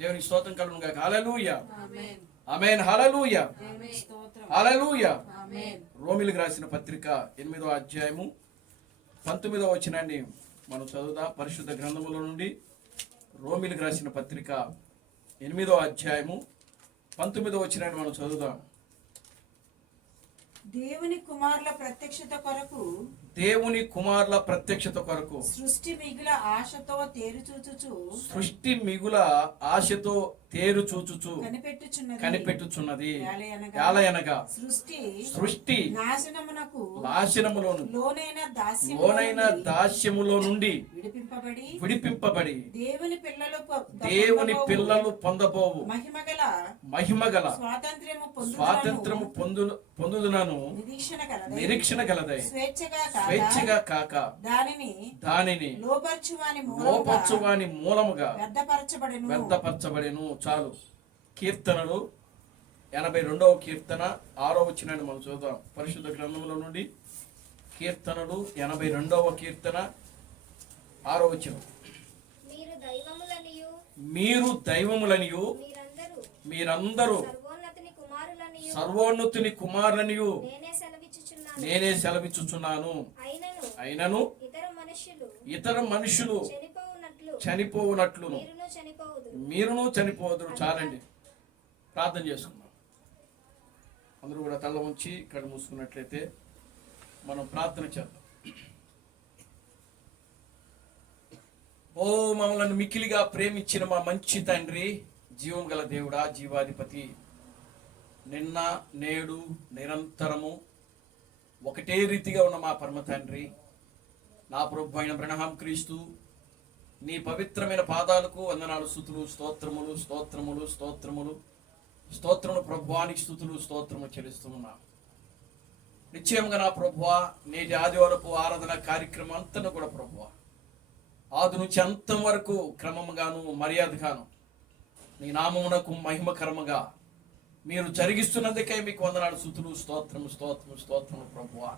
దేవునికి స్తోత్రం కలుగును గాక. హల్లెలూయా, ఆమేన్. హల్లెలూయా, హల్లెలూయా. రోమీయులకు రాసిన పత్రిక 8వ అధ్యాయము 19వ వచనాన్ని మనం చదువుదాం. పరిశుద్ధ గ్రంథముల నుండి రోమీయులకు రాసిన పత్రిక 8వ అధ్యాయము 19వ వచనాన్ని మనం చదువుదాం. దేవుని కుమారుల ప్రత్యక్షత కొరకు, దేవుని కుమారుల ప్రత్యక్షత కొరకు సృష్టి మిగుల ఆశతో తేరు చూచుచు కనిపెట్టుచున్నది. ఏలయనగా సృష్టి నాశనములోను లోనైన దాస్యములో నుండి విడిపింపబడి దేవుని పిల్లలు పొందబోవు మహిమగల స్వాతంత్రము పొందుదునను నిరీక్షణ గలదై స్వేచ్ఛగా కాక దానిని లోపరచువాని మూలముగా వ్యర్థపరచబడెను. చాలు. కీర్తనలు 82వ కీర్తన 6వ వచనాన్ని మనం చూద్దాం. పరిశుద్ధ గ్రంథముల నుండి కీర్తనలు 82వ కీర్తన 6వ వచనం. మీరు దైవములనియు మీరందరూ సర్వోన్నతుని కుమారులనియు నేనే సెలవిచ్చుచున్నాను. అయినను ఇతర మనుషులు చనిపోవునట్లు మీరును చనిపోదురు. చాలండి, ప్రార్థన చేసుకుందాం. అందరూ కూడా తల ఉంచి కళ్ళు మూసుకున్నట్లయితే మనం ప్రార్థన చేద్దాం. ఓ మమ్మల్ని మిక్కిలిగా ప్రేమించిన మా మంచి తండ్రి, జీవం గల దేవుడా, జీవాధిపతి, నిన్న నేడు నిరంతరము ఒకటే రీతిగా ఉన్న మా పరమ తండ్రి, నా ప్రభు అయిన బ్రహ్మ క్రీస్తు, నీ పవిత్రమైన పాదాలకు వందనాలు, స్తుతులు, స్తోత్రములు స్తోత్రములు స్తోత్రములు స్తోత్రములు ప్రభువానికి స్తుతులు స్తోత్రము చెల్లిస్తున్నా. నిశ్చయంగా నా ప్రభువా, నేటి ఆదివారపు ఆరాధన కార్యక్రమం అంతా కూడా ప్రభువా, ఆది నుంచి అంతం వరకు క్రమముగాను మర్యాదగాను నీ నామమునకు మహిమకరముగా మీరు జరిగిస్తున్నందుకే మీకు వందనాలు, స్తుతులు, స్తోత్రము స్తోత్రము స్తోత్రము ప్రభువా.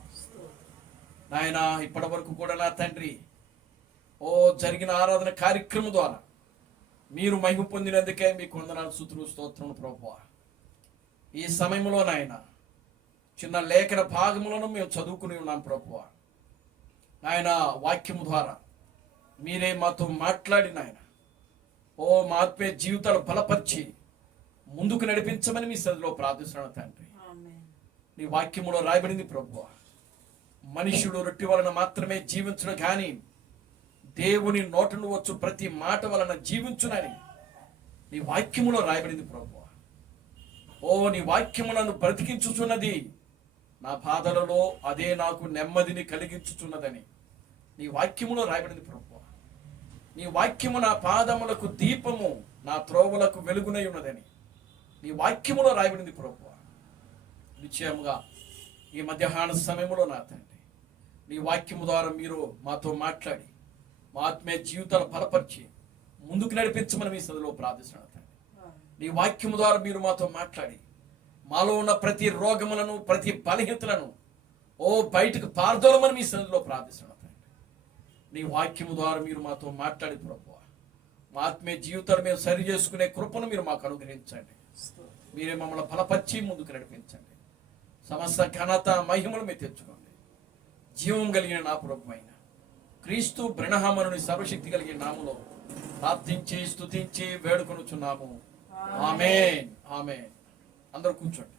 నాయన, ఇప్పటి వరకు కూడా నా తండ్రి జరిగిన ఆరాధన కార్యక్రమం ద్వారా మీరు మహిమ పొందినందుకే మీకు వందనాలు, స్తుతులు, స్తోత్రము ప్రభువా. ఈ సమయంలో నాయన చిన్న లేఖన భాగములను మేము చదువుకుని ఉన్నాం ప్రభువా. నాయన, వాక్యము ద్వారా మీరే మాతో మాట్లాడిన ఆయన మా ఆత్మీయ జీవితాలు బలపరిచి ముందుకు నడిపించమని మీ సన్నిధిలో ప్రార్థిస్తున్నాను తండ్రి. నీ వాక్యములో రాయబడింది ప్రభువా, మనుష్యుడు రొట్టె వలన మాత్రమే జీవించును కానీ దేవుని నోటను వచ్చు ప్రతి మాట వలన జీవించునని నీ వాక్యములో రాయబడింది ప్రభువా. నీ వాక్యము నన్ను బ్రతికించుచున్నది, నా బాధలలో అదే నాకు నెమ్మదిని కలిగించుచున్నదని నీ వాక్యములో రాయబడింది ప్రభువా. నీ వాక్యము నా పాదములకు దీపము, నా త్రోవలకు వెలుగునై ఉన్నదని నీ వాక్యములో రాయబడింది ప్రభువా. నిశ్చయముగా ఈ మధ్యాహ్న సమయంలో నా తండ్రి, నీ వాక్యము ద్వారా మీరు మాతో మాట్లాడి మా ఆత్మీయ జీవితాలు బలపరిచి ముందుకు నడిపించమని మీ సన్నిధిలో ప్రార్థిస్తున్నాను తండ్రి. నీ వాక్యము ద్వారా మీరు మాతో మాట్లాడి మాలో ఉన్న ప్రతి రోగములను ప్రతి బలహీనతలను బయటకు పారదోలమని మీ సన్నిధిలో ప్రార్థిస్తున్నాను తండ్రి. నీ వాక్యము ద్వారా మీరు మాతో మాట్లాడి ప్రభువా, మా ఆత్మీయ జీవితాలు మేము సరి చేసుకునే కృపను మీరు మాకు అనుగ్రహించండి. మీరే మమ్మల్ని బలపరిచి ముందుకు నడిపించండి. సమస్త ఘనత మహిమలు మీరు తెచ్చుకోండి. జీవం కలిగిన నా ప్రభు అయిన క్రీస్తు బ్రహ్మనుని సర్వశక్తి కలిగిన నామములో ప్రార్థించి స్తుతించి వేడుకొనుచున్నాము. ఆమేన్, ఆమేన్. అందరూ కూర్చోండి.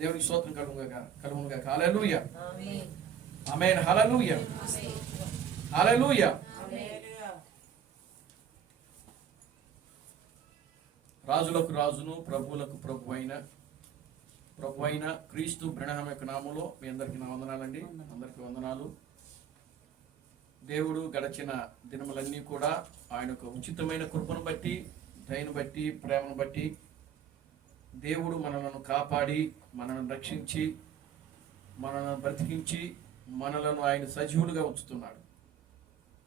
దేవునికి స్తోత్రం కలుగునుగాక. హల్లెలూయా, ఆమేన్. హల్లెలూయా, హల్లెలూయా. రాజులకు రాజును ప్రభువులకు ప్రభు అయిన క్రీస్తు బ్రహ్మ యొక్క నామములో మీ అందరికీ నా వందనాలండి. అందరికీ వందనాలు. దేవుడు గడిచిన దినములన్నీ కూడా ఆయన యొక్క ఉచితమైన కృపను బట్టి, దయను బట్టి, ప్రేమను బట్టి దేవుడు మనలను కాపాడి, మనలను రక్షించి, మనలను బ్రతికించి, మనలను ఆయన సజీవులుగా ఉంచుతున్నాడు.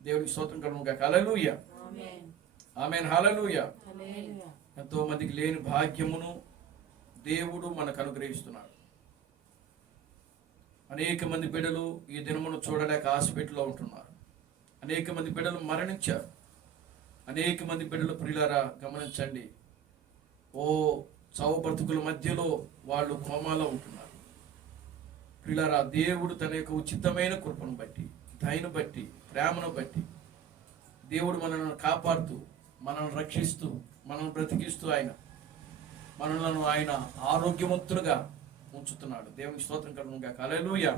దేవునికి స్తోత్రం కలుగునుగాక. హల్లెలూయా, ఆమేన్. హల్లెలూయా. ఎంతో మందికి లేని భాగ్యమును దేవుడు మనకు అనుగ్రహిస్తున్నాడు. అనేక మంది బిడ్డలు ఈ దినమును చూడలేక హాస్పిటల్లో ఉంటున్నారు. అనేక మంది బిడ్డలు మరణించారు. అనేక మంది బిడ్డలు ప్రియులారా గమనించండి, ఓ చావు బ్రతుకుల మధ్యలో వాళ్ళు కోమాలో ఉంటున్నారు. ప్రియులారా, దేవుడు తన యొక్క ఉచితమైన కృపను బట్టి, దయను బట్టి, ప్రేమను బట్టి దేవుడు మనల్ని కాపాడుతూ, మనల్ని రక్షిస్తూ, మనల్ని బ్రతికిస్తూ మనలను ఆయన ఆరోగ్యవంతులుగా ఉంచుతున్నాడు. దేవునికి స్తోత్రం కలుగునుగాక. హల్లెలూయా.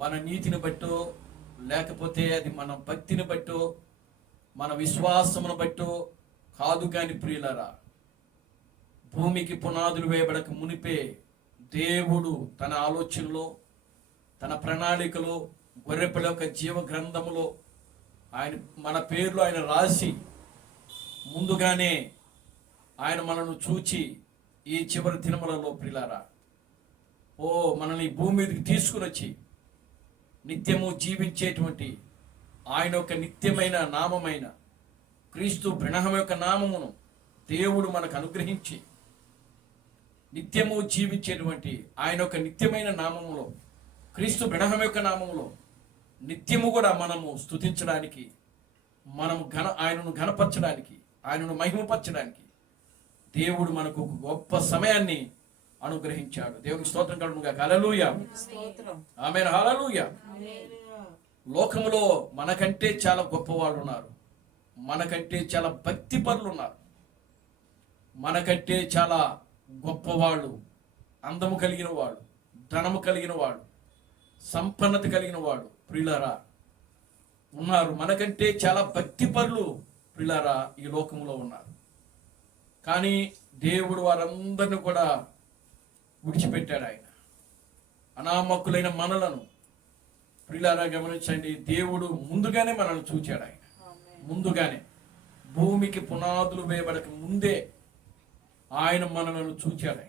మన నీతిని బట్టో, లేకపోతే అది మన భక్తిని బట్టో, మన విశ్వాసమును బట్టో కాదు కాని ప్రియులారా, భూమికి పునాదులు వేయబడక మునిపే దేవుడు తన ఆలోచనలో, తన ప్రణాళికలో, గొర్రెపిల్ల యొక్క జీవ గ్రంథములో మన పేర్లు ఆయన రాసి ముందుగానే ఆయన మనను చూచి ఈ చివరి దినములలో ప్రియులారా, మనల్ని భూమి మీదకి తీసుకుని వచ్చి నిత్యము జీవించేటువంటి ఆయన యొక్క నిత్యమైన నామమైన క్రీస్తు బ్రహ్మ యొక్క నామమును దేవుడు మనకు అనుగ్రహించి నిత్యము జీవించేటువంటి ఆయన యొక్క నిత్యమైన నామములో, క్రీస్తు బ్రహ్మ యొక్క నామములో నిత్యము కూడా మనము స్తుతించడానికి, మనము ఆయనను ఘనపరచడానికి, ఆయనను మహిమపరచడానికి దేవుడు మనకు ఒక గొప్ప సమయాన్ని అనుగ్రహించాడు. దేవునికి స్తోత్రం కలుగునుగాక. హల్లెలూయా. ఆమేన్. హల్లెలూయా. లోకములో మనకంటే చాలా గొప్ప వాళ్ళు ఉన్నారు, మనకంటే చాలా భక్తి పరులు ఉన్నారు, మనకంటే చాలా గొప్పవాళ్ళు, అందము కలిగిన వాడు, ధనము కలిగిన వాడు, సంపన్నత కలిగిన వాడు ప్రియులారా ఉన్నారు. మనకంటే చాలా భక్తి పరులు ప్రియులారా ఈ లోకంలో ఉన్నారు. కానీ దేవుడు వారందరిని కూడా విడిచిపెట్టాడు. ఆయన అనామకులైన మనలను ప్రియులారా గమనించండి, దేవుడు ముందుగానే మనల్ని చూచాడు. ఆయన ముందుగానే భూమికి పునాదులు వేయబడక ముందే ఆయన మనలను చూచాడు.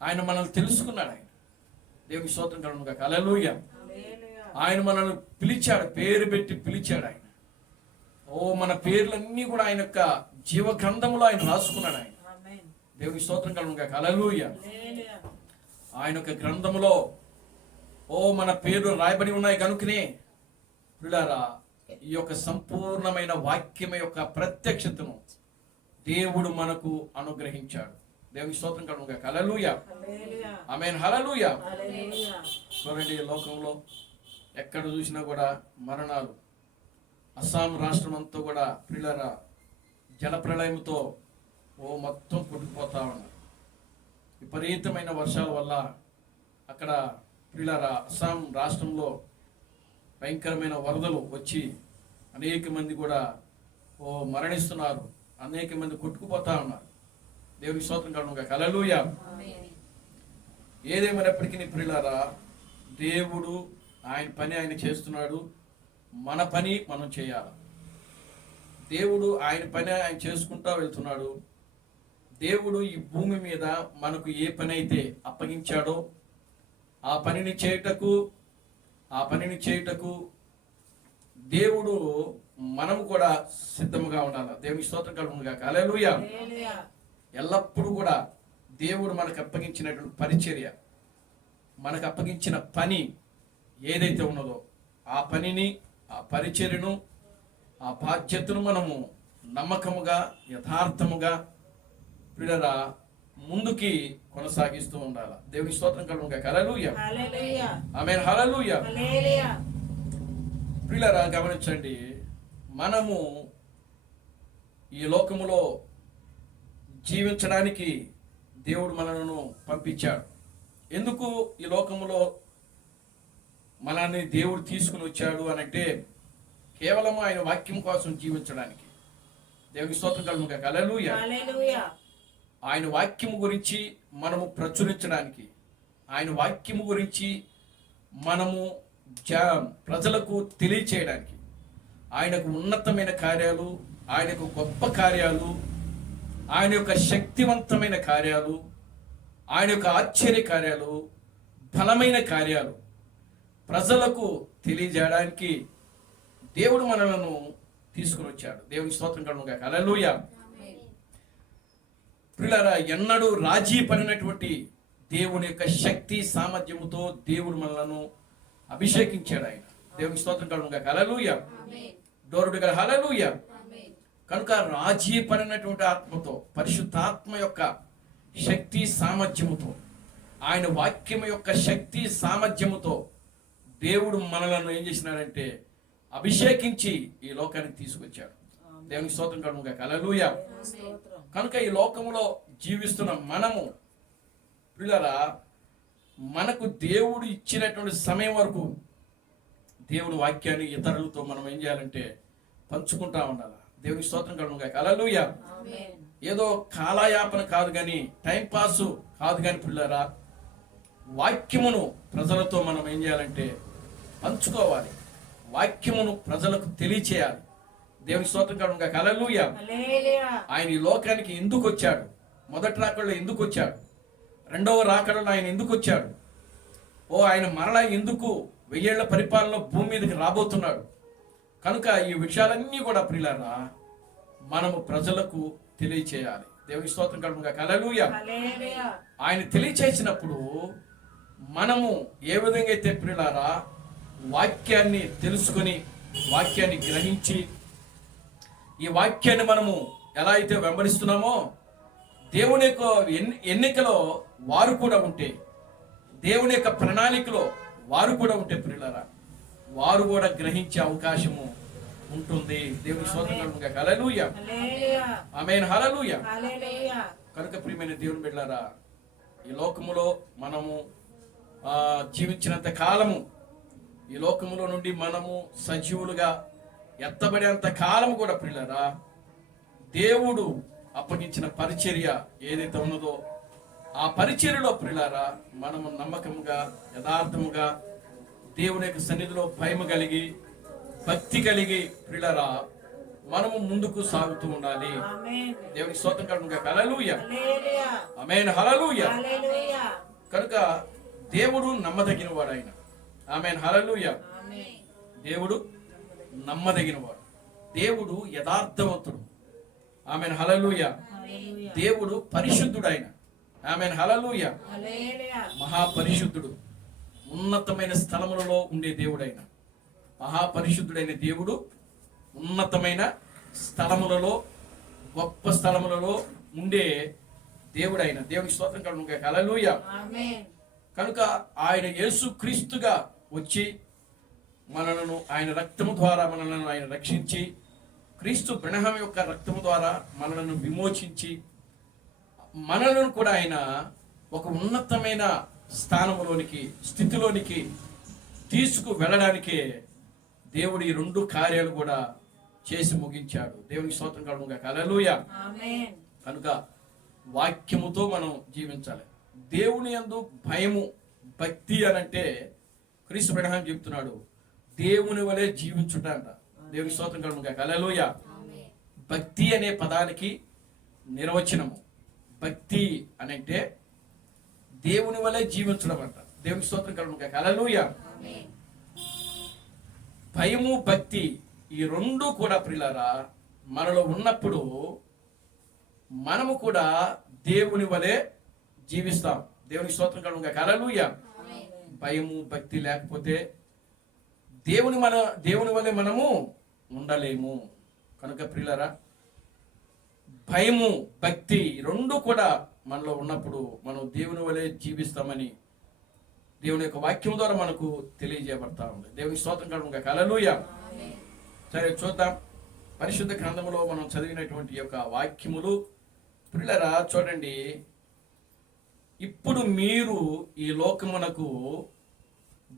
ఆయన మనల్ని తెలుసుకున్నాడు. ఆయన దేవుని స్తోత్రం కలుగునుగాక. హల్లెలూయా. ఆయన మనల్ని పిలిచాడు, పేరు పెట్టి పిలిచాడు. ఆయన మన పేర్లన్నీ కూడా ఆయన యొక్క జీవ గ్రంథములో ఆయన రాసుకున్నాడు. ఆయన దేవుని స్తోత్రం కలుగునుగాక. హల్లెలూయా. ఆయన యొక్క గ్రంథములో మన పేర్లు రాయబడి ఉన్నాయి కనుకనే ప్రియులారా ఈ యొక్క సంపూర్ణమైన వాక్యం యొక్క ప్రత్యక్షతను దేవుడు మనకు అనుగ్రహించాడు. దేవుని స్తోత్రం కలుగునుగాక. హల్లెలూయా. ఆమేన్. హల్లెలూయా. చూడండి, లోకంలో ఎక్కడ చూసినా కూడా మరణాలు. అస్సాం రాష్ట్రం అంతా కూడా ప్రియులారా జల ప్రళయంతో మొత్తం కొట్టుకుపోతా ఉన్నారు. విపరీతమైన వర్షాల వల్ల అక్కడ ప్రియులారా అస్సాం రాష్ట్రంలో భయంకరమైన వరదలు వచ్చి అనేక మంది కూడా మరణిస్తున్నారు, అనేక మంది కొట్టుకుపోతా ఉన్నారు. దేవునికి స్తోత్రం కలుగునుగాక. హల్లెలూయా. ఏదేమైనప్పటికీ ప్రియులారా దేవుడు ఆయన పని ఆయన చేస్తున్నాడు, మన పని మనం చేయాలి. దేవుడు ఆయన పని ఆయన చేసుకుంటా వెళ్తున్నాడు. దేవుడు ఈ భూమి మీద మనకు ఏ పని అయితే అప్పగించాడో ఆ పనిని చేయుటకు దేవుడు మనము కూడా సిద్ధముగా ఉండాలి. దేవుని స్తోత్రం కలుగునుగాక. హల్లెలూయా. ఎల్లప్పుడూ కూడా దేవుడు మనకు అప్పగించినటువంటి పరిచర్య, మనకు అప్పగించిన పని ఏదైతే ఉన్నదో ఆ పనిని, ఆ పరిచర్యను, ఆ బాధ్యతను మనము నమ్మకముగా, యథార్థముగా ప్రియులారా ముందుకి కొనసాగిస్తూ ఉండాలి. దేవుని స్తోత్రం కలుగునుగాక. హల్లెలూయా. ఆమేన్. హల్లెలూయా. ప్రియులారా గమనించండి, మనము ఈ లోకములో జీవించడానికి దేవుడు మనలను పంపించాడు. ఎందుకు ఈ లోకములో మనల్ని దేవుడు తీసుకుని వచ్చాడు అనంటే కేవలం ఆయన వాక్యం కోసం జీవించడానికి. దేవుని స్తోత్రం కలుగునుగాక. హల్లెలూయా. ఆయన వాక్యము గురించి మనము ప్రచురించడానికి, ఆయన వాక్యము గురించి మనము ప్రజలకు తెలియచేయడానికి, ఆయనకు ఉన్నతమైన కార్యాలు, ఆయనకు గొప్ప కార్యాలు, ఆయన యొక్క శక్తివంతమైన కార్యాలు, ఆయన యొక్క ఆశ్చర్య కార్యాలు, బలమైన కార్యాలు ప్రజలకు తెలియజేయడానికి దేవుడు మనలను తీసుకుని వచ్చాడు. దేవుని స్తోత్రం కలుగునుగాక. హల్లెలూయా. ప్రియులారా ఎన్నడూ రాజీ పడినటువంటి దేవుని యొక్క శక్తి సామర్థ్యముతో దేవుడు మనలను అభిషేకించాడు. ఆయన దేవుని స్తోత్రం కలుగునుగాక. హల్లెలూయా. డోరుడు గల హల్లెలూయా. కనుక రాజీ పడినటువంటి ఆత్మతో, పరిశుద్ధాత్మ యొక్క శక్తి సామర్థ్యముతో, ఆయన వాక్యం యొక్క శక్తి సామర్థ్యముతో దేవుడు మనలను ఏం చేసినాడంటే అభిషేకించి ఈ లోకానికి తీసుకొచ్చాడు. దేవునికి స్తోత్రం కలుగును గాక. హల్లెలూయా. కనుక ఈ లోకంలో జీవిస్తున్న మనము ప్రియులారా, మనకు దేవుడు ఇచ్చినటువంటి సమయం వరకు దేవుడు వాక్యాన్ని ఇతరులతో మనం ఏం చేయాలంటే పంచుకుంటా ఉండాలి. దేవునికి స్తోత్రం కలుగును గాక. హల్లెలూయా. ఏదో కాలయాపన కాదు కానీ, టైం పాస్ కాదు కానీ ప్రియులారా, వాక్యమును ప్రజలతో మనం ఏం చేయాలంటే పంచుకోవాలి. వాక్యమును ప్రజలకు తెలియచేయాలి. దేవునికి స్తోత్రం కలుగును గాక. హల్లెలూయా. ఆయన ఈ లోకానికి ఎందుకు వచ్చాడు? మొదటి రాకడలో ఎందుకు వచ్చాడు? రెండవ రాకడలో ఆయన ఎందుకు వచ్చాడు? ఆయన మరలా ఎందుకు 1000 ఏళ్ల పరిపాలనలో భూమి మీదకి రాబోతున్నాడు? కనుక ఈ విషయాలన్నీ కూడా ప్రియులారా మనము ప్రజలకు తెలియచేయాలి. దేవునికి స్తోత్రం కలుగును గాక. హల్లెలూయా. ఆయన తెలియచేసినప్పుడు మనము ఏ విధంగా అయితే ప్రియులారా వాక్యాన్ని తెలుసుకొని, వాక్యాన్ని గ్రహించి, ఈ వాక్యాన్ని మనము ఎలా అయితే వెంబడిస్తున్నామో, దేవుని యొక్క ఎన్నికలో వారు కూడా ఉంటే, దేవుని యొక్క ప్రణాళికలో వారు కూడా ఉంటే ప్రియులారా, వారు కూడా గ్రహించే అవకాశము ఉంటుంది. దేవుని స్తోత్రం కలుగును గాక. హల్లెలూయా. ఆమేన్. హల్లెలూయా. కనుక ప్రియమైన దేవుని బిడ్డలారా, ఈ లోకములో మనము జీవించినంత కాలము, ఈ లోకములో నుండి మనము సజీవులుగా ఎత్తబడేంత కాలము కూడా ప్రియులారా, దేవుడు అప్పగించిన పరిచర్య ఏదైతే ఉన్నదో ఆ పరిచర్యలో ప్రియులారా మనము నమ్మకముగా, యథార్థముగా, దేవుని యొక్క సన్నిధిలో భయం కలిగి, భక్తి కలిగి ప్రియులారా మనము ముందుకు సాగుతూ ఉండాలి. దేవునికి స్తోత్రం కలుగును గాక. హల్లెలూయా. ఆమేన్. హల్లెలూయా. కనుక దేవుడు నమ్మదగినవాడు ఆయన. ఆమేన్. హల్లెలూయా. దేవుడు నమ్మదగినవాడు. దేవుడు యథార్థవంతుడు. ఆమేన్. హల్లెలూయా. దేవుడు పరిశుద్ధుడు ఆయన. ఆమేన్. హల్లెలూయా. మహాపరిశుద్ధుడు, ఉన్నతమైన స్థలములలో ఉండే దేవుడైన, మహాపరిశుద్ధుడైన దేవుడు ఉన్నతమైన స్థలములలో, గొప్ప స్థలములలో ఉండే దేవుడైన దేవునికి స్తోత్రం కలుగును గాక. హల్లెలూయా. కనుక ఆయన యేసు క్రీస్తుగా వచ్చి మనలను ఆయన రక్తము ద్వారా మనలను ఆయన రక్షించి, క్రీస్తు బ్రహ్మ యొక్క రక్తము ద్వారా మనలను విమోచించి, మనలను కూడా ఆయన ఒక ఉన్నతమైన స్థానములోనికి, స్థితిలోనికి తీసుకు వెళ్ళడానికే దేవుడు ఈ 2 కార్యాలు కూడా చేసి ముగించాడు. దేవునికి స్తోత్రం కలుగును గాక. హల్లెలూయా. కనుక వాక్యముతో మనం జీవించాలి. దేవుని యందు భయము, భక్తి అనంటే క్రీస్తు బ్రహ్మ చెప్తున్నాడు, దేవుని వలె జీవించుట అంట. దేవునికి స్తోత్రం కలుగును గాక. హల్లెలూయా. భక్తి అనే పదానికి నిర్వచనము, భక్తి అనంటే దేవుని వలె జీవించడం అంట. దేవునికి స్తోత్రం కలుగును గాక. హల్లెలూయా. భయము, భక్తి ఈ 2 కూడా ప్రియులారా మనలో ఉన్నప్పుడు మనము కూడా దేవుని వలె జీవిస్తాం. దేవునికి స్తోత్రం కలుగును గాక. హల్లెలూయా. భయము, భక్తి లేకపోతే దేవుని వలె మనము ఉండలేము. కనుక ప్రియులారా భయము, భక్తి 2 కూడా మనలో ఉన్నప్పుడు మనం దేవుని వలె జీవిస్తామని దేవుని యొక్క వాక్యం ద్వారా మనకు తెలియజేయబడతా ఉంది. దేవునికి స్తోత్రం కలుగును గాక. హల్లెలూయా. సరే చూద్దాం, పరిశుద్ధ గ్రంథములో మనం చదివినటువంటి యొక్క వాక్యములు ప్రియులారా చూడండి. ఇప్పుడు మీరు ఈ లోకమునకు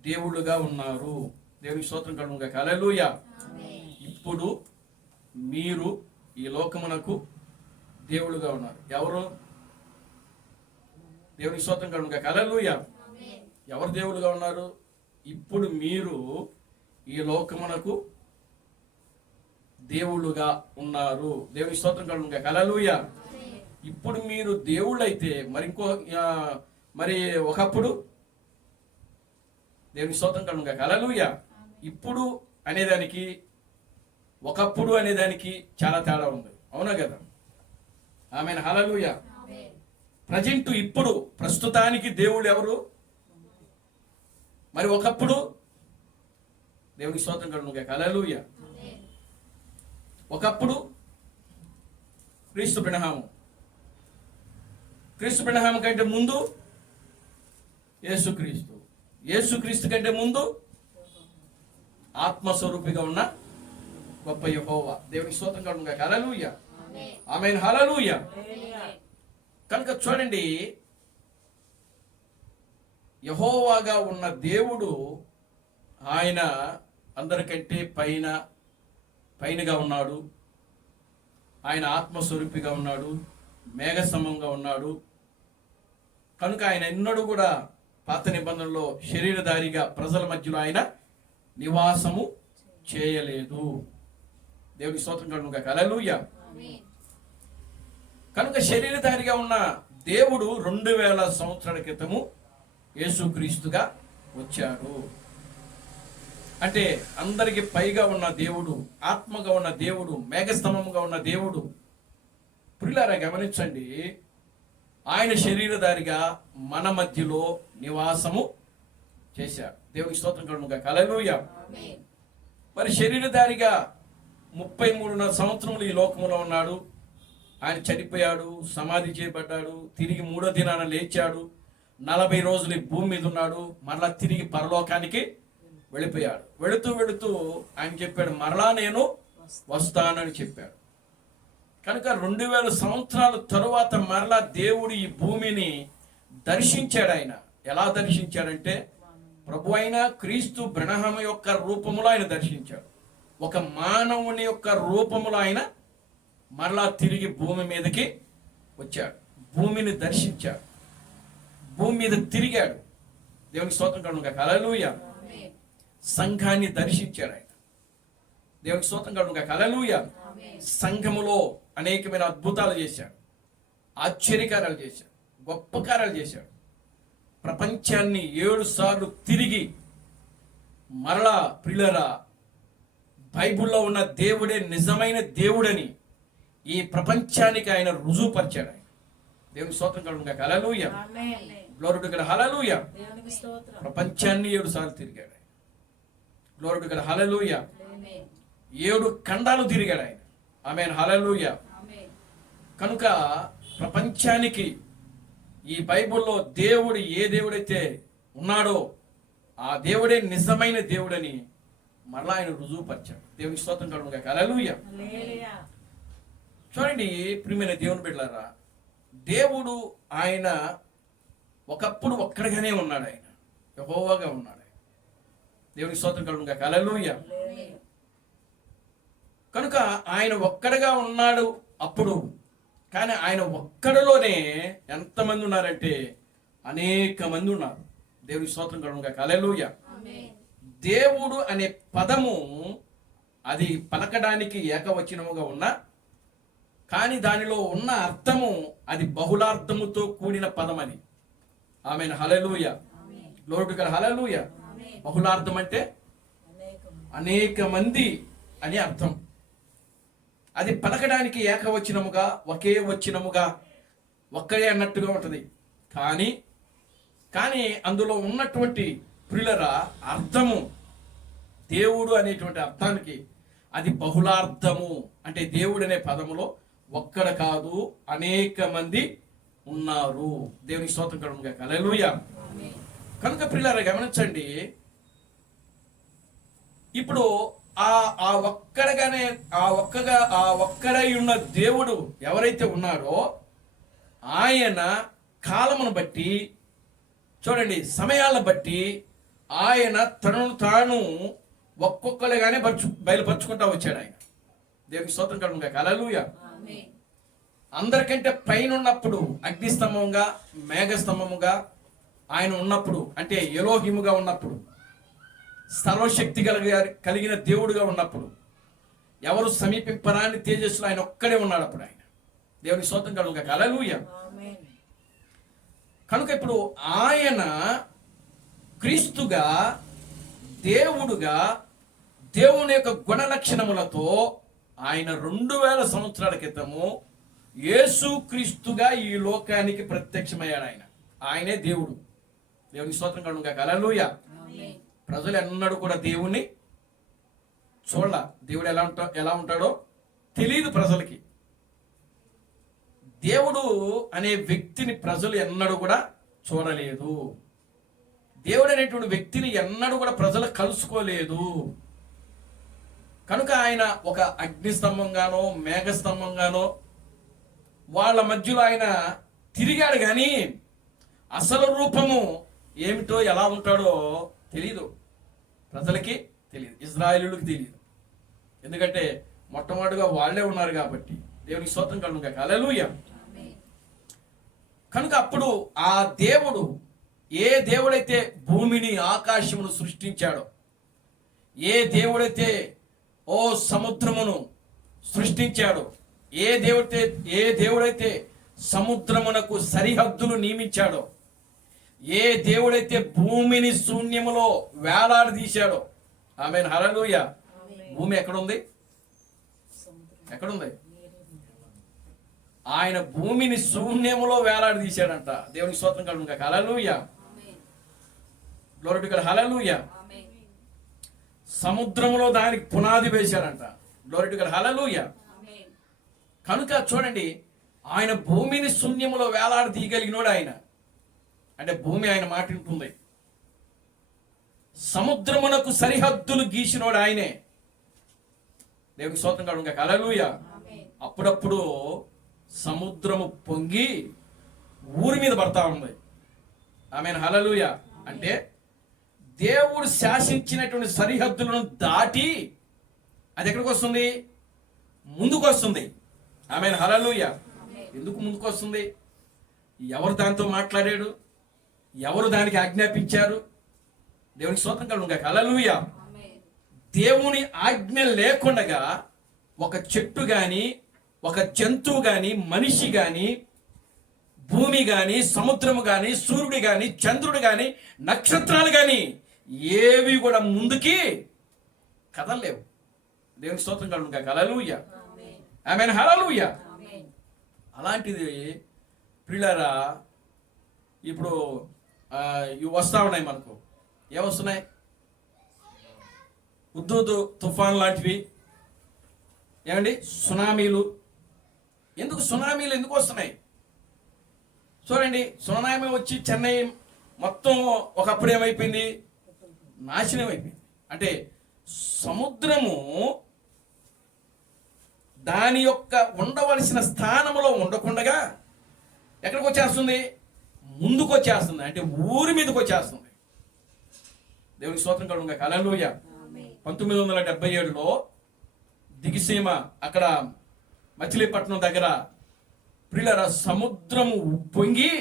దేవుళ్ళుగా ఉన్నారు. దేవునికి స్తోత్రం కలుగును గాక. హల్లెలూయా. ఇప్పుడు మీరు ఈ లోకమునకు దేవుళ్ళుగా ఉన్నారు. ఎవరు? దేవునికి స్తోత్రం కలుగును గాక. హల్లెలూయా. ఎవరు దేవుళ్ళుగా ఉన్నారు? ఇప్పుడు మీరు ఈ లోకమునకు దేవుళ్ళుగా ఉన్నారు. దేవునికి స్తోత్రం కలుగును గాక. హల్లెలూయా. ఇప్పుడు మీరు దేవుళ్ళైతే మరి ఒకప్పుడు దేవునికి స్తోత్రం కలుగును గాక. హల్లెలూయా. ఇప్పుడు అనేదానికి ఒకప్పుడు అనేదానికి చాలా తేడా ఉంది. అవునా కదా? ఆమేన్. హల్లెలూయా. ప్రజెంట్, ఇప్పుడు, ప్రస్తుతానికి దేవుళ్ళు ఎవరు? మరి ఒకప్పుడు దేవునికి స్తోత్రం కలుగును గాక. హల్లెలూయా. ఒకప్పుడు క్రీస్తు బ్రహ్మ కంటే ముందు యేసుక్రీస్తు కంటే ముందు ఆత్మస్వరూపిగా ఉన్న గొప్ప యెహోవా. దేవునికి స్తోత్రం కలుగును గాక. హల్లెలూయా, ఆమేన్, హల్లెలూయా. కనుక చూడండి, యెహోవాగా ఉన్న దేవుడు ఆయన అందరికంటే పైనగా ఉన్నాడు. ఆయన ఆత్మస్వరూపిగా ఉన్నాడు, మేఘస్తంభంగా ఉన్నాడు. కనుక ఆయన ఎన్నడూ కూడా పాత నిబంధనలో శరీరధారిగా ప్రజల మధ్యలో ఆయన నివాసము చేయలేదు. దేవునికి స్తోత్రం కలుగును గాక. హల్లెలూయా. కనుక శరీరధారిగా ఉన్న దేవుడు 2000 సంవత్సరాల క్రితము యేసుక్రీస్తుగా వచ్చాడు. అంటే అందరికి పైగా ఉన్న దేవుడు, ఆత్మగా ఉన్న దేవుడు, మేఘస్తంభముగా ఉన్న దేవుడు. ప్రియులారా గమనించండి, ఆయన శరీరధారిగా మన మధ్యలో నివాసము చేశాడు. దేవునికి స్తోత్రం కలుగును గాక. హల్లెలూయా. మరి శరీరధారిగా 33.5 సంవత్సరములు ఈ లోకములో ఉన్నాడు. ఆయన చనిపోయాడు, సమాధి చేయబడ్డాడు, తిరిగి 3వ దినాన లేచాడు, 40 రోజులు ఈ భూమి మీద ఉన్నాడు, మరలా తిరిగి పరలోకానికి వెళ్ళిపోయాడు. వెళుతూ ఆయన చెప్పాడు, మరలా నేను వస్తానని చెప్పాడు. కనుక 2000 సంవత్సరాల తరువాత మరలా దేవుడు ఈ భూమిని దర్శించాడు. ఆయన ఎలా దర్శించాడంటే, ప్రభు అయిన క్రీస్తు బ్రహ్మ యొక్క రూపములో ఆయన దర్శించాడు. ఒక మానవుని యొక్క రూపములో ఆయన మరలా తిరిగి భూమి మీదకి వచ్చాడు, భూమిని దర్శించాడు, భూమి మీద తిరిగాడు. దేవునికి స్తోత్రం కలుగును గాక. హల్లెలూయా. సంఘాన్ని దర్శించాడు ఆయన. దేవునికి స్తోత్రం కలుగును గాక. హల్లెలూయా. సంఘములో అనేకమైన అద్భుతాలు చేశాడు, ఆశ్చర్యకార్యాలు చేశాడు, గొప్ప కార్యాలు చేశాడు. ప్రపంచాన్ని 7 సార్లు తిరిగి మరలా ప్రియులారా బైబిల్లో ఉన్న దేవుడే నిజమైన దేవుడని ఈ ప్రపంచానికి ఆయన రుజువుపరిచాడు. ఆయన దేవునికి స్తోత్రం కలుగును గాక. హల్లెలూయా. Glory to God. హల్లెలూయా. ప్రపంచాన్ని 7 సార్లు తిరిగాడు ఆయన. Glory to God. హల్లెలూయా. 7 ఖండాలు తిరిగాడు ఆయన. ఆమేన్, హల్లెలూయా. కనుక ప్రపంచానికి ఈ బైబిల్లో దేవుడు ఏ దేవుడైతే ఉన్నాడో ఆ దేవుడే నిజమైన దేవుడని మరలా ఆయన రుజువుపరిచాడు. దేవునికి స్తోత్రం కలుగును గాక. హల్లెలూయా. చూడండి ప్రియమైన దేవుని బిడ్డలారా, దేవుడు ఆయన ఒకప్పుడు ఒక్కడిగానే ఉన్నాడు. ఆయన యెహోవాగా ఉన్నాడు. దేవునికి స్తోత్రం కలుగును గాక. హల్లెలూయా. కనుక ఆయన ఒక్కడిగా ఉన్నాడు అప్పుడు. కానీ ఆయన ఒక్కడిలోనే ఎంతమంది ఉన్నారంటే అనేక మంది ఉన్నారు. దేవునికి స్తోత్రం కలుగును గాక. హల్లెలూయా. దేవుడు అనే పదము అది పలకడానికి ఏకవచనముగా ఉన్నా కానీ దానిలో ఉన్న అర్థము అది బహుళార్థముతో కూడిన పదం అది. ఆమేన్, హల్లెలూయా. Glory to God. హల్లెలూయా. బహుళార్థం అంటే అనేక మంది అని అర్థం. అది పలకడానికి ఏకవచనముగా, ఒకే వచనముగా, ఒక్కడే అన్నట్టుగా ఉంటుంది. కానీ అందులో ఉన్నటువంటి ప్రియులరా అర్థము, దేవుడు అనేటువంటి అర్థానికి అది బహుళార్థము. అంటే దేవుడు అనే పదములో ఒక్కడ కాదు, అనేక మంది ఉన్నారు. దేవునికి స్తోత్రం కలుగును గాక. హల్లెలూయా. కనుక ప్రియులారా గమనించండి, ఇప్పుడు ఆ ఒక్కడై ఉన్న దేవుడు ఎవరైతే ఉన్నాడో ఆయన కాలమును బట్టి, చూడండి సమయాలను బట్టి ఆయన తనను తాను ఒక్కొక్కలుగానే బయలుపరుచుకుంటా వచ్చాడు ఆయన. దేవునికి స్తోత్రం కలుగును గాక. హల్లెలూయా. అందరికంటే పైన ఉన్నప్పుడు అగ్నిస్తంభముగా, మేఘస్తంభముగా ఆయన ఉన్నప్పుడు, అంటే ఎలోహిముగా ఉన్నప్పుడు, సర్వశక్తి కలిగిన దేవుడుగా ఉన్నప్పుడు, ఎవరు సమీపింపరాని తేజస్సులో ఆయన ఒక్కడే ఉన్నాడు అప్పుడు ఆయన. దేవునికి స్తోత్రం కలుగును గాక. హల్లెలూయా. కనుక ఇప్పుడు ఆయన క్రీస్తుగా, దేవుడుగా, దేవుని యొక్క గుణ లక్షణములతో ఆయన 2000 సంవత్సరాల క్రితము యేసు క్రీస్తుగా ఈ లోకానికి ప్రత్యక్షమయ్యాడు. ఆయనే దేవుడు. దేవునికి స్తోత్రం కలుగును గాక. హల్లెలూయా. ప్రజలు ఎన్నడూ కూడా దేవుణ్ణి చూడాల. దేవుడు ఎలా ఉంటాడో తెలియదు ప్రజలకి. దేవుడు అనే వ్యక్తిని ప్రజలు ఎన్నడూ కూడా చూడలేదు. దేవుడు అనేటువంటి వ్యక్తిని ఎన్నడూ కూడా ప్రజలు కలుసుకోలేదు. కనుక ఆయన ఒక అగ్నిస్తంభంగానో మేఘస్తంభంగానో వాళ్ళ మధ్యలో ఆయన తిరిగాడు, కానీ అసలు రూపము ఏమిటో ఎలా ఉంటాడో తెలియదు, ప్రజలకి తెలియదు, ఇజ్రాయేలులకు తెలియదు. ఎందుకంటే మొట్టమొదటిగా వాళ్ళే ఉన్నారు కాబట్టి. దేవునికి స్తోత్రం కలుగును గాక. హల్లెలూయా. కనుక అప్పుడు ఆ దేవుడు, ఏ దేవుడైతే భూమిని ఆకాశమును సృష్టించాడో, ఏ దేవుడైతే ఓ సముద్రమును సృష్టించాడో, ఏ దేవుడైతే సముద్రమునకు సరిహద్దులు నియమించాడో, ఏ దేవుడైతే భూమిని శూన్యములో వేలాడదీశాడో. ఆమేన్. హల్లెలూయా. భూమి ఎక్కడుంది? ఎక్కడుంది? ఆయన భూమిని శూన్యములో వేలాడదీశాడంట. దేవునికి స్తోత్రం కలుగును గాక. హల్లెలూయా. Glory to God. హల్లెలూయా. సముద్రములో దానికి పునాది వేశాడంట. Glory to God. హల్లెలూయా. కనుక చూడండి, ఆయన భూమిని శూన్యములో వేలాడదీయగలిగినోడు ఆయన. అంటే భూమి ఆయన మాట వింటుంది. సముద్రమునకు సరిహద్దులు గీసినోడు ఆయనే. దేవునికి స్తోత్రం కలుగును గాక. హల్లెలూయా. అప్పుడప్పుడు సముద్రము పొంగి ఊరి మీద పడతా ఉంది. ఆమేన్. హల్లెలూయా. అంటే దేవుడు శాసించినటువంటి సరిహద్దులను దాటి అది ఎక్కడికి వస్తుంది? ముందుకు వస్తుంది. ఆమేన్. హల్లెలూయా. ఎందుకు ముందుకు వస్తుంది? ఎవరు దాంతో మాట్లాడాడు? ఎవరు దానికి ఆజ్ఞాపించారు? దేవునికి స్తోత్రం కలుగును గాక. హల్లెలూయా. దేవుని ఆజ్ఞ లేకుండా ఒక చెట్టు గాని, ఒక జంతువు గాని, మనిషి గాని, భూమి గాని, సముద్రము గాని, సూర్యుడు గాని, చంద్రుడు గాని, నక్షత్రాలు గాని ఏవి కూడా ముందుకి కదలలేవు. దేవునికి స్తోత్రం కలుగును గాక. హల్లెలూయా. ఆమేన్. హల్లెలూయా. అలాంటిది ప్రియులారా, ఇప్పుడు ఇవి వస్తూ ఉన్నాయి మనకు. ఏమొస్తున్నాయి? ఉద్దు తుఫాన్ లాంటివి, ఏమండి, సునామీలు. ఎందుకు సునామీలు ఎందుకు వస్తున్నాయి? చూడండి, సునామీ వచ్చి చెన్నై మొత్తం ఒకప్పుడు ఏమైపోయింది? నాశనం అయిపోయింది. అంటే సముద్రము దాని యొక్క ఉండవలసిన స్థానంలో ఉండకుండా ఎక్కడికి వచ్చేస్తుంది? ముందుకు వచ్చేస్తుంది. అంటే ఊరి మీదకి వచ్చేస్తుంది. దేవునికి స్తోత్రం కలుగును గాక. హల్లెలూయా. 1977లో దిగిసీమ, అక్కడ మచిలీపట్నం దగ్గర ప్రియులారా, సముద్రము పొంగి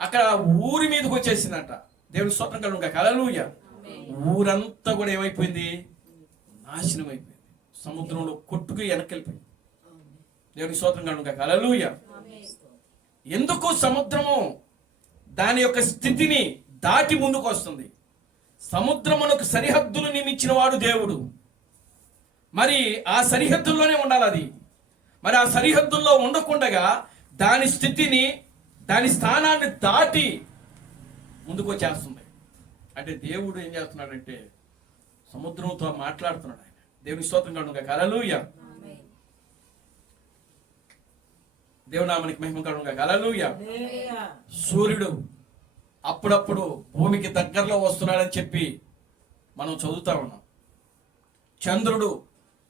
అక్కడ ఊరి మీదకి వచ్చేసిందట. దేవునికి స్తోత్రం కలుగును గాక. హల్లెలూయా. ఊరంతా కూడా ఏమైపోయింది? నాశనం అయిపోయింది. సముద్రంలో కొట్టుకు వెనక్కిపోయింది. దేవునికి స్తోత్రం కలుగును గాక. హల్లెలూయా. ఎందుకు సముద్రము దాని యొక్క స్థితిని దాటి ముందుకు వస్తుంది? సముద్రమునకు సరిహద్దులు నియమించిన వాడు దేవుడు. మరి ఆ సరిహద్దుల్లోనే ఉండాలి అది. మరి ఆ సరిహద్దుల్లో ఉండకుండా దాని స్థితిని, దాని స్థానాన్ని దాటి ముందుకు వచ్చేస్తుంది. అంటే దేవుడు ఏం చేస్తున్నాడంటే సముద్రంతో మాట్లాడుతున్నాడు ఆయన. దేవుని స్తోత్రం కలుగును గాక. హల్లెలూయా. దేవునామానికి మహిమ కలుగును గాక. హల్లెలూయా. సూర్యుడు అప్పుడప్పుడు భూమికి దగ్గరలో వస్తున్నాడని చెప్పి మనం చదువుతా ఉన్నాం. చంద్రుడు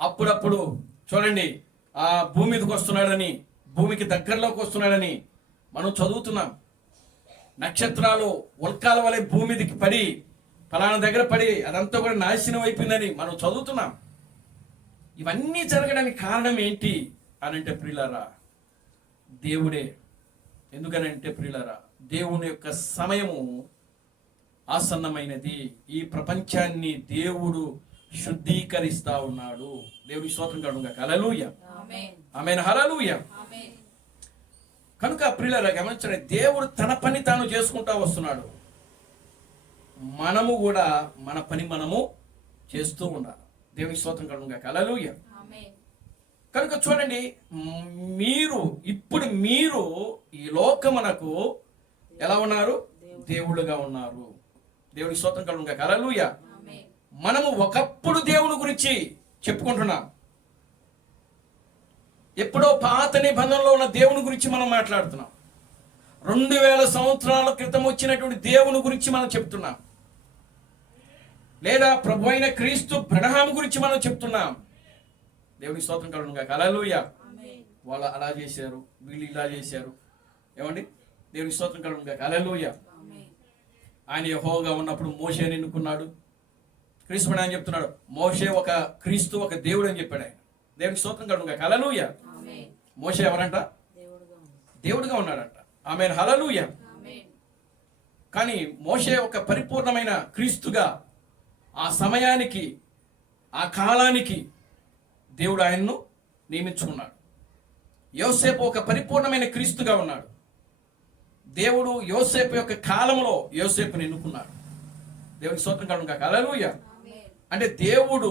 అప్పుడప్పుడు చూడండి ఆ భూమి మీదకి వస్తున్నాడని, భూమికి దగ్గరలోకి వస్తున్నాడని మనం చదువుతున్నాం. నక్షత్రాలు ఉల్కాల వలె భూమి మీదకి పడి ఫలానా దగ్గర పడి అదంతా కూడా నాశనం అయిపోయిందని మనం చదువుతున్నాం. ఇవన్నీ జరగడానికి కారణం ఏంటి అని అంటే ప్రియులారా, దేవుడే. ఎందుకనంటే ప్రియులారా, దేవుని యొక్క సమయము ఆసన్నమైనది. ఈ ప్రపంచాన్ని దేవుడు శుద్ధీకరిస్తా ఉన్నాడు. దేవుని స్తోత్రం కలుగును గాక. హల్లెలూయా. ఆమేన్. హల్లెలూయా. కనుక ప్రియులారా గమనించండి, దేవుడు తన పని తాను చేసుకుంటా వస్తున్నాడు. మనము కూడా మన పని మనము చేస్తూ ఉండాలి. దేవుని స్తోత్రం కలుగును గాక. హల్లెలూయా. కనుక చూడండి, ఇప్పుడు మీరు ఈ లోకమునకు ఎలా ఉన్నారు? దేవుడుగా ఉన్నారు. దేవుని స్తోత్రం కలుగును గాక. హల్లెలూయా. మనము ఒకప్పుడు దేవుని గురించి చెప్పుకుంటున్నాం. ఎప్పుడో పాత నిబంధనలో ఉన్న దేవుని గురించి మనం మాట్లాడుతున్నాం. 2000 సంవత్సరాల క్రితం వచ్చినటువంటి దేవుని గురించి మనం చెప్తున్నాం. లేదా ప్రభు అయిన క్రీస్తు అబ్రహాము గురించి మనం చెప్తున్నాం. దేవునికి స్తోత్రం కలుగును గాక. హల్లెలూయా. వాళ్ళు అలా చేశారు, వీళ్ళు ఇలా చేశారు. ఏమండి? దేవునికి స్తోత్రం కలుగును గాక. హల్లెలూయా. ఆయన యెహోవాగా ఉన్నప్పుడు మోషేని ఎన్నుకున్నాడు. క్రీస్తు ఆయన చెప్తున్నాడు, మోషే ఒక క్రీస్తు ఒక దేవుడు అని చెప్పాడు ఆయన. దేవునికి స్తోత్రం కలుగును గాక. హల్లెలూయా. మోషే ఎవరంట? దేవుడుగా ఉన్నాడంట. ఆమేన్. హల్లెలూయా. కానీ మోషే ఒక పరిపూర్ణమైన క్రీస్తుగా ఆ సమయానికి ఆ కాలానికి దేవుడు ఆయన్ను నియమించుకున్నాడు. యోసేపు ఒక పరిపూర్ణమైన క్రీస్తుగా ఉన్నాడు. దేవుడు యోసేపు యొక్క కాలంలో యోసేపుని ఎన్నుకున్నాడు. దేవునికి స్తోత్రం కలుగును గాక. హల్లెలూయా. అంటే దేవుడు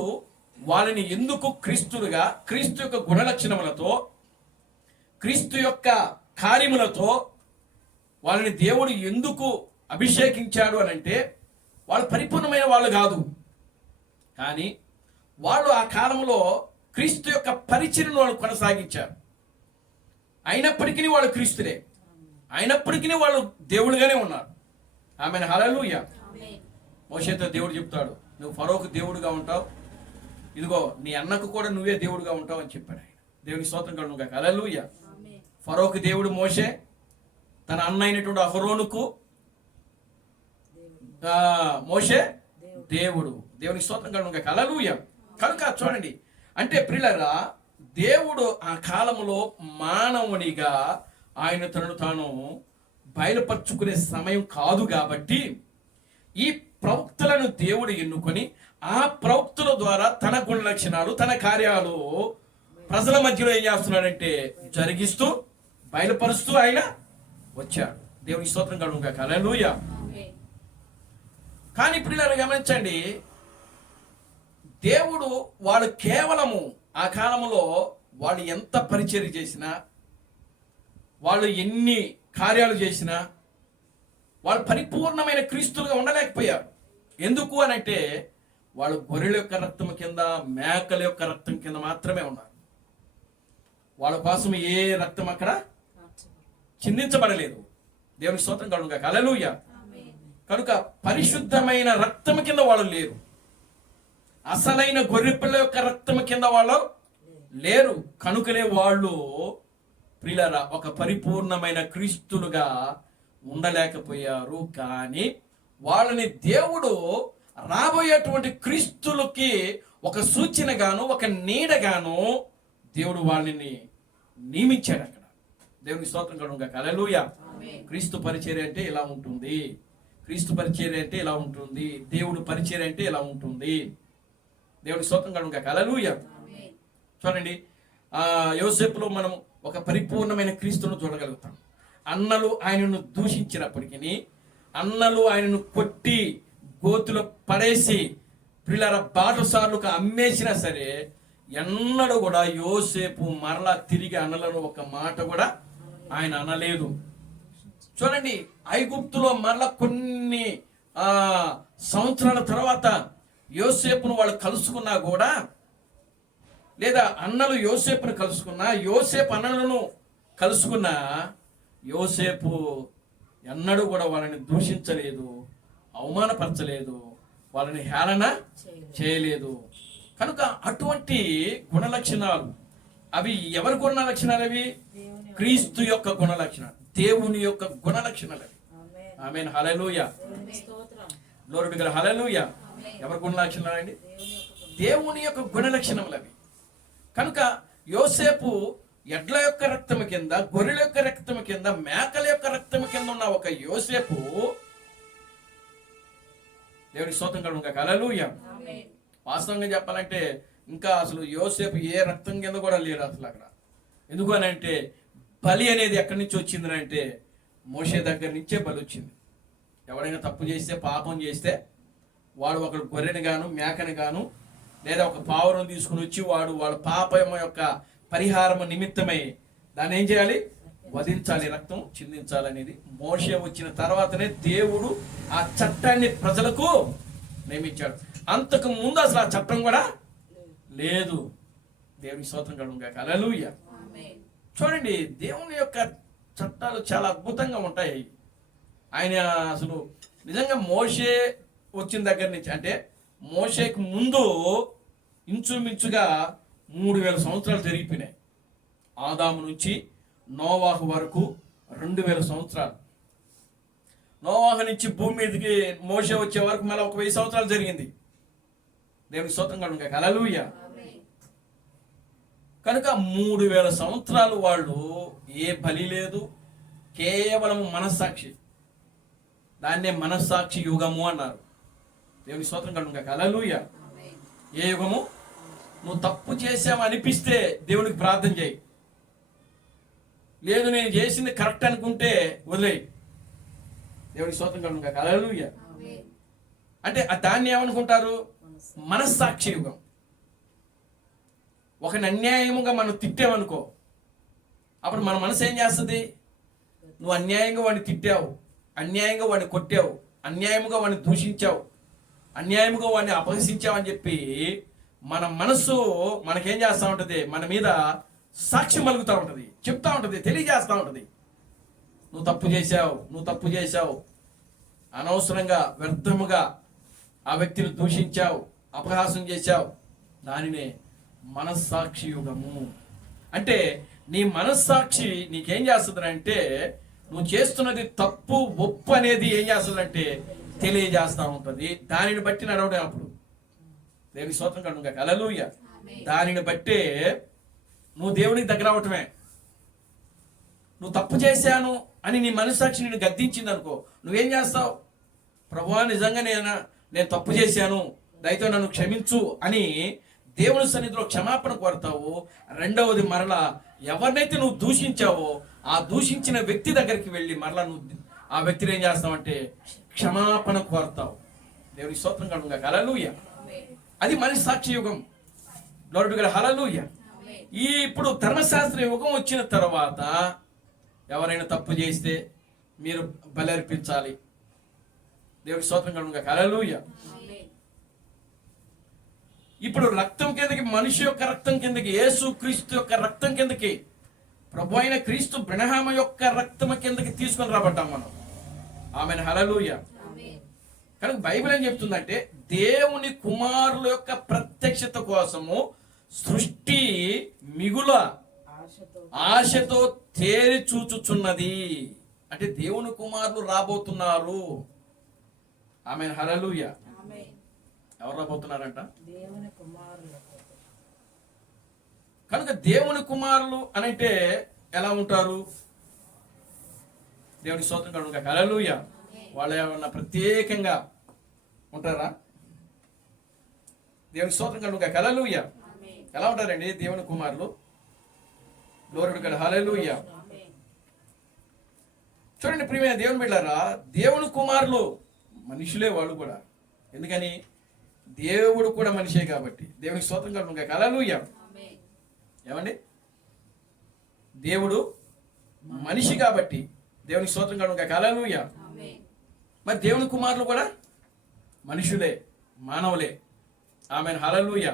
వాళ్ళని ఎందుకు క్రీస్తులుగా, క్రీస్తు యొక్క గుణలక్షణములతో, క్రీస్తు యొక్క కార్యములతో వాళ్ళని దేవుడు ఎందుకు అభిషేకించాడు అని అంటే, వాళ్ళు పరిపూర్ణమైన వాళ్ళు కాదు, కానీ వాళ్ళు ఆ కాలంలో క్రీస్తు యొక్క పరిచర్యను వాళ్ళు కొనసాగించారు. అయినప్పటికీ వాళ్ళు క్రీస్తులే, అయినప్పటికీ వాళ్ళు దేవుడుగానే ఉన్నారు. ఆమెను. హల్లెలూయా. మోషేతో దేవుడు చెప్తాడు, నువ్వు ఫరోకు దేవుడుగా ఉంటావు, ఇదిగో నీ అన్నకు కూడా నువ్వే దేవుడుగా ఉంటావు అని చెప్పాడు ఆయన. దేవుని స్తోత్రం కలుగును గాక. హల్లెలూయా. ఫరోకు దేవుడు మోషే, తన అన్న అయినటువంటి అహరోనుకు మోషే దేవుడు. దేవునికి స్తోత్రం కలుగును గాక. హల్లెలూయా. కనుక చూడండి, అంటే ప్రియులారా, దేవుడు ఆ కాలంలో మానవునిగా ఆయన తనను తాను బయలుపరుచుకునే సమయం కాదు కాబట్టి ఈ ప్రవక్తలను దేవుడు ఎన్నుకొని ఆ ప్రవక్తుల ద్వారా తన గుణ లక్షణాలు, తన కార్యాలు ప్రజల మధ్యలో ఏం చేస్తున్నాడంటే జరిగిస్తూ బయలుపరుస్తూ ఆయన వచ్చాడు. దేవునికి స్తోత్రం కలుగును గాక. హల్లెలూయా. కానీ ఇప్పుడు గమనించండి, దేవుడు వాళ్ళు కేవలము ఆ కాలంలో వాళ్ళు ఎంత పరిచర్య చేసినా, వాళ్ళు ఎన్ని కార్యాలు చేసినా వాళ్ళు పరిపూర్ణమైన క్రీస్తులుగా ఉండలేకపోయారు. ఎందుకు అని అంటే వాళ్ళు గొర్రెల యొక్క రక్తం కింద, మేకల యొక్క రక్తం కింద మాత్రమే ఉన్నారు. వాళ్ళ కోసం ఏ రక్తం అక్కడ చిందించబడలేదు. దేవునికి స్తోత్రం కలుగును గాక. హల్లెలూయా. కనుక పరిశుద్ధమైన రక్తం కింద వాళ్ళు లేరు. అసలైన గొర్రెపిల్ల యొక్క రక్తం కింద వాళ్ళు లేరు. కనుకనే వాళ్ళు ప్రియులారా ఒక పరిపూర్ణమైన క్రీస్తులుగా ఉండలేకపోయారు. కానీ వాళ్ళని దేవుడు రాబోయేటువంటి క్రీస్తులకి ఒక సూచనగాను, ఒక నీడగాను దేవుడు వాళ్ళని నియమించాడు అక్కడ. దేవునికి స్తోత్రం కలుగును గాక. హల్లెలూయా. క్రీస్తు పరిచర్య అంటే ఇలా ఉంటుంది, క్రీస్తు పరిచర్య అంటే ఇలా ఉంటుంది, దేవుడు పరిచర్య అంటే ఇలా ఉంటుంది. దేవునికి స్తోత్రం కలుగును గాక. హల్లెలూయా. చూడండి, యోసేపులో మనం ఒక పరిపూర్ణమైన క్రీస్తును చూడగలుగుతాం. అన్నలు ఆయనను దూషించినప్పటికీ, అన్నలు ఆయనను కొట్టి గోతులో పడేసి పిల్లల బాటసార్లకు అమ్మేసినా సరే ఎన్నడూ కూడా యోసేపు మరలా తిరిగి అన్నలను ఒక మాట కూడా ఆయన అనలేదు. చూడండి, ఐగుప్తులో మరలా కొన్ని సంవత్సరాల తర్వాత యోసేపును వాళ్ళు కలుసుకున్నా కూడా, లేదా అన్నలు యోసేపును కలుసుకున్నా, యోసేపు అన్నలను కలుసుకున్నా, యోసేపు ఎన్నడూ కూడా వాళ్ళని దూషించలేదు, అవమానపరచలేదు, వాళ్ళని హేళన చేయలేదు. కనుక అటువంటి గుణలక్షణాలు అవి ఎవరి గుణ లక్షణాలు? అవి క్రీస్తు యొక్క గుణ లక్షణాలు, దేవుని యొక్క గుణ లక్షణాలు అవి. ఆమేన్. హల్లెలూయా. Glory to God. హల్లెలూయా. ఎవరి గుణ లక్షణాలు అండి? దేవుని యొక్క గుణ లక్షణములు అవి. కనుక యోసేపు ఎడ్ల యొక్క రక్తము కింద, గొర్రెల యొక్క రక్తము కింద, మేకల యొక్క రక్తము కింద ఉన్న ఒక యోసేపు, దేవునికి స్తోత్రం కలుగును గాక. హల్లెలూయా. వాస్తవంగా చెప్పాలంటే ఇంకా అసలు యోసేపు ఏ రక్తం కింద కూడా లేడు అసలు అక్కడ. ఎందుకు అని అంటే బలి అనేది ఎక్కడి నుంచి వచ్చింది అంటే మోషే దగ్గర నుంచే బలి వచ్చింది. ఎవరైనా తప్పు చేస్తే, పాపం చేస్తే వాడు ఒకడు గొర్రెని గాను, మేకని గాను, లేదా ఒక పావురం తీసుకుని వచ్చి వాడు వాళ్ళ పాపం యొక్క పరిహారం నిమిత్తమై దాన్ని ఏం చేయాలి? వధించాలి, రక్తం చిందించాలనేది మోషే వచ్చిన తర్వాతనే దేవుడు ఆ చట్టాన్ని ప్రజలకు నియమించాడు. అంతకు ముందు అసలు ఆ చట్టం కూడా లేదు. దేవుని స్తోత్రం కలుగును గాక. హల్లెలూయా. చూడండి, దేవుని యొక్క చట్టాలు చాలా అద్భుతంగా ఉంటాయి. ఆయన అసలు నిజంగా మోషే వచ్చిన దగ్గర నుంచి, అంటే మోషేకి ముందు ఇంచుమించుగా 3000 సంవత్సరాలు జరిగిపోయినాయి. ఆదాము నుంచి నోవాహు వరకు 2000 సంవత్సరాలు. నోవాహు నుంచి భూమి మీదకి మోషే వచ్చే వరకు మళ్ళీ 1000 సంవత్సరాలు జరిగింది. దేవునికి స్తోత్రం కలుగును గాక. హల్లెలూయా. కనుక 3000 సంవత్సరాలు వాళ్ళు ఏ బలి లేదు, కేవలం మనస్సాక్షి. దాన్నే మనస్సాక్షి యుగము అన్నారు. దేవుని స్తోత్రం కలుగును గాక. హల్లెలూయా. ఏ యుగము? నువ్వు తప్పు చేసావు అనిపిస్తే దేవునికి ప్రార్థన చేయి. లేదు నేను చేసింది కరెక్ట్ అనుకుంటే వదిలేయి. దేవునికి స్తోత్రం కలుగును గాక. హల్లెలూయా. అంటే దాన్ని ఏమనుకుంటారు? మనస్సాక్షి యుగం. ఒక అన్యాయముగా మనం తిట్టామనుకో, అప్పుడు మన మనసు ఏం చేస్తుంది? నువ్వు అన్యాయంగా వాడిని తిట్టావు, అన్యాయంగా వాడిని కొట్టావు, అన్యాయముగా వాడిని దూషించావు, అన్యాయముగా వాడిని అపహసించావు అని చెప్పి మన మనస్సు మనకేం చేస్తూ ఉంటుంది? మన మీద సాక్ష్యం పలుకుతూ ఉంటుంది, చెప్తా ఉంటుంది, తెలియజేస్తూ ఉంటుంది. నువ్వు తప్పు చేశావు, నువ్వు తప్పు చేశావు, అనవసరంగా వ్యర్థముగా ఆ వ్యక్తిని దూషించావు, అపహాసం చేశావు. దానినే మనస్సాక్షి యుగము. అంటే నీ మనస్సాక్షి నీకేం చేస్తుంది అంటే, నువ్వు చేస్తున్నది తప్పు ఒప్పు అనేది ఏం చేస్తుందంటే తెలియజేస్తూ ఉంటుంది. దానిని బట్టి నడవడం. అప్పుడు దేవుని స్తోత్రం కలుగును గాక. హల్లెలూయా. దానిని బట్టే నువ్వు దేవునికి దగ్గర అవటమే. నువ్వు తప్పు చేశాను అని నీ మనస్సాక్షి నిన్ను గద్దించింది అనుకో, నువ్వేం చేస్తావు? ప్రభువా నిజంగా నేను తప్పు చేశాను, దయతో నన్ను క్షమించు అని దేవుని సన్నిధిలో క్షమాపణ కోరుతావు. రెండవది, మరలా ఎవరినైతే నువ్వు దూషించావో ఆ దూషించిన వ్యక్తి దగ్గరికి వెళ్ళి మరలా నువ్వు ఆ వ్యక్తిని ఏం చేస్తావంటే క్షమాపణ కోరుతావు. దేవుని స్తోత్రం కలుగును గాక. హల్లెలూయా. అది మనస్సాక్షి యుగం. Glory to God. హల్లెలూయా. ఇప్పుడు ధర్మశాస్త్ర యుగం వచ్చిన తర్వాత ఎవరైనా తప్పు చేస్తే మీరు బలి అర్పించాలి. దేవుని స్తోత్రం కలుగును గాక. హల్లెలూయా. ఇప్పుడు రక్తం కిందకి, మనిషి యొక్క రక్తం కిందకి, యేసు క్రీస్తు యొక్క రక్తం కిందకి, ప్రభు అయిన క్రీస్తు బ్రహ్మ యొక్క రక్తం కిందకి తీసుకొని రాబడ్డాం మనం. ఆమెన్. హల్లెలూయా. కనుక బైబిల్ ఏం చెప్తుందంటే, దేవుని కుమారుల యొక్క ప్రత్యక్షత కోసము సృష్టి మిగుల ఆశతో తేరి చూచుచున్నది. అంటే దేవుని కుమారులు రాబోతున్నారు. ఆమెన్. హల్లెలూయా. ఎవరు రాబోతున్నారంట? దేవుని కుమారులు. కనుక దేవుని కుమారులు అనంటే ఎలా ఉంటారు? దేవుని స్తోత్రం కలుగును గాక. హల్లెలూయా. వాళ్ళు ఏమన్నా ప్రత్యేకంగా ఉంటారా? దేవుని స్తోత్రం కలుగును గాక. హల్లెలూయా. ఎలా ఉంటారండి దేవుని కుమారులు? Glory to God. హల్లెలూయా. చూడండి ప్రియమైన దేవుని బిడ్డలారా, దేవుని కుమారులు మనుషులే వాళ్ళు కూడా. ఎందుకని? దేవుడు కూడా మనిషే కాబట్టి. దేవునికి స్తోత్రం కలుగును గాక. హల్లెలూయా. ఏమండి? దేవుడు మనిషి కాబట్టి దేవునికి స్తోత్రం కలుగును గాక. హల్లెలూయా. మరి దేవుని కుమారులు కూడా మనుషులే, మానవులే. ఆమెన్. హల్లెలూయా.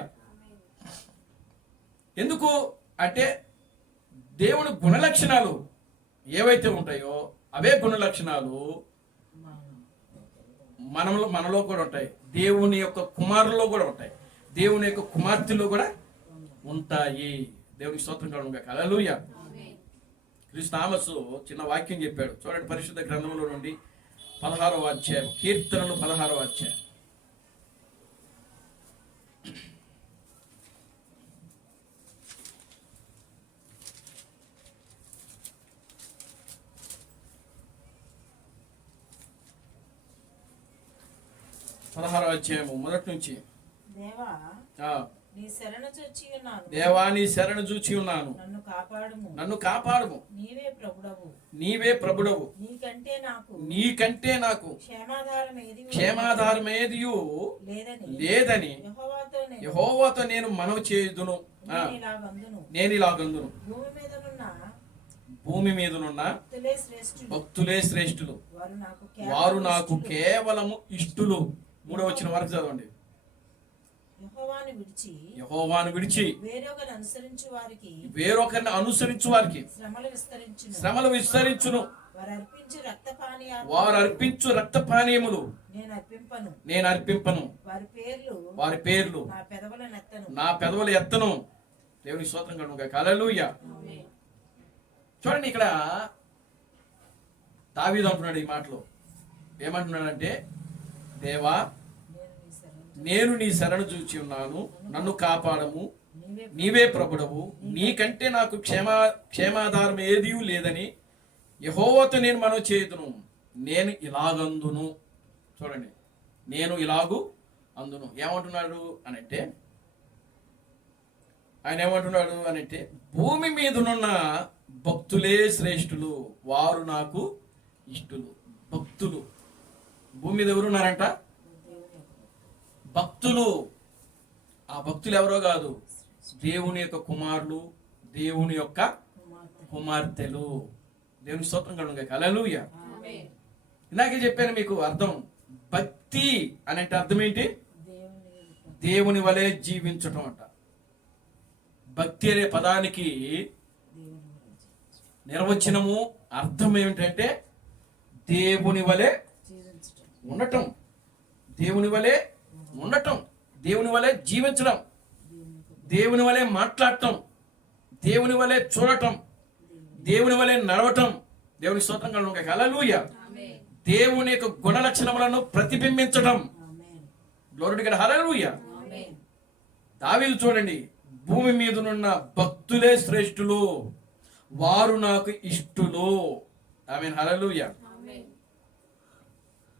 ఎందుకు అంటే దేవుని గుణలక్షణాలు ఏవైతే ఉంటాయో అవే గుణలక్షణాలు మనలో కూడా ఉంటాయి. దేవుని యొక్క కుమారుల్లో కూడా ఉంటాయి, దేవుని యొక్క కుమార్తెలో కూడా ఉంటాయి. దేవునికి స్తోత్రం కలుగును గాక. హల్లెలూయా. క్రీస్తు థామస్ చిన్న వాక్యం చెప్పాడు. చూడండి, పరిశుద్ధ గ్రంథంలో నుండి 16వ అధ్యాయం, కీర్తనలు 16వ అధ్యాయం. మొదటి నుంచి. దేవా నీ శరణు చూచి ఉన్నాను. దేవా నీ శరణు చూచి ఉన్నాను. నన్ను కాపాడుము. నన్ను కాపాడుము. నీవే ప్రభుడవు. నీవే ప్రభుడవు. నీకంటే నాకు క్షేమాధారం ఏదియు లేదని యెహోవాతో నేను మనవి చేయుదును. నేను ఇలాగందును. భూమి మీదనున్న భక్తులే శ్రేష్ఠులు, వారు నాకు కేవలము ఇష్టులు. 3వ వచనం వరకు చదవండి. యెహోవాను విడిచి వేరొకరిని అనుసరించు వారికి శ్రమలు విస్తరించును. వారు అర్పించు రక్తపానీయములు నేను అర్పింపను. వారి పేర్లు నా పెదవుల ఎత్తను. దేవుని స్తోత్రం కలుగును గాక. హల్లెలూయా. చూడండి, ఇక్కడ దావీదు అంటున్నాడు ఈ మాటలో. ఏమంటున్నాడంటే, దేవా నేను నీ శరణు చూచి ఉన్నాను, నన్ను కాపాడము, నీవే ప్రభుడవు, నీకంటే నాకు క్షేమాధారం ఏదీ లేదని యెహోవాతో నేను మనవి చేయుదును. నేను ఇలాగందును. చూడండి, నేను ఇలాగు అందును. ఏమంటున్నాడు అనంటే, ఆయన ఏమంటున్నాడు అనంటే, భూమి మీదనున్న భక్తులే శ్రేష్ఠులు, వారు నాకు ఇష్టలు. భక్తులు, భూమి మీద ఎవరున్నారంట? భక్తులు. ఆ భక్తులు ఎవరో కాదు, దేవుని యొక్క కుమారులు, దేవుని యొక్క కుమార్తెలు. దేవుని స్తోత్రం కలుగును గాక. హల్లెలూయా. ఇందాకే చెప్పాను మీకు అర్థం. భక్తి అనే అర్థం ఏంటి? దేవుని వలె జీవించటం అంట. భక్తి అనే పదానికి నిర్వచనము అర్థం ఏమిటంటే దేవుని వలె ఉండటం, దేవుని వలె ఉండటం, దేవుని వలె జీవించడం, దేవుని వలె మాట్లాడటం, దేవుని వలె చూడటం, దేవుని వలె నడవటం. దేవుని స్తోత్రం కలుగును గాక. హల్లెలూయా. దేవుని యొక్క గుణ లక్షణములను ప్రతిబింబించడం. Glory to God. హల్లెలూయా. దావీదు చూడండి, భూమి మీదనున్న భక్తులే శ్రేష్ఠులు, వారు నాకు ఇష్టలు. ఆమేన్. హల్లెలూయా.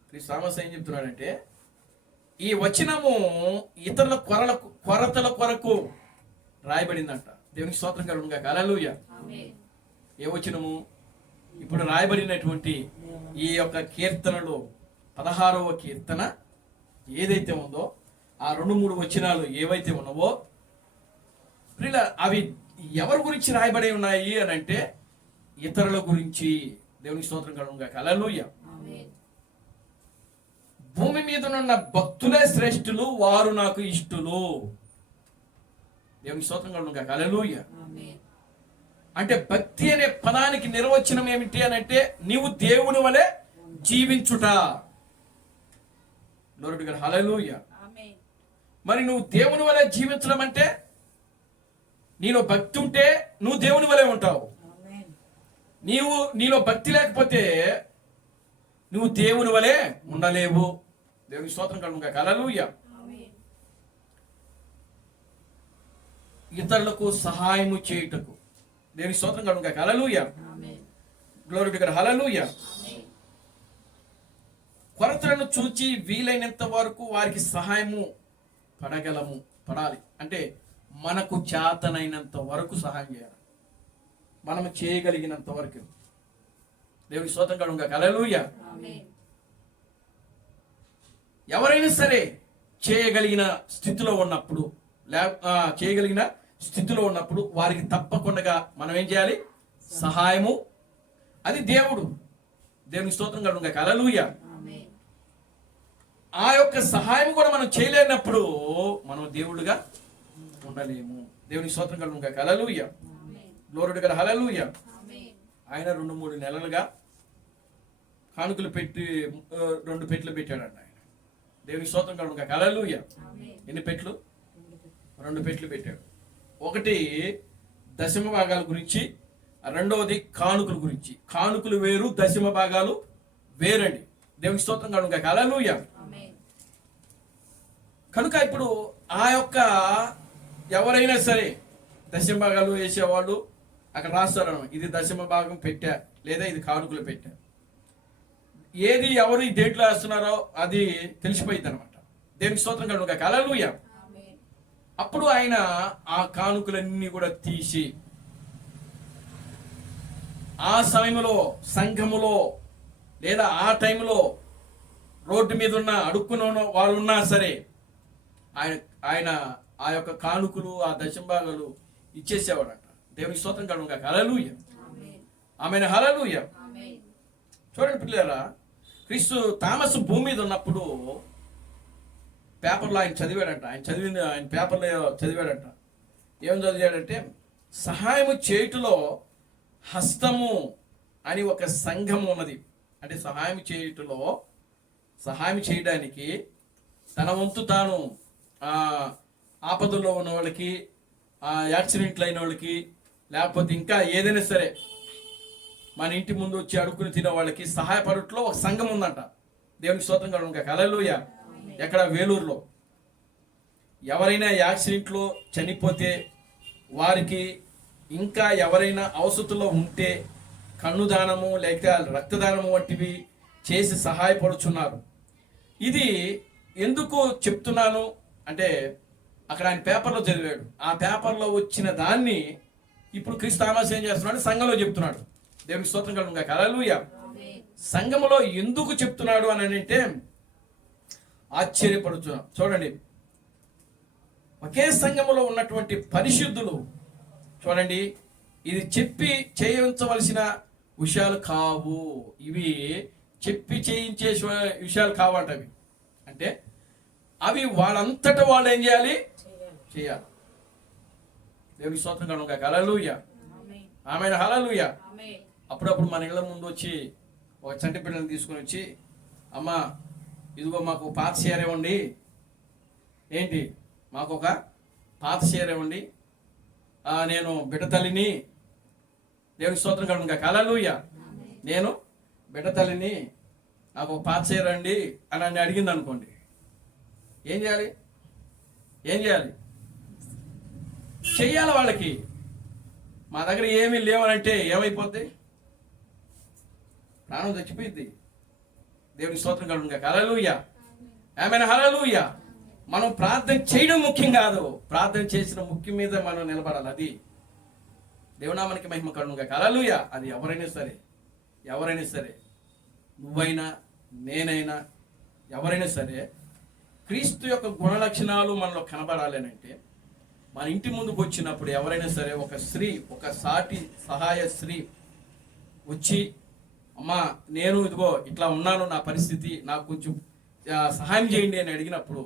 శ్రీరామస్ ఏం చెప్తున్నాడంటే, ఈ వచనము ఇతరుల కొరతల కొరకు రాయబడిందంట. దేవునికి స్తోత్రం కలుగును గాక. హల్లెలూయా. ఏ వచనము? ఇప్పుడు రాయబడినటువంటి ఈ యొక్క కీర్తనలో 16వ కీర్తన ఏదైతే ఉందో, ఆ 2-3 వచనాలు ఏవైతే ఉన్నావో, అవి ఎవరి గురించి రాయబడి ఉన్నాయి అని అంటే ఇతరుల గురించి. దేవునికి స్తోత్రం కలుగును గాక. హల్లెలూయా. భూమి మీద ఉన్న భక్తులే శ్రేష్ఠులు, వారు నాకు ఇష్టలు. దేవునికి స్తోత్రం కలుగును గాక. హల్లెలూయా. అంటే భక్తి అనే పదానికి నిర్వచనం ఏమిటి అని అంటే, నీవు దేవుని వలె జీవించుట. Glory to God. హల్లెలూయా. మరి నువ్వు దేవుని వలె జీవించడం అంటే, నీలో భక్తి ఉంటే నువ్వు దేవుని వలె ఉంటావు. నీలో భక్తి లేకపోతే నువ్వు దేవుని వలె ఉండలేవు. దేవునికి స్తోత్రం కలుగును గాక. హల్లెలూయా. ఇతరులకు సహాయము చేయుటకు. దేవునికి స్తోత్రం కలుగును గాక. హల్లెలూయా. Glory to God. హల్లెలూయా. కొరతలను చూచి వీలైనంత వరకు వారికి సహాయము పడాలి. అంటే మనకు చేతనైనంత వరకు సహాయం చేయాలి, మనము చేయగలిగినంత వరకు. దేవునికి స్తోత్రం కలుగును గాక. హల్లెలూయా. ఎవరైనా సరే చేయగలిగిన స్థితిలో ఉన్నప్పుడు వారికి తప్పకుండా మనం ఏం చేయాలి? సహాయము. అది దేవుడు. దేవునికి స్తోత్రం కలుగును గాక. హల్లెలూయా. ఆ యొక్క సహాయం కూడా మనం చేయలేనప్పుడు మనం దేవుడుగా ఉండలేము. దేవునికి స్తోత్రం కలుగును గాక. హల్లెలూయా. Glory to God. హల్లెలూయా. ఆయన 2-3 నెలలుగా కానుకలు పెట్టి 2 పెట్లు పెట్టాడంట ఆయన. దేవునికి స్తోత్రం కలుగును గాక. హల్లెలూయా. ఎన్ని పెట్లు? 2 పెట్లు పెట్టాడు. ఒకటి దశమ భాగాల గురించి, రెండవది కానుకల గురించి. కానుకలు వేరు, దశమ భాగాలు వేరండి. దేవునికి స్తోత్రం కలుగును గాక. హల్లెలూయా. కనుక ఇప్పుడు ఆ యొక్క ఎవరైనా సరే దశమ భాగాలు వేసేవాళ్ళు అక్కడ రాస్తారు, ఇది దశమ భాగం పెట్టా, లేదా ఇది కానుకలు పెట్టా. ఏది ఎవరు ఈ దేంట్లో వేస్తున్నారో అది తెలిసిపోయింది అనమాట. దేవునికి స్తోత్రం కలుగును గాక. హల్లెలూయా. అప్పుడు ఆయన ఆ కానుకలన్నీ కూడా తీసి ఆ సమయంలో సంఘములో లేదా ఆ టైంలో రోడ్డు మీద ఉన్న అడుక్కున్న వాళ్ళు ఉన్నా సరే ఆయన ఆ యొక్క కానుకలు, ఆ దశంభాగాలు ఇచ్చేసేవాడంట. దేవునికి స్తోత్రం కలుగును గాక. హల్లెలూయా. ఆమేన్. హల్లెలూయా. చూడండి పిల్లరా, క్రీస్తు తామసు భూమి మీద ఉన్నప్పుడు పేపర్లో ఆయన చదివాడంట. ఆయన పేపర్లో చదివాడంట. ఏం చదివాడంటే, సహాయము చేయుటలో హస్తము అని ఒక సంఘం ఉన్నది. అంటే సహాయం చేయడానికి తన వంతు తాను ఆపదల్లో ఉన్న వాళ్ళకి, యాక్సిడెంట్లు అయిన వాళ్ళకి, లేకపోతే ఇంకా ఏదైనా సరే మన ఇంటి ముందు వచ్చి అడుక్కుని తినే వాళ్ళకి సహాయపడట్లో ఒక సంఘం ఉందంట. దేవునికి స్తోత్రం కలుగును. హల్లెలూయా. ఎక్కడ? వేలూరులో. ఎవరైనా యాక్సిడెంట్లో చనిపోతే వారికి, ఇంకా ఎవరైనా అవసరంలో ఉంటే కన్ను దానము లేకపోతే రక్తదానము వంటివి చేసి సహాయపడుచున్నారు. ఇది ఎందుకు చెప్తున్నాను అంటే, అక్కడ ఆయన పేపర్లో చదివాడు. ఆ పేపర్లో వచ్చిన దాన్ని ఇప్పుడు క్రీస్తు ఆమాస్ ఏం చేస్తున్నాడు? సంఘంలో చెప్తున్నాడు. దేవునికి స్తోత్రం కలుగును. హల్లెలూయా. సంఘములో ఎందుకు చెప్తున్నాడు అని అంటే ఆశ్చర్యపడుతున్నాం. చూడండి, ఒకే సంఘములో ఉన్నటువంటి పరిశుద్ధులు చూడండి, ఇది చెప్పి చేయించవలసిన విషయాలు కావు. ఇవి చెప్పి చేయించే విషయాలు కావంట. అవి అంటే అవి వాళ్ళంతటా వాళ్ళు ఏం చేయాలి? చేయాలి. దేవునికి స్తోత్రం కలుగును. హల్లెలూయా. ఆమేన్. హల్లెలూయా. అప్పుడప్పుడు మన ఇళ్ళ ముందు వచ్చి ఒక చంటి పిల్లల్ని తీసుకొని వచ్చి, అమ్మ ఇదిగో మాకు పాత చీర ఇవ్వండి. ఏంటి? మాకు ఒక పాత చీర ఇవ్వండి, నేను బిడ్డ తల్లిని. దేవునికి స్తోత్రం కలుగును. హల్లెలూయా. నేను బిడ్డ తల్లిని, నాకు ఒక పాత చీర అండి అని అడిగింది అనుకోండి. ఏం చేయాలి? చెయ్యాలి. వాళ్ళకి మా దగ్గర ఏమీ లేవనంటే ఏమైపోద్ది? ప్రాణం చచ్చిపోయింది. దేవునికి స్తోత్రం కలుగును. హల్లెలూయా. ఆమేన్. హల్లెలూయా. మనం ప్రార్థన చేయడం ముఖ్యం కాదు, ప్రార్థన చేసిన ముఖ్యం మీద మనం నిలబడాలి. అది దేవునామానికి మహిమ కలుగును. హల్లెలూయా. అది ఎవరైనా సరే, నువ్వైనా నేనైనా ఎవరైనా సరే, క్రీస్తు యొక్క గుణ లక్షణాలు మనలో కనబడాలి అంటే, మన ఇంటి ముందుకు వచ్చినప్పుడు ఎవరైనా సరే ఒక సాటి సహాయ స్త్రీ వచ్చి, అమ్మా నేను ఇదిగో ఇట్లా ఉన్నాను, నా పరిస్థితి, నాకు కొంచెం సహాయం చేయండి అని అడిగినప్పుడు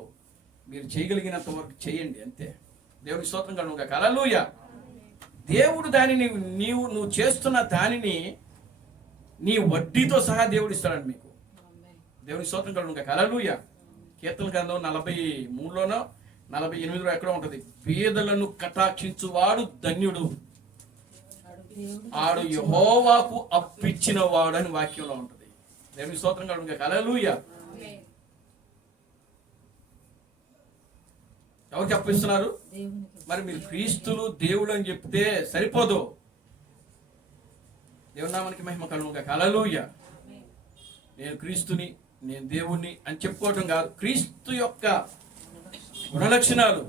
మీరు చేయగలిగినంత వరకు చేయండి, అంతే. దేవునికి స్తోత్రం కలుగును. హల్లెలూయా. దేవుడు దానిని నువ్వు చేస్తున్న దానిని నీ వడ్డీతో సహా దేవుడు ఇస్తాడు మీకు. దేవునికి స్తోత్రం కలుగును. హల్లెలూయా. కీర్తన గ్రంథం 43లోనో 48లో ఎక్కడో ఉంటుంది, పేదలను కటాక్షించువాడు ధన్యుడు, ఆడు యెహోవాకు అప్పిచ్చిన వాడు అని వాక్యంలో ఉంటుంది. దేవునికి స్తోత్రం కలుగును. హల్లెలూయా. ఎవరికి అప్పిస్తున్నారు? మరి మీరు క్రీస్తులు దేవుడు అని చెప్తే సరిపోదు. దేవుని నామానికి మహిమ కలుగును. హల్లెలూయా. నేను క్రీస్తుని, నేను దేవుణ్ణి అని చెప్పుకోవటం కాదు, క్రీస్తు యొక్క గుణలక్షణాలు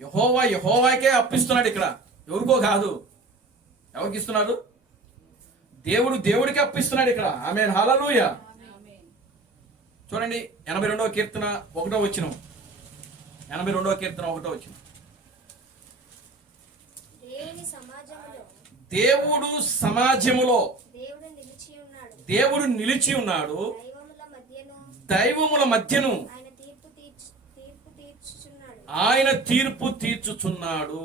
యెహోవాకే అప్పిస్తున్నాడు. ఇక్కడ ఎవరికో కాదు. ఎవరికి ఇస్తున్నాడు? దేవుడికి అప్పిస్తున్నాడు ఇక్కడ. ఆమేన్. హల్లెలూయా. చూడండి 82వ కీర్తన 1వ వచనం. 82వ కీర్తన 1వ వచనం. దేవుడు సమాజములో దేవుడు నిలిచి ఉన్నాడు, దైవముల మధ్యను ఆయన తీర్పు తీర్చుచున్నాడు.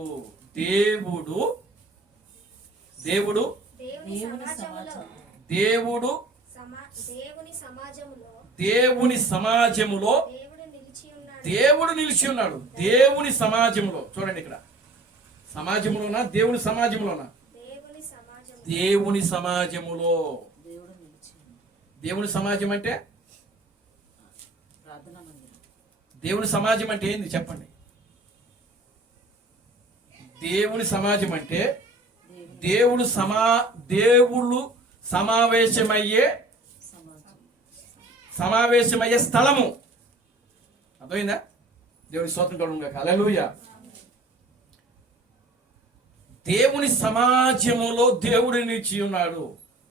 దేవుడు దేవుని సమాజములో దేవుడు నిలిచి ఉన్నాడు. దేవుని సమాజంలో. చూడండి ఇక్కడ సమాజంలోనా దేవుని సమాజంలోనా? దేవుని సమాజములో. దేవుని సమాజం అంటే, దేవుని సమాజం అంటే ఏంది చెప్పండి? దేవుని సమాజం అంటే దేవుళ్ళు సమావేశమయ్యే స్థలము. అర్థమైందా? దేవుని స్తోత్రం కలుగును. హల్లెలూయా. దేవుని సమాజములో దేవుడు నిలిచి ఉన్నాడు.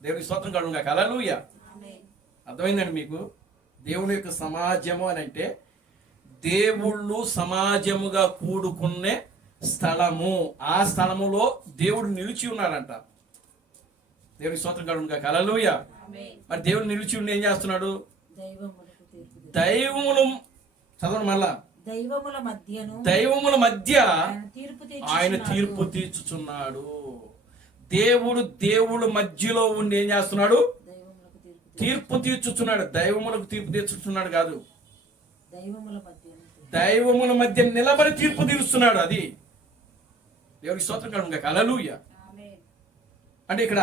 దేవుని స్తోత్రం కలుగును. హల్లెలూయా. అర్థమైందండి మీకు? దేవుని యొక్క సమాజము అని అంటే దేవుళ్ళు సమాజముగా కూడుకునే స్థలము. ఆ స్థలములో దేవుడు నిలిచి ఉన్నాడంట. దేవుని స్తోత్రం కలుగును. హల్లెలూయా. మరి దేవుడు నిలిచి ఉండి ఏం చేస్తున్నాడు? చదవండి మళ్ళా. దైవముల మధ్యను దైవముల మధ్య ఆయన తీర్పు తీర్పు తీర్చుచున్నాడు. దేవుడు మధ్యలో ఉండి ఏం చేస్తున్నాడు? దైవములకు తీర్పు తీర్చుచున్నాడు. దైవములకు తీర్పు తీర్చుచున్నాడు కాదు, దైవముల మధ్యను దైవముల మధ్య నిలబడి తీర్పు తీరుస్తున్నాడు. అది దేవుడికి స్తోత్రం కలుగును గాక. హల్లెలూయా. అంటే ఇక్కడ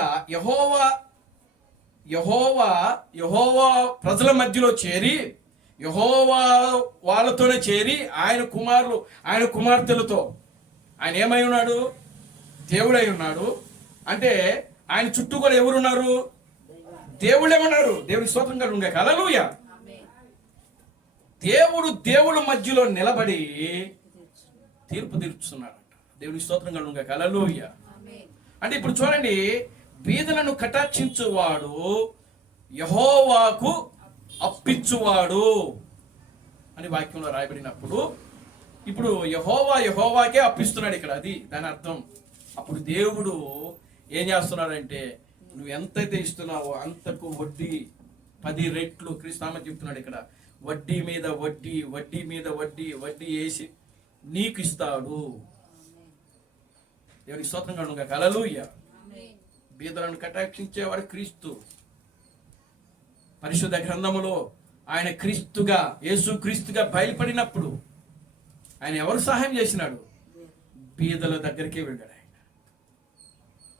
యెహోవా ప్రజల మధ్యలో చేరి, యెహోవా వాళ్ళతోనే చేరి, ఆయన కుమార్తెలతో ఆయన ఏమై ఉన్నాడు? దేవుడై ఉన్నాడు. అంటే ఆయన చుట్టూ కూడా ఎవరున్నారు? దేవుళ్ళే ఉన్నారు. దేవుడి స్తోత్రం కలుగును గాక. హల్లెలూయా. దేవుడు మధ్యలో నిలబడి తీర్పు తీర్చుతున్నాడంట. దేవుడి స్తోత్రం కలుగును గాక. హల్లెలూయా. అంటే ఇప్పుడు చూడండి, బీదలను కటాక్షించువాడు యెహోవాకు అప్పిచ్చువాడు అని వాక్యంలో రాయబడినప్పుడు, ఇప్పుడు యెహోవాకే అప్పిస్తున్నాడు ఇక్కడ. అది దాని అర్థం. అప్పుడు దేవుడు ఏం చేస్తున్నాడంటే, నువ్వు ఎంతైతే ఇస్తున్నావో అంతకు వడ్డీ 10 రెట్లు క్రీస్తునామం చెప్తున్నాడు ఇక్కడ. వడ్డీ మీద వడ్డీ, వడ్డీ మీద వడ్డీ, వడ్డీ వేసి నీకు ఇస్తాడు. దేవుడికి స్తోత్రం కలుగును గాక. హల్లెలూయా. బీదలను కటాక్షించేవాడు క్రీస్తు. పరిశుద్ధ గ్రంథములో ఆయన క్రీస్తుగా, యేసు క్రీస్తుగా బయలుపడినప్పుడు ఆయన ఎవరు సహాయం చేసినాడు? బీదల దగ్గరికే వెళ్ళాడు ఆయన.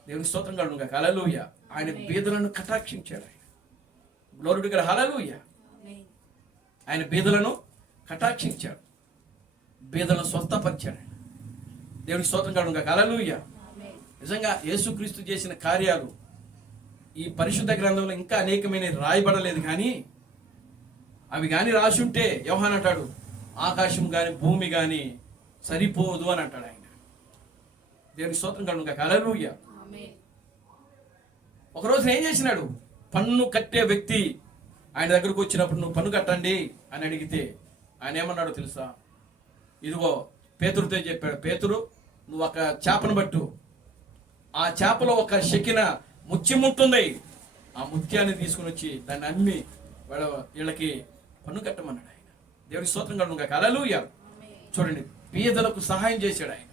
దేవుని స్తోత్రం కలుగును గాక. హల్లెలూయా. ఆయన బీదలను కటాక్షించాడు. ఆయన గ్లోరీ టు గాడ్. హల్లెలూయా. ఆయన బీదలను కటాక్షించాడు, బీదలను స్వస్థపరిచాడు. దేవునికి స్తోత్రం కలుగును గాక. హల్లెలూయా. నిజంగా యేసుక్రీస్తు చేసిన కార్యాలు ఈ పరిశుద్ధ గ్రంథంలో ఇంకా అనేకమైన రాయబడలేదు, కానీ అవి కానీ రాసి ఉంటే యోహాన్ అంటాడు, ఆకాశం కానీ భూమి కానీ సరిపోదు అని అంటాడు ఆయన. దేవునికి స్తోత్రం కలుగును గాక. హల్లెలూయా. ఒకరోజు ఏం చేసినాడు? పన్ను కట్టే వ్యక్తి ఆయన దగ్గరకు వచ్చినప్పుడు, నువ్వు పన్ను కట్టండి అని అడిగితే ఆయన ఏమన్నాడో తెలుసా? ఇదిగో పేతురుతో చెప్పాడు, పేతురు నువ్వు ఒక చేపను పట్టు, ఆ చేపలో ఒక శకిన ముత్యం ఉంటుంది, ఆ ముత్యాన్ని తీసుకుని వచ్చి దాన్ని అమ్మి వీళ్ళకి పన్ను కట్టమన్నాడు ఆయన. దేవుడి స్తోత్రం కలుగును గాక. హల్లెలూయా. చూడండి, బీదలకు సహాయం చేశాడు ఆయన.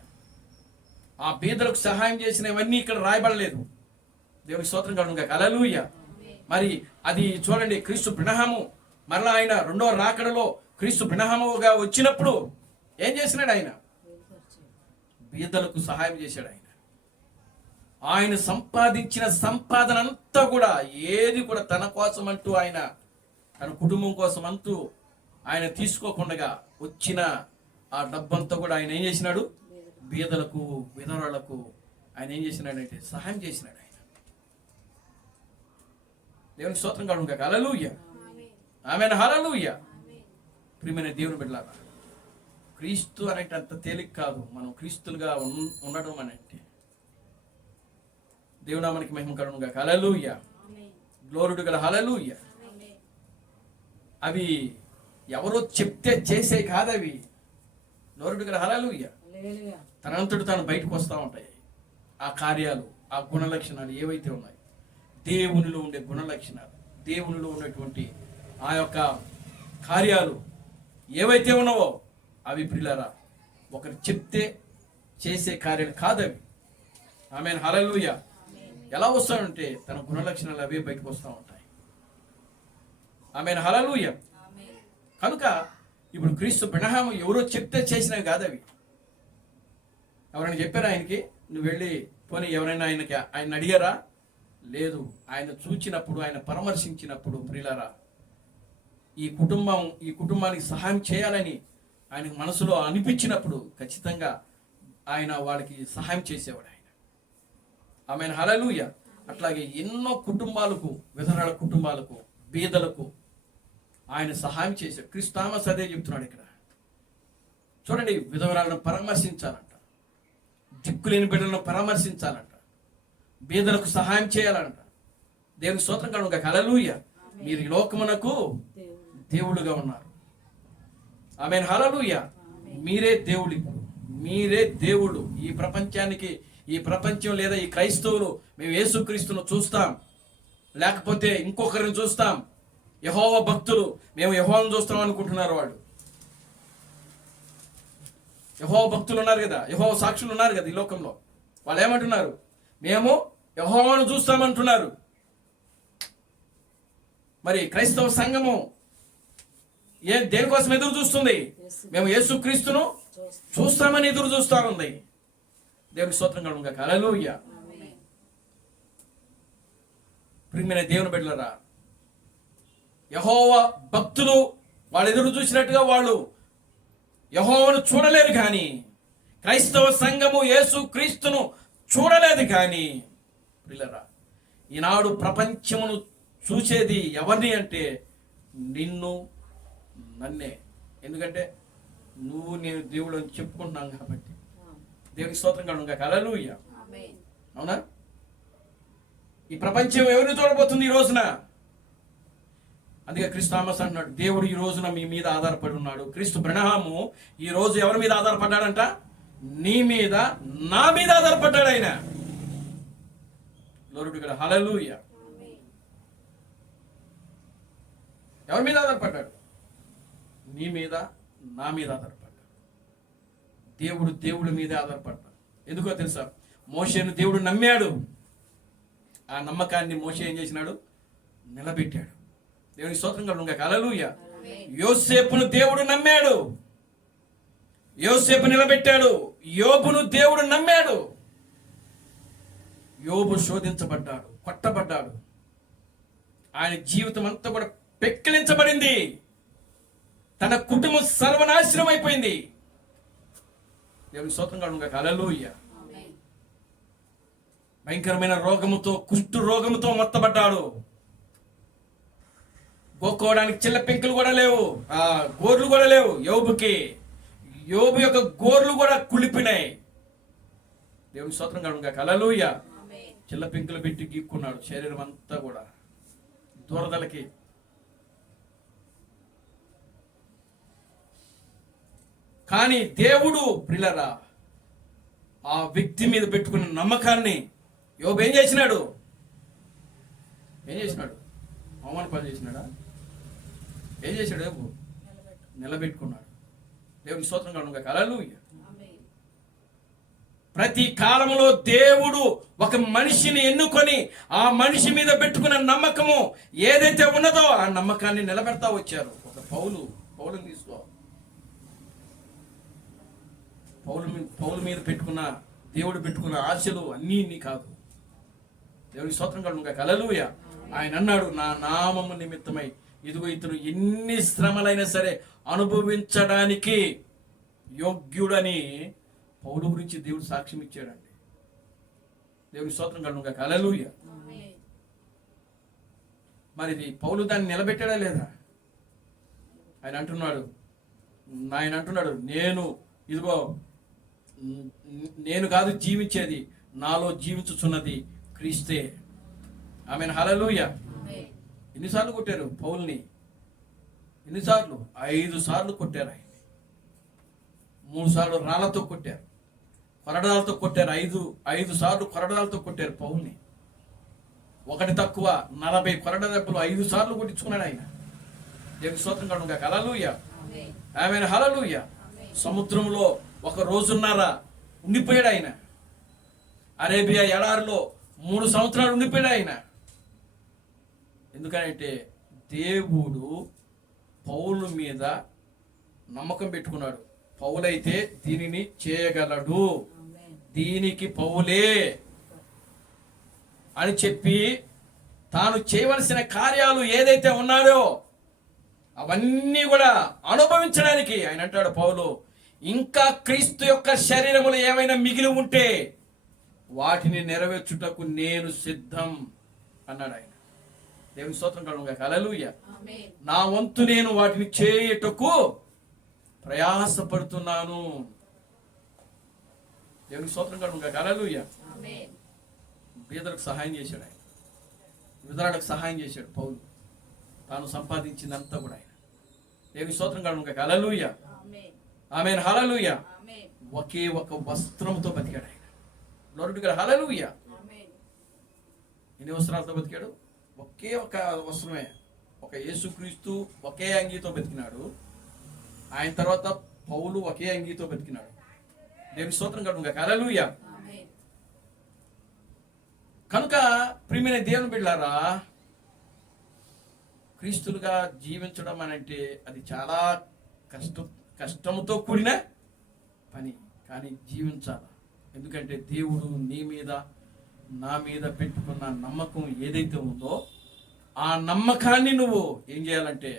ఆ బీదలకు సహాయం చేసినవన్నీ ఇక్కడ రాయబడలేదు. దేవుడి స్తోత్రం కలుగును గాక. హల్లెలూయా. మరి అది చూడండి, క్రీస్తు పినహము మరలా ఆయన రెండవ రాకడలో క్రీస్తు పినహముగా వచ్చినప్పుడు ఏం చేసినాడు? ఆయన బీదలకు సహాయం చేశాడు. ఆయన సంపాదించిన సంపాదన అంతా కూడా ఏది కూడా తన కోసం అంటూ, ఆయన తన కుటుంబం కోసం అంటూ ఆయన తీసుకోకుండా వచ్చిన ఆ డబ్బంతా కూడా ఆయన ఏం చేసినాడు? బీదలకు, విధవరాలకు ఆయన ఏం చేసినాడంటే సహాయం చేసినాడు ఆయన. దేవుని స్తోత్రం కలుగును గాక. హల్లెలూయా. ఆమేన్. హల్లెలూయా. ప్రియమైన దేవుని బిడ్డలారా, క్రీస్తు అనేటి అంత తేలిక కాదు. మనం క్రీస్తులుగా ఉండడం అంటే. దేవునామానికి మహిమ కలుగును గాక. హల్లెలూయా. Glory to God. హల్లెలూయా. అవి ఎవరో చెప్తే చేసే కాదు అవి. Glory to God. హల్లెలూయా. తనంతటి తాను బయటకు వస్తూ ఉంటాయి ఆ కార్యాలు, ఆ గుణ లక్షణాలు ఏవైతే ఉన్నాయి, దేవునిలో ఉండే గుణ లక్షణాలు, దేవునిలో ఉన్నటువంటి ఆ యొక్క కార్యాలు ఏవైతే ఉన్నావో అవి ప్రియులారా ఒకరు చెప్తే చేసే కార్యాలు కాదు అవి. ఆమేన్. హల్లెలూయా. ఎలా వస్తాయంటే తన గుణ లక్షణాలు అవే బయటకు వస్తూ ఉంటాయి. ఆమేన్. హల్లెలూయా. కనుక ఇప్పుడు క్రీస్తు పినహాము ఎవరో చెప్తే చేసినవి కాదు అవి. ఎవరైనా చెప్పారా ఆయనకి? నువ్వు వెళ్ళి పోనీ ఎవరైనా ఆయన అడిగారా? లేదు. ఆయన చూచినప్పుడు, ఆయన పరామర్శించినప్పుడు ప్రియులారా ఈ కుటుంబానికి సహాయం చేయాలని ఆయన మనసులో అనిపించినప్పుడు ఖచ్చితంగా ఆయన వాళ్ళకి సహాయం చేసేవాడు ఆయన. ఆమేన్. హల్లెలూయా. అట్లాగే ఎన్నో కుటుంబాలకు, విధవరాల కుటుంబాలకు, బీదలకు ఆయన సహాయం చేశాడు. క్రీస్తు థామస్ అదే చెప్తున్నాడు ఇక్కడ. చూడండి, విధవరాలను పరామర్శించాలంట, దిక్కులేని బిడ్డలను పరామర్శించాలంట, బీదలకు సహాయం చేయాలంట. దేవునికి స్తోత్రం కలుగును గాక. హల్లెలూయా. మీరు ఈ లోకమునకు దేవుడుగా ఉన్నారు. ఆమేన్. హల్లెలూయా. మీరే దేవుడు. మీరే దేవుడు. ఈ ప్రపంచం లేదా ఈ క్రైస్తవులు మేము యేసుక్రీస్తును చూస్తాం, లేకపోతే ఇంకొకరిని చూస్తాం. యెహోవా భక్తులు మేము యెహోవాను చూస్తాం అనుకుంటున్నారు వాళ్ళు. యెహోవా భక్తులు ఉన్నారు కదా, యెహోవా సాక్షులు ఉన్నారు కదా ఈ లోకంలో. వాళ్ళు ఏమంటున్నారు? మేము యెహోవాను చూస్తామంటున్నారు. మరి క్రైస్తవ సంఘము దేనికోసం ఎదురు చూస్తుంది? మేము యేసుక్రీస్తును చూస్తామని ఎదురు చూస్తా ఉంది. దేవుని స్తోత్రం కలుగుగాక. హల్లెలూయా. ప్రియమైన దేవుని బిడ్డలారా, యెహోవా భక్తులు వాళ్ళు ఎదురు చూసినట్టుగా వాళ్ళు యెహోవాను చూడలేరు. కానీ క్రైస్తవ సంఘము యేసుక్రీస్తును చూడలేదు. కానీ ప్రియులారా, ఈనాడు ప్రపంచమును చూసేది ఎవరిని అంటే నిన్ను, నన్నే. ఎందుకంటే నువ్వు నేను దేవుడు అని చెప్పుకుంటున్నాం కాబట్టి. దేవునికి స్తోత్రం కలుగుగాక. హల్లెలూయా. అవునా? ఈ ప్రపంచం ఎవరిని చూడబోతుంది ఈ రోజున? అందుకే క్రీస్తు థామస్ అంటున్నాడు, దేవుడు ఈ రోజున మీ మీద ఆధారపడి ఉన్నాడు. క్రీస్తు బ్రహ్మము ఈ రోజు ఎవరి మీద ఆధారపడ్డాడంట? నీ మీద, నా మీద ఆధారపడ్డాడు ఆయన. లోరుడు హల్లెలూయా. ఎవరి మీద ఆధారపడ్డాడు? నీ మీద, నా మీద ఆధారపడ్డాడు. దేవుడి మీద ఆధారపడ్డాడు. ఎందుకో తెలుసా? మోషేను దేవుడు నమ్మాడు. ఆ నమ్మకాన్ని మోషే ఏం చేసినాడు? నిలబెట్టాడు. దేవుని స్తోత్రం కలుగుగాక. హల్లెలూయా. యోసేపును దేవుడు నమ్మాడు, యోసేపు నిలబెట్టాడు. యోబును దేవుడు నమ్మాడు. యోబు శోధించబడ్డాడు, కొట్టబడ్డాడు. ఆయన జీవితం అంతా కూడా పెక్కిలించబడింది. తన కుటుంబం సర్వనాశనం అయిపోయింది. దేవుని స్తోత్రం కలుగుగాక. హల్లెలూయా. భయంకరమైన రోగముతో, కుష్టు రోగముతో మొత్తబడ్డాడు. గోక్కోవడానికి చిల్ల పెంకులు కూడా లేవు, గోర్లు కూడా లేవు యోబుకి. యోబు యొక్క గోర్లు కూడా కుళ్ళిపోయినాయి. దేవుని స్తోత్రం కలుగుగాక. హల్లెలూయా. చిల్ల పెంకులు పెట్టి గీక్కున్నాడు శరీరం అంతా కూడా దూరదలకి. కానీ దేవుడు ప్రియులారా ఆ వ్యక్తి మీద పెట్టుకున్న నమ్మకాన్ని యోబు ఏం చేసినాడు? అవమాన పాలు చేసినాడా? ఏం చేశాడు? యోబు నిలబెట్టుకున్నాడు. దేవుని స్తోత్రం కలుగుగాక. హల్లెలూయా. ప్రతి కాలంలో దేవుడు ఒక మనిషిని ఎన్నుకొని ఆ మనిషి మీద పెట్టుకున్న నమ్మకము ఏదైతే ఉన్నదో ఆ నమ్మకాన్ని నిలబెడతా వచ్చారు. ఒక పౌలుని తీసుకో. పౌలు మీద పెట్టుకున్న, దేవుడు పెట్టుకున్న ఆశలు అన్నీ కాదు. దేవుని స్తోత్రం కలుగుగాక. హల్లెలూయా. ఆయన అన్నాడు, నా నామము నిమిత్తమై ఇదిగో ఇతను ఎన్ని శ్రమలైనా సరే అనుభవించడానికి యోగ్యుడని పౌలు గురించి దేవుడు సాక్ష్యం ఇచ్చాడండి. దేవుని స్తోత్రం కలుగుగాక. హల్లెలూయా. మరి ఇది పౌలు దాన్ని నిలబెట్టాడా లేదా? ఆయన అంటున్నాడు నేను కాదు జీవించేది, నాలో జీవించుచున్నది క్రీస్తే. ఆమేన్. హల్లెలూయా. ఎన్నిసార్లు కొట్టారు పౌల్ని? ఎన్నిసార్లు? 5 సార్లు కొట్టారు ఆయన. 3 సార్లు రాళ్లతో కొట్టారు, కొరడాలతో కొట్టారు. 5 సార్లు కొరడాలతో కొట్టారు పౌల్ని. ఒకటి తక్కువ 40 కొరడ దెబ్బలు 5 సార్లు కొట్టించుకున్నాడు ఆయన. దేవుని స్తోత్రం కలుగుగాక. హల్లెలూయా. ఆమేన్. హల్లెలూయా. సముద్రంలో 1 రోజున్నర ఉండిపోయాడు ఆయన. అరేబియా ఎడారిలో 3 సంవత్సరాలు ఉండిపోయాడు ఆయన. ఎందుకంటే దేవుడు పౌలు మీద నమ్మకం పెట్టుకున్నాడు. పౌలైతే దీనిని చేయగలడు, దీనికి పౌలే అని చెప్పి తాను చేయవలసిన కార్యాలు ఏదైతే ఉన్నాయో అవన్నీ కూడా అనుభవించడానికి ఆయన అంటాడు పౌలు, ఇంకా క్రీస్తు యొక్క శరీరములు ఏమైనా మిగిలి ఉంటే వాటిని నెరవేర్చుటకు నేను సిద్ధం అన్నాడు ఆయన. దేవుని స్తోత్రం కలుగుగాక. హల్లెలూయా. నా వంతు నేను వాటిని చేయుటకు ప్రయాసపడుతున్నాను. దేవుని స్తోత్రం కలుగుగాక. హల్లెలూయా. బీదలకు సహాయం చేశాడు ఆయన, విధులకు సహాయం చేశాడు పౌలు. తాను సంపాదించిందంతా కూడా ఆయన. దేవుని స్తోత్రం కలుగుగాక. హల్లెలూయా. ఆమేన్. హల్లెలూయా. ఒకే ఒక వస్త్రంతో బతికాడు ఆయన. లోరుడిగా హల్లెలూయా. ఎన్ని వస్త్రాలతో బతికాడు? ఒకే ఒక వస్త్రమే. ఒక యేసుక్రీస్తు ఒకే అంగీతో బతికినాడు. ఆయన తర్వాత పౌలు ఒకే అంగీతో బతికినాడు. దేవుని స్తోత్రం కలుగును గాక. హల్లెలూయా. కనుక ప్రియమైన దేవుని బిడ్డలారా, క్రీస్తులుగా జీవించడం అని అంటే అది చాలా కష్టంతో కూడిన పని, కానీ జీవించాలి. ఎందుకంటే దేవుడు నీ మీద నా మీద పెట్టుకున్న నమ్మకం ఏదైతే ఉందో ఆ నమ్మకాన్ని నువ్వు ఏం చేయాలంటే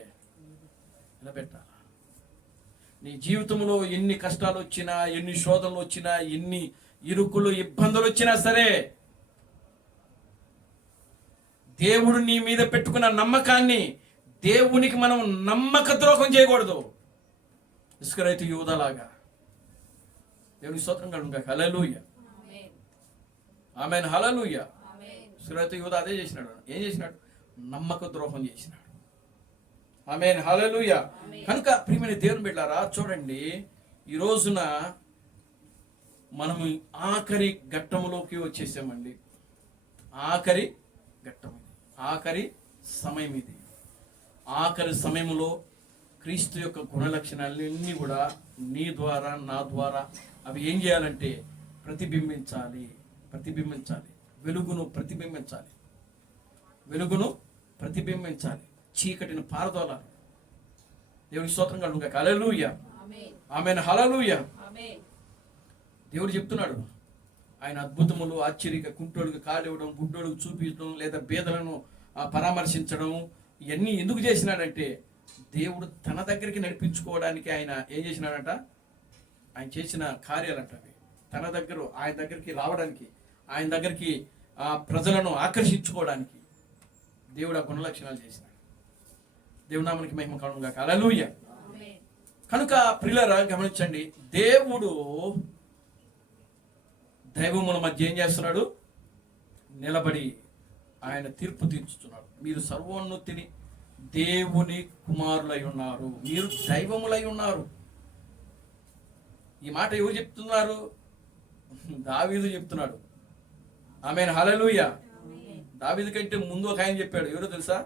నిలబెట్టాలి. నీ జీవితంలో ఎన్ని కష్టాలు వచ్చినా, ఎన్ని శోధనలు వచ్చినా, ఎన్ని ఇరుకులు ఇబ్బందులు వచ్చినా సరే దేవుడు నీ మీద పెట్టుకున్న నమ్మకాన్ని, దేవునికి మనం నమ్మక ద్రోహం చేయకూడదు. ఇసుక రైతు యూదాలాగా. దేవునికి స్తోత్రం కలుగును గాక. హల్లెలూయా. ఆమేన్. హల్లెలూయా. ఇసుక రైతు యూదా అదే చేసినాడు. ఏం చేసినాడు? నమ్మక ద్రోహం చేసినాడు. ఆమేన్. హల్లెలూయా. కనుక ప్రియమైన దేవుని బిడ్డలారా, చూడండి, ఈ రోజున మనము ఆఖరి ఘట్టములోకి వచ్చేసామండి. ఆఖరి ఘట్టం, ఆఖరి సమయం ఇది. ఆఖరి సమయంలో క్రీస్తు యొక్క గుణలక్షణాలన్నీ కూడా నీ ద్వారా, నా ద్వారా అవి ఏం చేయాలంటే ప్రతిబింబించాలి. వెలుగును ప్రతిబింబించాలి. చీకటిని పారదోలాలి. దేవుని స్తోత్రం కలుగును గాక. హల్లెలూయా. ఆమేన్. హల్లెలూయా. దేవుడు చెప్తున్నాడు, ఆయన అద్భుతములు, ఆశ్చర్యంగా కుంటోడికి కాలు ఇవ్వడం, గుడ్డోడికి చూపించడం, లేదా బీదలను పరామర్శించడం, ఇవన్నీ ఎందుకు చేసినాడంటే దేవుడు తన దగ్గరికి నడిపించుకోవడానికి ఆయన ఏం చేసినాడంట? ఆయన చేసిన కార్యాలంట అవి ఆయన దగ్గరికి రావడానికి, ఆయన దగ్గరికి ప్రజలను ఆకర్షించుకోవడానికి దేవుడు ఆ గుణలక్షణాలు చేసినాడు. దేవుడు నామమునకి మహిమ కలుగును గాక. హల్లెలూయా. కనుక ప్రియులారా, గమనించండి, దేవుడు దైవముల మధ్య ఏం చేస్తున్నాడు? నిలబడి ఆయన తీర్పు తీర్చుతున్నాడు. మీరు సర్వోన్నతిని దేవుని కుమారులై ఉన్నారు, మీరు దైవములై ఉన్నారు. ఈ మాట ఎవరు చెప్తున్నారు? దావీదు చెప్తున్నాడు. ఆమేన్. హల్లెలూయా. దావీదు కంటే ముందు ఒక ఆయన చెప్పాడు. ఎవరో తెలుసా?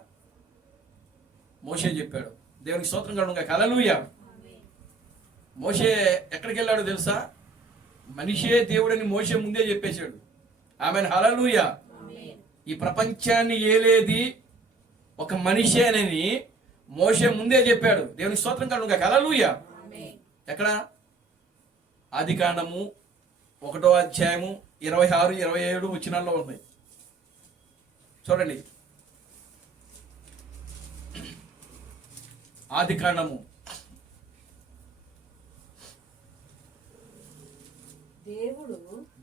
మోషే చెప్పాడు. దేవునికి స్తోత్రం కలుగును గాక. హల్లెలూయా. మోషే ఎక్కడికి వెళ్ళాడో తెలుసా? మనిషే దేవుడని మోషే ముందే చెప్పేశాడు. ఆమేన్. హల్లెలూయా. ఈ ప్రపంచాన్ని ఏలేది ఒక మనిషేనని మోషే ముందే చెప్పాడు. దేవునికి స్తోత్రం కలుగును గాక. హల్లెలూయా. ఎక్కడ? ఆదికాండము 1వ అధ్యాయము 26, 27 వచనాల్లో ఉన్నాయి. చూడండి. ఆదికాండము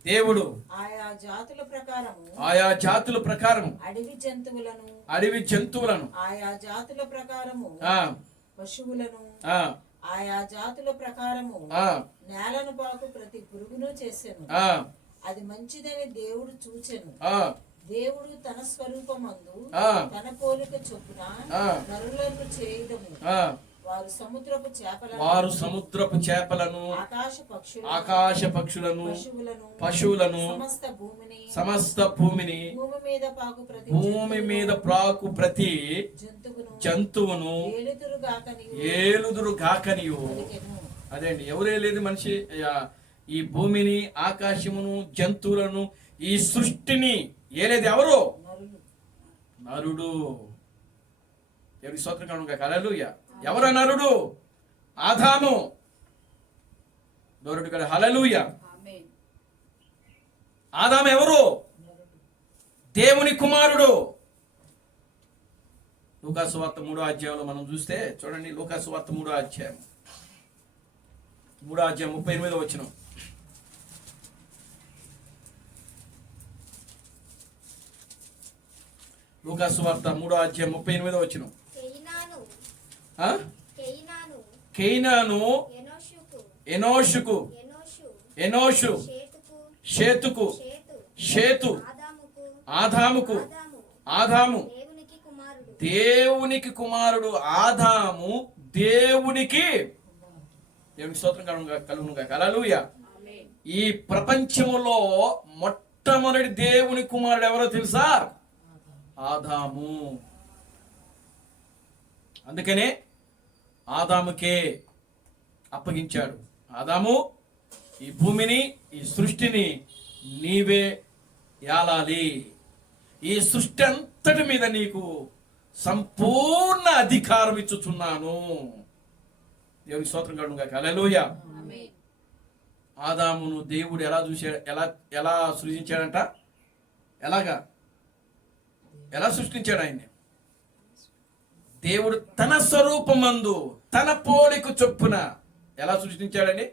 దేవుడు ఆయా జాతుల ప్రకారము అడవి జంతువులను ఆయా జాతుల ప్రకారము పశువులను ఆయా జాతుల ప్రకారము నేలను పాకు ప్రతి పురుగును చేసెను. అది మంచిదని దేవుడు చూచెను. దేవుడు తన స్వరూపమందు తన పోలిక చొప్పున నరులను చేయడము. వారు సముద్రపు చేపలను ఆకాశ పక్షులను పశువులను సమస్త భూమిని భూమి మీద ప్రాకు ప్రతి జంతువును ఏలుదురు గాకనియు. అదే అండి, ఎవరే లేదు మనిషి ఈ భూమిని, ఆకాశమును, జంతువులను, ఈ సృష్టిని ఏలేది ఎవరు? నరుడు. దేవుని స్తోత్రం కలుగును గాక. హల్లెలూయా. ఎవరు నరుడు? ఆదాము. దూరుడు కదా. హల్లెలూయా. ఆదాము ఎవరు? దేవుని కుమారుడు. లూకాసు వార్త 3వ అధ్యాయంలో మనం చూస్తే చూడండి. లూకాసు వార్త 3వ అధ్యాయం 38వ వచనం. లూకాసు వార్త 3వ అధ్యాయం 38వ వచనం. కేయినాను ఎనోషుకు, షేతుకు, షేతు ఆదాముకు, ఆదాము దేవునికి కుమారుడు, ఆదాము దేవునికి. దేవునికి స్తోత్రం కలుగును గాక. హల్లెలూయా. ఈ ప్రపంచములో మొట్టమొదటి దేవుని కుమారుడు ఎవరో తెలుసా? ఆదాము. అందుకనే ఆదాముకే అప్పగించాడు. ఆదాము ఈ భూమిని, ఈ సృష్టిని నీవే ఏలాలి. ఈ సృష్టి అంతటి మీద నీకు సంపూర్ణ అధికారం ఇచ్చుచున్నాను. దేవుని స్తోత్రం కలుగును గాక. హల్లెలూయా. ఆదామును దేవుడు ఎలా చూశాడు, ఎలా సృజించాడంట? ఎలా సృష్టించాడు ఆయన్ని? దేవుడు తన స్వరూపమందు తన పోలిక చొప్పున ఎలా సృష్టించాడని?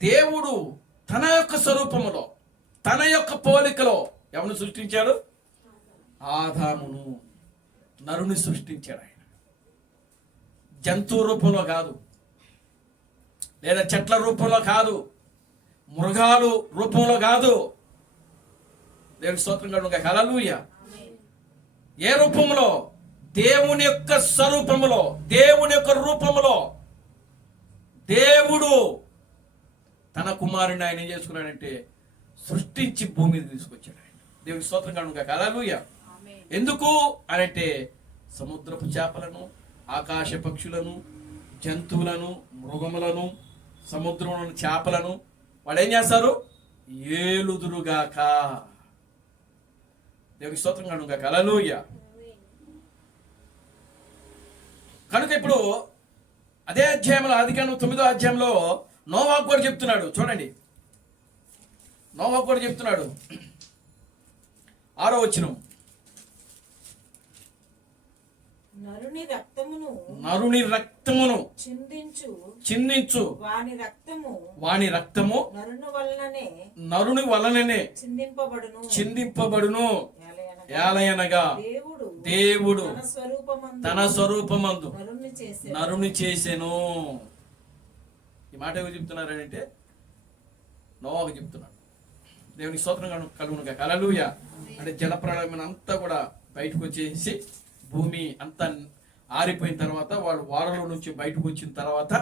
దేవుడు తన యొక్క స్వరూపములో తన యొక్క పోలికలో ఎవరిని సృష్టించాడు? ఆదామును, నరుని సృష్టించాడు ఆయన. జంతువు రూపంలో కాదు, లేదా చెట్ల రూపంలో కాదు, మృగాలు రూపంలో కాదు. దేవుని స్తోత్రం కలుగును గాక. హల్లెలూయా. ఏ రూపంలో? దేవుని యొక్క స్వరూపములో, దేవుని యొక్క రూపములో దేవుడు తన కుమారుని ఆయన ఏం చేసుకున్నాడంటే సృష్టించి భూమి మీద తీసుకొచ్చాడు ఆయన. దేవుని స్తోత్రం కలుగును గాక. హల్లెలూయా. ఎందుకు అనంటే సముద్రపు చేపలను, ఆకాశ పక్షులను, జంతువులను, మృగములను, సముద్రంలోని చేపలను వాడు ఏం చేస్తారు? ఏలుదురుగాక. దేవుని స్తోత్రం కలుగును గాక. హల్లెలూయా. కనుక ఇప్పుడు అదే అధ్యాయంలో, ఆదికాండం 9వ అధ్యాయంలో నోవాహు కూడా చెప్తున్నాడు. చూడండి, నోవాహు కూడా చెప్తున్నాడు. 6వ వచనం, నరుని రక్తమును చిందించు వాని రక్తము నరుని వలననే చిందింపబడును. ఏలయనగా దేవుడు తన స్వరూపమందు నరుని చేసెను. ఈ మాట ఎవరు చెప్తున్నారంటే నోవాహు చెప్తున్నాడు. దేవునికి స్తోత్రం కలుగును గాక. హల్లెలూయా. అంటే జలప్రళయం అంతా కూడా బయటకు వచ్చేసి భూమి అంతా ఆరిపోయిన తర్వాత వాళ్ళు వారలో నుంచి బయటకు వచ్చిన తర్వాత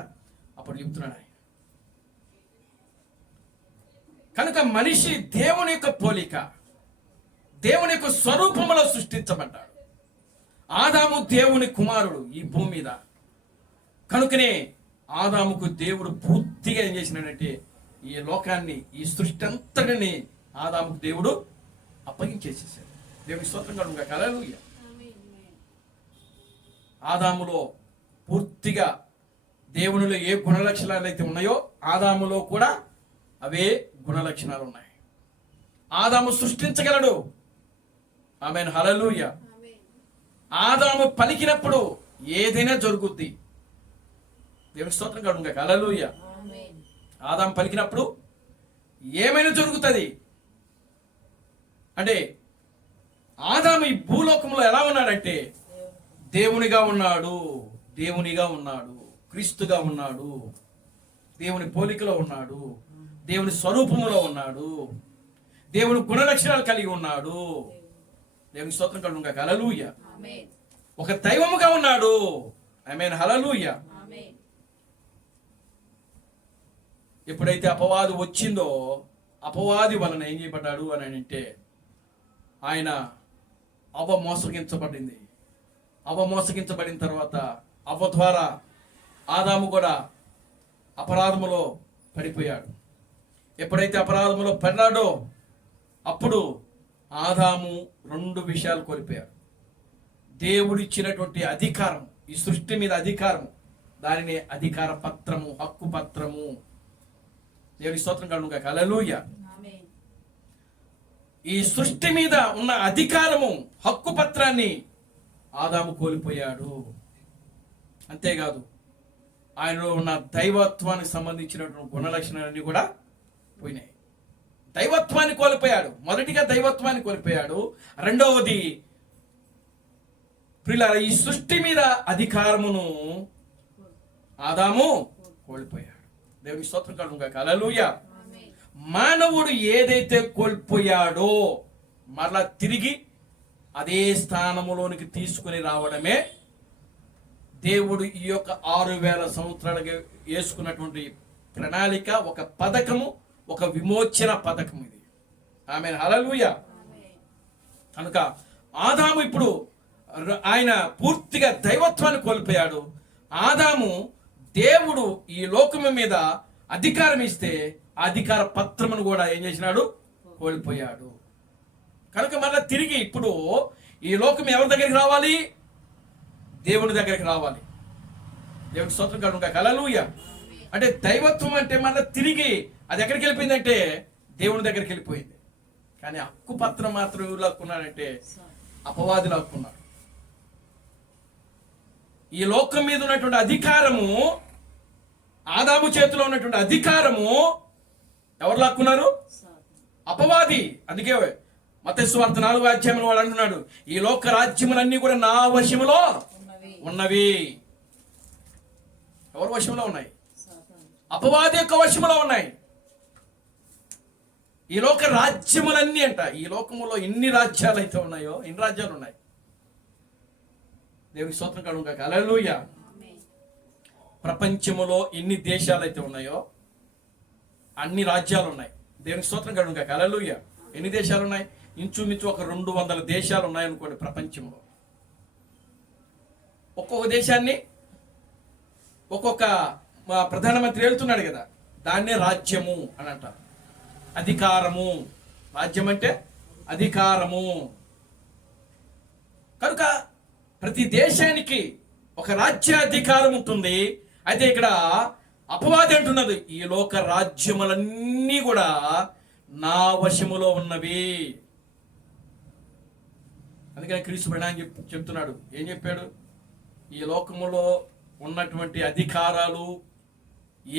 అప్పుడు చెప్తున్నాడు ఆయన. కనుక మనిషి దేవుని యొక్క పోలిక, దేవుని యొక్క స్వరూపములో సృష్టించబడ్డాడు. ఆదాము దేవుని కుమారుడు ఈ భూమి మీద. కనుకనే ఆదాముకు దేవుడు పూర్తిగా ఏం చేసినాడంటే ఈ లోకాన్ని, ఈ సృష్టి అంతటిని ఆదాముకు దేవుడు అప్పగించేసేసాడు. దేవుని స్తోత్రం కలుగును గాక. హల్లెలూయా. ఆదాములో పూర్తిగా దేవునిలో ఏ గుణలక్షణాలు అయితే ఉన్నాయో ఆదాములో కూడా అవే గుణలక్షణాలు ఉన్నాయి. ఆదాము సృష్టించగలడు. ఆమేన్. హల్లెలూయా. ఆదాము పలికినప్పుడు ఏదైనా జరుగుద్ది. దేవుని స్తోత్రం కలుగును గాక. హల్లెలూయా. ఆదాము పలికినప్పుడు ఏమైనా జరుగుతుంది. అంటే ఆదాము ఈ భూలోకంలో ఎలా ఉన్నాడంటే దేవునిగా ఉన్నాడు, క్రీస్తుగా ఉన్నాడు, దేవుని పోలికలో ఉన్నాడు, దేవుని స్వరూపములో ఉన్నాడు, దేవుని గుణలక్షణాలు కలిగి ఉన్నాడు. దేవుని స్తోత్రం కలుగును గాక. హల్లెలూయా. ఒక దైవముగా ఉన్నాడు. ఆమేన్. హల్లెలూయా. ఎప్పుడైతే అపవాది వచ్చిందో అపవాది వలన ఏం చేయబడ్డాడు అని అంటే ఆయన మోసగించబడిన తర్వాత అవ్వ ద్వారా ఆదాము కూడా అపరాధములో పడిపోయాడు. ఎప్పుడైతే అపరాధములో పడినాడో అప్పుడు ఆదాము 2 విషయాలు కోల్పోయాడు. దేవుడిచ్చినటువంటి అధికారం, ఈ సృష్టి మీద అధికారం, దానిని అధికార పత్రము, హక్కు పత్రము. దేవుని స్తోత్రం కలుగును గాక. హల్లెలూయా. ఈ సృష్టి మీద ఉన్న అధికారము, హక్కు పత్రాన్ని ఆదాము కోల్పోయాడు. అంతేకాదు ఆయనలో ఉన్న దైవత్వానికి సంబంధించినటువంటి గుణలక్షణాలన్నీ కూడా పోయినాయి. దైవత్వాన్ని కోల్పోయాడు. మొదటిగా దైవత్వాన్ని కోల్పోయాడు. రెండవది ప్రియులారా, ఈ సృష్టి మీద అధికారమును ఆదాము కోల్పోయాడు. దేవుని స్తోత్రం కలుగును గాక. హల్లెలూయా. మానవుడు ఏదైతే కోల్పోయాడో మరలా తిరిగి అదే స్థానములోనికి తీసుకుని రావడమే దేవుడు ఈ యొక్క 6000 సంవత్సరాలుగా వేసుకున్నటువంటి ప్రణాళిక, ఒక పథకము, ఒక విమోచన పథకం ఇది. ఆమేన్. హల్లెలూయా. కనుక ఆదాము ఇప్పుడు ఆయన పూర్తిగా దైవత్వాన్ని కోల్పోయాడు. ఆదాము దేవుడు ఈ లోకము మీద అధికారం ఇస్తే ఆ అధికార పత్రమును కూడా ఏం చేసినాడు? కోల్పోయాడు. కనుక మళ్ళీ తిరిగి ఇప్పుడు ఈ లోకం ఎవరి దగ్గరికి రావాలి? దేవుని దగ్గరికి రావాలి. దేవుని స్తోత్రం కలుగుగాక. హల్లెలూయా. అంటే దైవత్వం అంటే మళ్ళీ తిరిగి అది ఎక్కడికి వెళ్ళిపోయిందంటే దేవుని దగ్గరికి వెళ్ళిపోయింది. కానీ హక్కు పత్రం మాత్రం ఎవరు లాక్కున్నాడంటే అపవాది లాక్కున్నాడు. ఈ లోకం మీద ఉన్నటువంటి అధికారము, ఆదాము చేతిలో ఉన్నటువంటి అధికారము ఎవరు లాక్కున్నారు? అపవాది. అందుకే మత్తయి సువార్త 4వ అధ్యాయంలో వాడు అంటున్నాడు, ఈ లోక రాజ్యములన్నీ కూడా నా వశములో ఉన్నవి. ఎవరి వశంలో ఉన్నాయి? అపవాది యొక్క వశములో ఉన్నాయి. ఈ లోక రాజ్యములన్నీ అంట. ఈ లోకములో ఎన్ని రాజ్యాలు అయితే ఉన్నాయో, ఎన్ని రాజ్యాలు ఉన్నాయి? దేవునికి స్తోత్రం కలుగుగాక. హల్లెలూయా. ప్రపంచములో ఎన్ని దేశాలు అయితే ఉన్నాయో అన్ని రాజ్యాలు ఉన్నాయి. దేవునికి స్తోత్రం కలుగుగాక. హల్లెలూయా. ఎన్ని దేశాలు ఉన్నాయి? ఇంచుమించు ఒక 200 దేశాలు ఉన్నాయనుకోండి ప్రపంచంలో. ఒక్కొక్క దేశాన్ని ఒక్కొక్క ప్రధానమంత్రి వెళ్తున్నాడు కదా, దాన్నే రాజ్యము అని అంటారు. అధికారము. రాజ్యం అంటే అధికారము. కనుక ప్రతి దేశానికి ఒక రాజ్యాధికారం ఉంటుంది. అయితే ఇక్కడ అపవాది అంటున్నది, ఈ లోక రాజ్యములన్నీ కూడా నా వశములో ఉన్నవి. అందుకని క్రీస్తు అని చెప్తున్నాడు. ఏం చెప్పాడు? ఈ లోకములో ఉన్నటువంటి అధికారాలు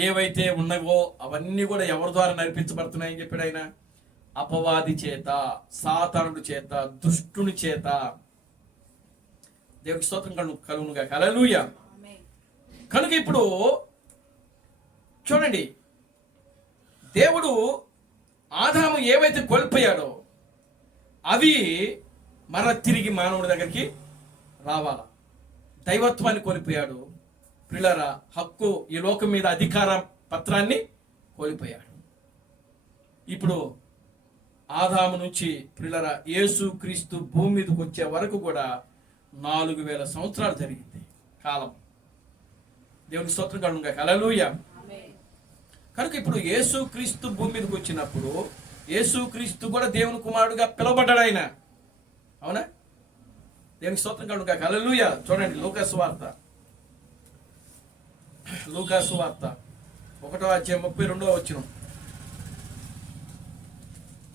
ఏవైతే ఉన్నావో అవన్నీ కూడా ఎవరి ద్వారా నడిపించబడుతున్నాయని చెప్పాడు ఆయన. అపవాది చేత, సాతానుడి చేత, దుష్టుని చేత. దేవునికి స్తోత్రం కలుగునుగా. హల్లెలూయా. కనుక ఇప్పుడు చూడండి, దేవుడు ఆదాము ఏవైతే కోల్పోయాడో అవి మరల తిరిగి మానవుడి దగ్గరికి రావాలా. దైవత్వాన్ని కోల్పోయాడు. ప్రియులారా, హక్కు, ఈ లోకం మీద అధికార పత్రాన్ని కోల్పోయాడు. ఇప్పుడు ఆదాము నుంచి ప్రియులారా యేసు క్రీస్తు భూమి మీదకి వచ్చే వరకు కూడా 4000 సంవత్సరాలు జరిగింది కాలం. దేవునికి స్తోత్రం కలుగుగాక. హల్లెలూయా. కనుక ఇప్పుడు యేసు క్రీస్తు భూమి మీదకి వచ్చినప్పుడు యేసు క్రీస్తు కూడా దేవుని కుమారుడుగా పిలువబడ్డాడు ఆయన. అవునా? దేవునికి స్తోత్రం కలుగుగాక. హల్లెలూయా. చూడండి లూకాసు వార్త 1వ అధ్యాయం 32వ వచనం.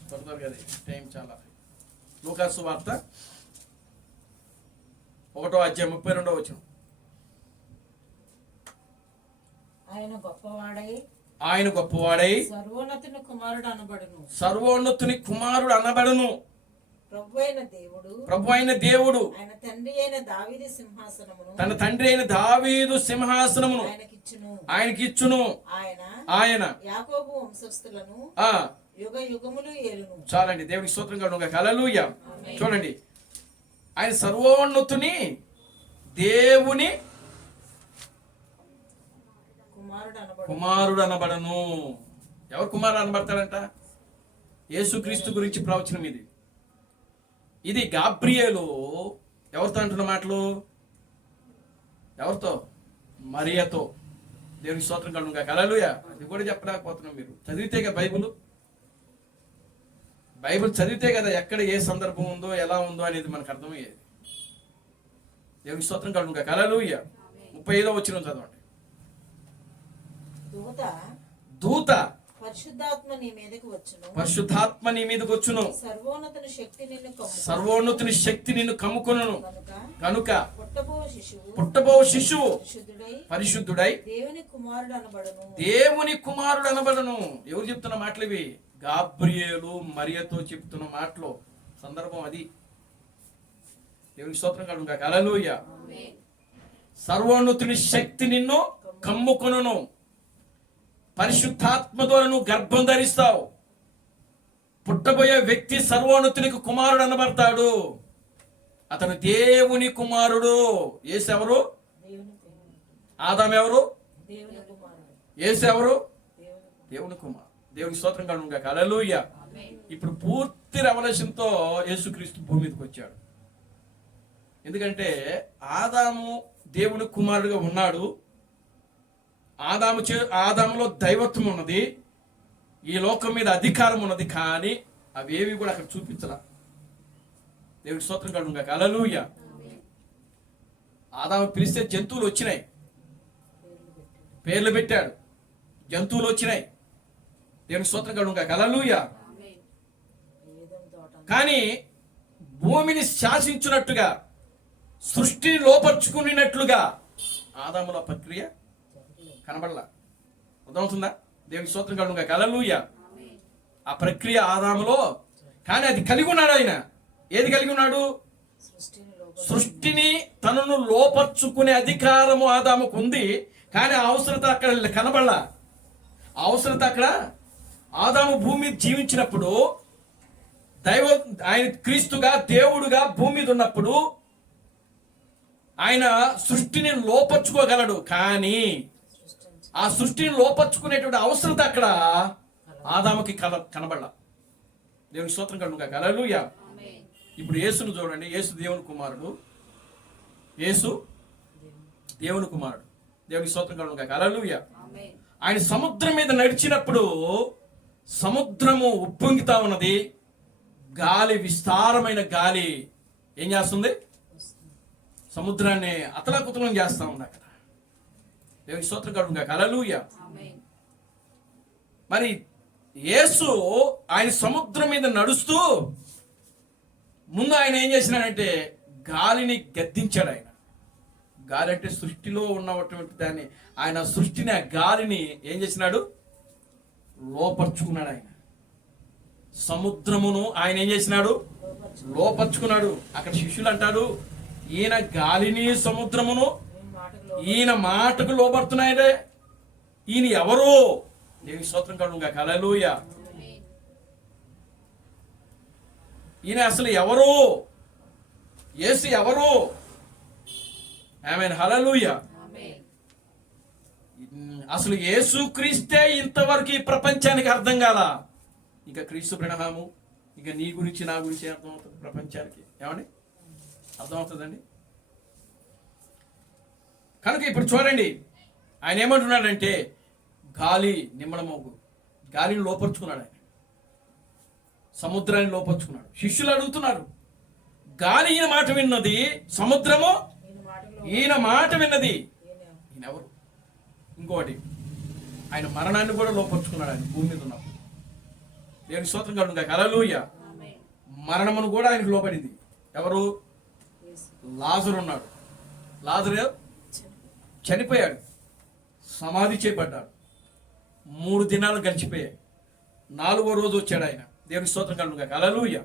త్వరగా కదా, టైం చాలా. లూకాసు వార్త 1వ అధ్యాయం 32వ వచనం. ఆయన గొప్పవాడై సర్వోన్నతుని కుమారుడు అనబడును. ప్రభు అయిన దేవుడు తన తండ్రి అయిన దావీదు సింహాసనమును ఆయనకిచ్చును. ఆయన యాకోబు వంశస్థులను యుగ యుగములు ఏలును. చాలండి. దేవునికి స్తోత్రం కలుగుగాక. హల్లెలూయా. చూడండి, ఆయన సర్వోన్నతుని దేవుని కుమారుడు అనబడను. ఎవరు కుమారుడు అనబడతాడంట? యేసుక్రీస్తు గురించి ప్రవచనం ఇది. ఇది గాబ్రియేలు ఎవరితో అంటున్న మాటలు? ఎవరితో? మరియతో. దేవునికి స్తోత్రం కలుగుగాక. హల్లెలూయా. అది కూడా చెప్పలేకపోతున్నాం. మీరు చదివితే కదా బైబిల్ చదివితే కదా ఎక్కడ ఏ సందర్భం ఉందో ఎలా ఉందో అనేది మనకు అర్థమయ్యేది. దేవునికి స్తోత్రం కలుగుగాక. హల్లెలూయా. 35వ వచనం చదవండి. దూత పరిశుద్ధాత్మ నీ మీదకి వచ్చును. సర్వోన్నతుని శక్తి నిన్ను కమ్ముకొనును. కనుక పుట్టబో శిశువు పరిశుద్ధుడై దేవుని కుమారుడు అనబడను. ఎవరు చెప్తున్న మాటలు ఇవి? గాబ్రియేలు మరియతో చెప్తున్న మాటలు. సందర్భం అది. దేవునికి స్తోత్రం కలుగుగాక. హల్లెలూయా. సర్వోన్నతుని శక్తి నిన్ను కమ్ముకొనును. పరిశుద్ధాత్మ ద్వారా నువ్వు గర్భం ధరిస్తావు. పుట్టబోయే వ్యక్తి సర్వోన్నతునికి కుమారుడు అనబడతాడు. అతను దేవుని కుమారుడు. యేసు ఎవరు? ఆదాము ఎవరు? యేసు ఎవరు? దేవుని కుమారుడు. దేవునికి స్తోత్రం కలుగుగాక. హల్లెలూయా. ఇప్పుడు పూర్తి రెవల్యూషన్తో యేసుక్రీస్తు భూమి మీదకి వచ్చాడు. ఎందుకంటే ఆదాము దేవుని కుమారుడుగా ఉన్నాడు. ఆదాములో దైవత్వం ఉన్నది, ఈ లోకం మీద అధికారం ఉన్నది, కానీ అవేవి కూడా అక్కడ చూపించలా. దేవుడి స్తోత్రం కలుగును గాక. హల్లెలూయా. ఆదాము పిలిస్తే జంతువులు వచ్చినాయి, పేర్లు పెట్టాడు, జంతువులు వచ్చినాయి. దేవుని స్తోత్రం కలుగును గాక. హల్లెలూయా. కానీ భూమిని శాసించున్నట్టుగా, సృష్టిని లోపరుచుకున్నట్లుగా ఆదాముల ప్రక్రియ కనబడలా. అర్థమవుతుందా? దేవుని స్తోత్రం కలుగును గాక. హల్లెలూయా. ఆ ప్రక్రియ ఆదాములో, కానీ అది కలిగి ఉన్నాడు ఆయన. ఏది కలిగి ఉన్నాడు? సృష్టిని తనను లోపరుచుకునే అధికారము ఆదాముకు ఉంది, కానీ ఆ అవసరత అక్కడ కనబడలా. ఆ అవసరత అక్కడ ఆదాము భూమి జీవించినప్పుడు, ఆయన క్రీస్తుగా దేవుడుగా భూమి మీద ఉన్నప్పుడు ఆయన సృష్టిని లోపరుచుకోగలడు, కానీ ఆ సృష్టిని లోపరుచుకునేటువంటి అవసరత అక్కడ ఆదాముకి కనబడలా. దేవుని స్తోత్రం కలుగును గాక. హల్లెలూయా. ఇప్పుడు యేసును చూడండి. యేసు దేవుని కుమారుడు, యేసు దేవుని కుమారుడు. దేవుని స్తోత్రం కలుగును గాక. హల్లెలూయా. ఆయన సముద్రం మీద నడిచినప్పుడు సముద్రము ఉప్పొంగితా ఉన్నది, గాలి, విస్తారమైన గాలి ఏం చేస్తుంది? సముద్రాన్ని అతలాకుతలం చేస్తా ఉంది అక్కడ. దేవుని స్తోత్రం కలుగును గాక. హల్లెలూయా. మరి యేసు ఆయన సముద్రం మీద నడుస్తూ ముందు ఆయన ఏం చేసినాడంటే గాలిని గద్దించాడు. ఆయన గాలి అంటే సృష్టిలో ఉన్నటువంటి దాన్ని, ఆయన సృష్టిని, ఆ గాలిని ఏం చేసినాడు? లోపరుచుకున్నాడు. ఆయన సముద్రమును ఆయన ఏం చేసినాడు? లోపరుచుకున్నాడు. అక్కడ శిష్యులు అంటాడు, ఈయన గాలిని సముద్రమును ఈయన మాటకు లోపడుతున్నాయే, ఈయన ఎవరు? దేవుని స్తోత్రం కలుగును గాక. హల్లెలూయా. ఈయన అసలు ఎవరు? యేసు ఎవరు? ఆమేన్. హల్లెలూయా. అసలు యేసు క్రీస్తే ఇంతవరకు ఈ ప్రపంచానికి అర్థం కాల. ఇక క్రీస్తు ప్రణామము, ఇక నీ గురించి నా గురించి అర్థమవుతుంది ప్రపంచానికి. ఏమండి? అర్థమవుతుందండి. కనుక ఇప్పుడు చూడండి, ఆయన ఏమంటున్నాడంటే గాలి నిమ్మడమోగు, గాలిని లోపరుచుకున్నాడు. ఆయన సముద్రాన్ని లోపరుచుకున్నాడు. శిష్యులు అడుగుతున్నారు, గాలి ఈయన మాట విన్నది, సముద్రము ఈయన మాట విన్నది, ఈయన ఎవరు? ఇంకోటి, ఆయన మరణాన్ని కూడా లోపరుచుకున్నాడు. ఆయన భూమి మీద ఉన్నప్పుడు. దేవుని స్తోత్రం కలుగును గాక. హల్లెలూయా. మరణమును కూడా ఆయనకు లోపడింది. ఎవరు? లాజరు ఉన్నాడు. లాజరు చనిపోయాడు, సమాధి చేయబడ్డాడు. 3 దినాలు గడిచిపోయాయి. 4వ రోజు వచ్చాడు ఆయన. దేవుని స్తోత్రం కలుగును గాక. హల్లెలూయా.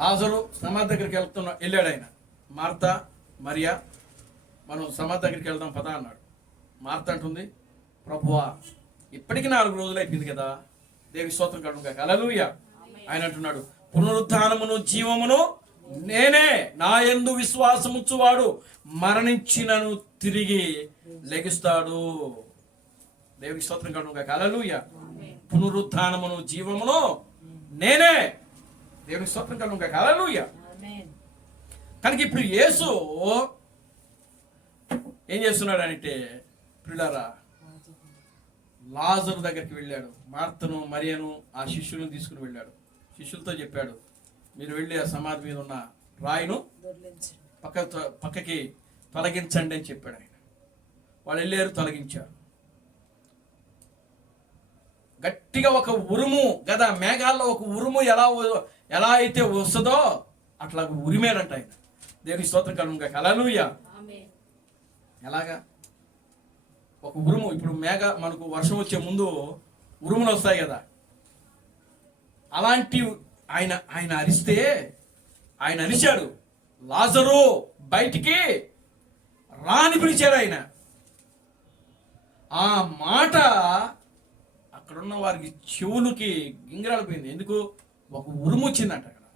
లాజరు సమాధి దగ్గరికి వెళ్ళాడు ఆయన. మార్తా, మరియా, మనం సమాధి దగ్గరికి వెళ్దాం పదా అన్నాడు. మార్తా అంటుంది, ప్రభువా ఇప్పటికి 4 రోజులు అయిపోయింది కదా. దేవుని స్తోత్రం కలుగును గాక. హల్లెలూయా. ఆయన అంటున్నాడు, పునరుత్థానమును జీవమును నేనే, నా యందు విశ్వాసముచ్చువాడు మరణించినను తిరిగి లెగుస్తాడు. దేవుని స్తోత్రం కలుగును గాక. హల్లెలూయా. పునరుత్థానమును జీవమును నేనే. దేవుని స్తోత్రం కలుగును గాక. హల్లెలూయా. కనుక ఇప్పుడు యేసు ఏం చేస్తున్నాడు అంటే, ప్రియులారా, లాజరు దగ్గరికి వెళ్ళాడు. మార్తను, మరియను, ఆ శిష్యులను తీసుకుని వెళ్ళాడు. శిష్యులతో చెప్పాడు, మీరు వెళ్ళి ఆ సమాధి మీద ఉన్న రాయిను పక్కకి తొలగించండి అని చెప్పాడు ఆయన. వాళ్ళు వెళ్ళారు, తొలగించారు. గట్టిగా ఒక ఉరుము కదా, మేఘాల్లో ఒక ఉరుము ఎలా అయితే వస్తుందో అట్లా ఉరిమేడంట ఆయన. దేవుని స్తోత్రం కలుగును గాక. హల్లెలూయా. ఎలాగా? ఒక ఉరుము, ఇప్పుడు మనకు వర్షం వచ్చే ముందు ఉరుములు వస్తాయి కదా, అలాంటి ఆయన అరిస్తే, ఆయన అరిచాడు, లాజరు బయటికి రాని పిలిచాడు ఆయన. ఆ మాట అక్కడున్న వారికి చెవులకి గింగిరాలిపోయింది. ఎందుకు? ఒక ఉరుము వచ్చిందంట అక్కడ.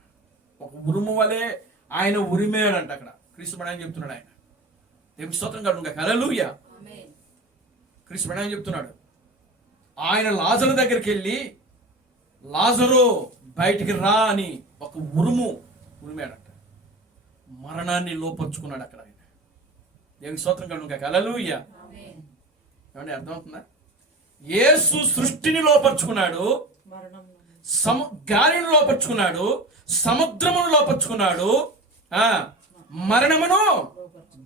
ఒక ఉరుము వలె ఆయన ఉరిమేడంట అక్కడ. క్రీస్తు అని చెప్తున్నాడు ఆయన. దేవుని స్తోత్రం కలుగును గాక. హల్లెలూయా. క్రీస్తు అని చెప్తున్నాడు, ఆయన లాజరు దగ్గరికి వెళ్ళి, లాజరు బయటికి రా అని ఒక ఉరిమాడట. మరణాన్ని లోపరుచుకున్నాడు అక్కడ ఆయన. దేవుని స్తోత్రం కలుగును గాక. హల్లెలూయా. ఏమండి అర్థమవుతుందా? యేసు సృష్టిని లోపరుచుకున్నాడు, మరణం గాలిని లోపరుచుకున్నాడు, సముద్రమును లోపరుచుకున్నాడు, మరణమును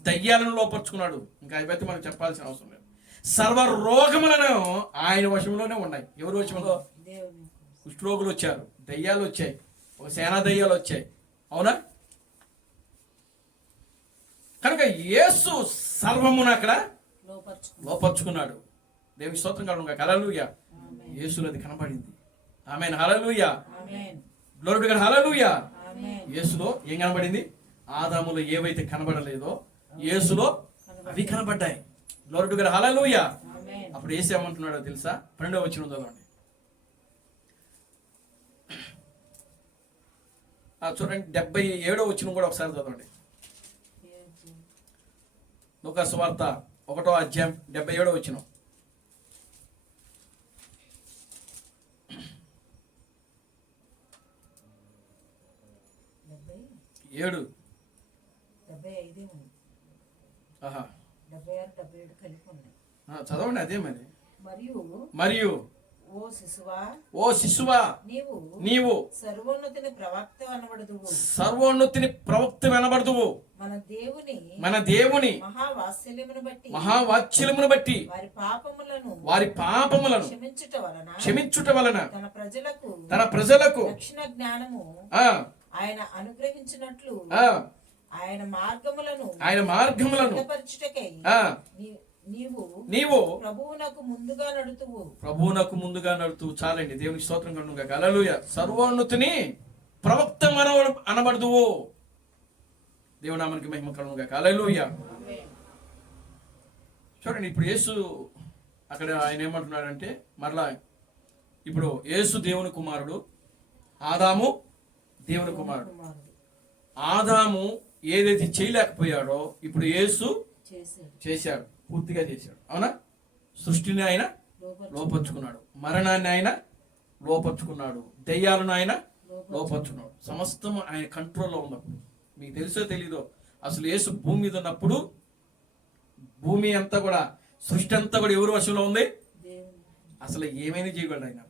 దయ్యాలను లోపరుచుకున్నాడు. ఇంకా అయిపోతే మనకు చెప్పాల్సిన అవసరం లేదు. సర్వ రోగములను ఆయన వశంలోనే ఉన్నాయి. ఎవరి వశంలో? దేవుని కుష్ఠరోగులు వచ్చారు, దయ్యాలు వచ్చాయి, ఒక సేనా దయ్యాలు వచ్చాయి. అవునా? కనుక యేసు సర్వమును అక్కడ లోపరుచుకున్నాడు. దేవుని స్తోత్రం కలుగును. హల్లెలూయా. యేసులో అది కనబడింది. ఆమేన్. హల్లెలూయా. Glory to God. హల్లెలూయా. యేసులో ఏం కనబడింది? ఆదాములో ఏవైతే కనబడలేదో యేసులో అవి కనబడ్డాయి. Glory to God. హల్లెలూయా. అప్పుడు యేసు ఏమంటున్నాడో తెలుసా? 12వ వచనం చదవండి. చూడండి, 77వ వచనం కూడా ఒకసారి చదవండి. లూకా సువార్త 1వ అధ్యాయం 77వ వచనం. 7. 75 ఆహా, 76 77 కలిపి ఉన్నాయి. చదవండి. అదే మరి. మరియు ఓ శిశువా నీవు సర్వోన్నతిని ప్రవక్త అనబడుదువు. మన దేవుని మహావాత్సల్యమును బట్టి వారి పాపములను క్షమించుట వలన తన ప్రజలకు రక్షణ జ్ఞానము ఆయన అనుగ్రహించినట్లు ఆయన మార్గములను సిద్ధపరచుటకై నీవు ప్రభువునకు ముందుగా నడుతువు. చాలండి. దేవునికి స్తోత్రం కలుగును గాక. హల్లెలూయా. సర్వోన్నతిని ప్రవక్త అనబడుదువు. దేవుని నామానికి మహిమ కలుగును గాక. హల్లెలూయా. చూడండి, ఇప్పుడు యేసు అక్కడ ఆయన ఏమంటున్నాడంటే, మరలా ఇప్పుడు యేసు దేవుని కుమారుడు, ఆదాము దేవుని కుమారుడు. ఆదాము ఏదైతే చేయలేకపోయాడో ఇప్పుడు యేసు చేశాడు, పూర్తిగా చేశాడు. అవునా? సృష్టిని ఆయన లోపరుచుకున్నాడు, మరణాన్ని ఆయన లోపరుచుకున్నాడు, దయ్యాలను ఆయన లోపరుచుకున్నాడు. సమస్తం ఆయన కంట్రోల్లో ఉన్నప్పుడు. మీకు తెలుసో తెలీదో, అసలు యేసు భూమి మీద ఉన్నప్పుడు భూమి అంతా కూడా, సృష్టి అంతా కూడా ఎవరి వశంలో ఉంది? అసలు ఏమైనా చేయగలడు ఆయన.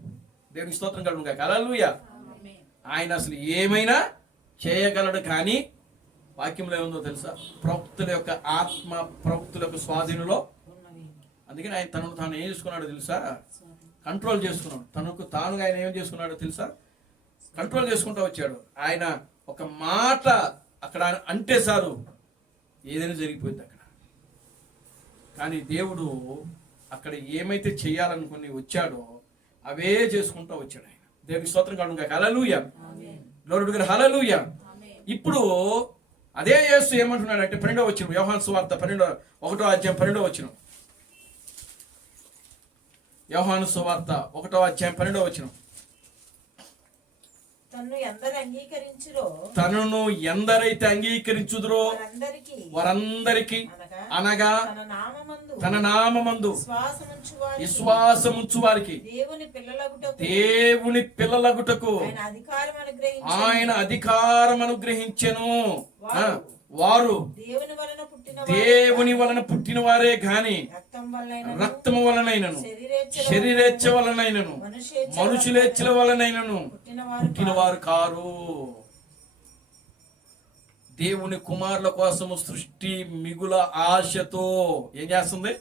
దేవునికి స్తోత్రం కలుగును గాక. హల్లెలూయా. ఆయన అసలు ఏమైనా చేయగలడు. కానీ వాక్యంలో ఏముందో తెలుసా? ప్రవక్తుల యొక్క ఆత్మ ప్రవక్తుల యొక్క స్వాధీనంలో. అందుకని ఆయన తనను తాను ఏం చేసుకున్నాడో తెలుసా? కంట్రోల్ చేసుకున్నాడు. తనకు తానుగా ఆయన ఏం చేసుకున్నాడో తెలుసా? కంట్రోల్ చేసుకుంటూ వచ్చాడు. ఆయన ఒక మాట అక్కడ అంటే సారు, ఏదైనా జరిగిపోయింది అక్కడ. కానీ దేవుడు అక్కడ ఏమైతే చేయాలనుకుని వచ్చాడో అవే చేసుకుంటూ వచ్చాడు ఆయన. దేవునికి స్తోత్రం కలుగును గాక. హల్లెలూయా. Glory to God. హల్లెలూయా. ఇప్పుడు అదే యేసు ఏమంటున్నాడంటే 12వ వచనం, యోహాను సువార్త 1వ అధ్యాయం 12వ వచనం. యోహాను సువార్త 1వ అధ్యాయం 12వ వచనం. తనను ఎందరైతే అంగీకరించుదురో వారందరికీ అనగా తన నామమందు విశ్వాసముంచు వారికి దేవుని పిల్లలగుటకు ఆయన అధికారం అనుగ్రహించెను. వారు దేవుని వలన పుట్టిన వారే గాని రక్తము వలనైనను శరీరేచ్ఛ వలనైనను మనుషులేచ్ఛల వలనైనను పుట్టిన వారు కారు. దేవుని కుమారుల కోసము సృష్టి మిగుల ఆశతో ఏం చేస్తుంది?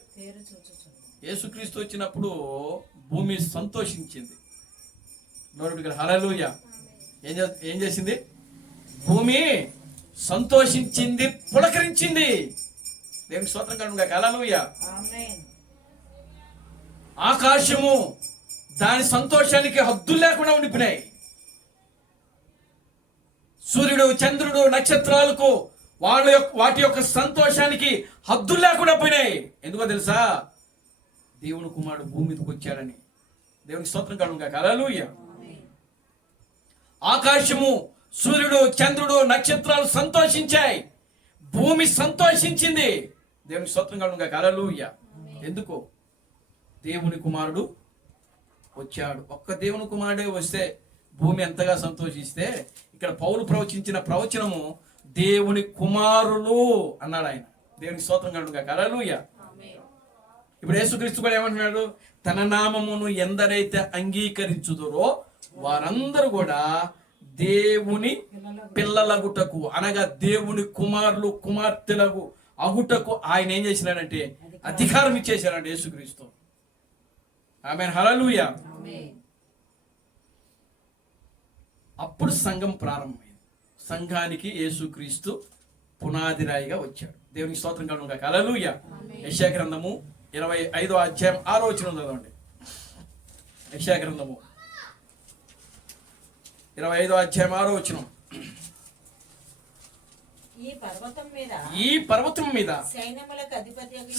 యేసుక్రీస్తు వచ్చినప్పుడు భూమి సంతోషించింది. హల్లెలూయా. ఏం చేసింది? భూమి సంతోషించింది, పులకరించింది. దేవుని స్తోత్రం కలుగును గాక. హల్లెలూయా. ఆకాశము దాని సంతోషానికి హద్దులు లేకుండా ఉండిపోయినాయి. సూర్యుడు, చంద్రుడు, నక్షత్రాలకు వాటి యొక్క సంతోషానికి హద్దులు లేకుండా పోయినాయి. ఎందుకో తెలుసా? దేవుని కుమారుడు భూమి మీదకి వచ్చాడని. దేవునికి స్తోత్రం కలుగును గాక. హల్లెలూయా. ఆకాశము, సూర్యుడు, చంద్రుడు, నక్షత్రాలు సంతోషించాయి, భూమి సంతోషించింది. దేవునికి స్తోత్రం కలుగును గాక. హల్లెలూయా. ఎందుకు? దేవుని కుమారుడు వచ్చాడు. ఒక్క దేవుని కుమారుడే వస్తే భూమి ఎంతగా సంతోషిస్తే, ఇక్కడ పౌలు ప్రవచించిన ప్రవచనము దేవుని కుమారులు అన్నాడు ఆయన. దేవునికి స్తోత్రం కలుగును గాక. హల్లెలూయా. ఇప్పుడు యేసుక్రీస్తు కూడా ఏమంటున్నాడు? తన నామమును ఎందరైతే అంగీకరించుదురో వారందరూ కూడా దేవుని పిల్లలగుటకు, అనగా దేవుని కుమారులు కుమార్తెలకు అగుటకు ఆయన ఏం చేసినాడంటే అధికారం ఇచ్చేసాడంటే యేసుక్రీస్తు. ఆమేన్, హల్లెలూయా. అప్పుడు సంఘం ప్రారంభమైంది. సంఘానికి యేసుక్రీస్తు పునాది రాయిగా వచ్చాడు. దేవునికి స్తోత్రం కలుగును గాక. హల్లెలూయా. యెషయా గ్రంథము 25వ అధ్యాయం 6వ వచనం చదవండి. యెషయా గ్రంథము 25వ అధ్యాయం 6వ వచనం. ఈ పర్వతం మీద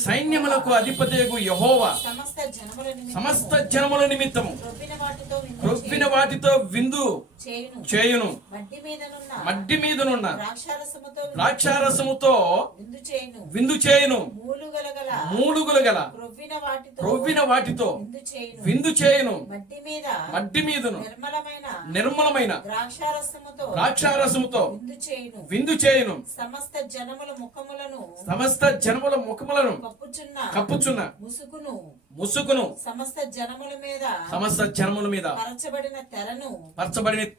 సైన్యములకు అధిపతియగు యెహోవా సమస్త జనముల నిమిత్తము క్రొవ్విన వాటితో విందు చేయును. మడ్డి మీదనున్న ద్రాక్షారసముతో విందు చేయును. మూలుగులు గల క్రొవ్విన వాటితో విందు చేయును. మడ్డి మీదను నిర్మలమైన ద్రాక్షారసముతో విందు చేయును. సమస్త జనముల ముఖములను కప్పుచున్న ముసుకును సమస్త జనముల మీద పరచబడిన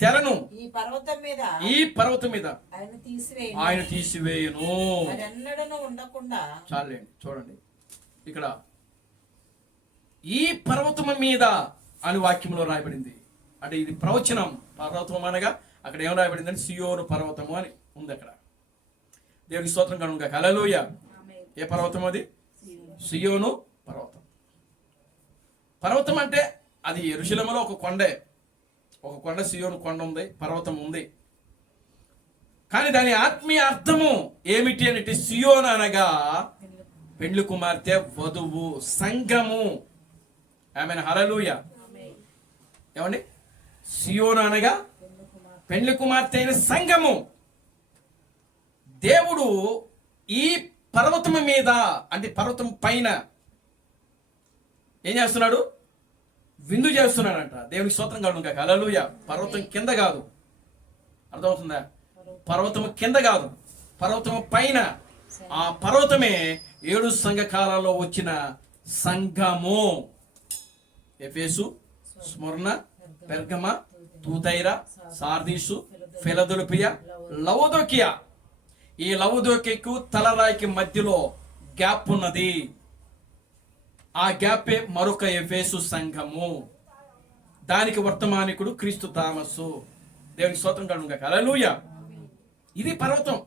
తెరను ఈ పర్వతం మీద ఆయన తీసివేయును. ఎన్నడను ఉండకుండా. చాలండి, చూడండి ఇక్కడ ఈ పర్వతము మీద అని వాక్యంలో రాయబడింది. అంటే ఇది ప్రవచనం. పర్వతం అనగా అక్కడ ఏం రాయబడింది అంటే సియోను పర్వతము అని ఉంది అక్కడ. దేవుని స్తోత్రం కలుగును గాక. హల్లెలూయా. ఏ పర్వతం అది? సియోను పర్వతం. పర్వతం అంటే అది యెరూషలేములో ఒక కొండే. ఒక కొండ, సియోను కొండ ఉంది, పర్వతం ఉంది. కానీ దాని ఆత్మీయ అర్థము ఏమిటి అంటే సియోను అనగా పెండ్లి కుమార్తె, వధువు, సంఘము. ఆమేన్, హల్లెలూయా. ఏమండి? సియోను అనగా పెండ్లి కుమార్తె అయిన సంఘము. దేవుడు ఈ పర్వతం మీద, అంటే పర్వతం పైన ఏం చేస్తున్నాడు? విందు చేస్తున్నాడంట. దేవునికి స్తోత్రం కలుగును గాక. హల్లెలూయా. పర్వతం కింద కాదు, అర్థమవుతుందా? పర్వతం కింద కాదు, పర్వతం పైన. ఆ పర్వతమే 7 సంఘ కాలాల్లో వచ్చిన సంఘము. ఎఫెసు, స్మరణ, పెర్గమ, తూతైరా, సార్దీసు, ఫిలదెల్ఫియా, లవొదొకియా. ఈ లవొదొకియాకు తలరాయికి మధ్యలో గ్యాప్ ఉన్నది. ఆ గ్యాపే మరొక ఎఫెసు సంఘము. దానికి వర్తమానికుడు క్రీస్తు థామసు. దేవునికి స్తోత్రం కలుగును గాక. హల్లెలూయా. ఇది పర్వతం.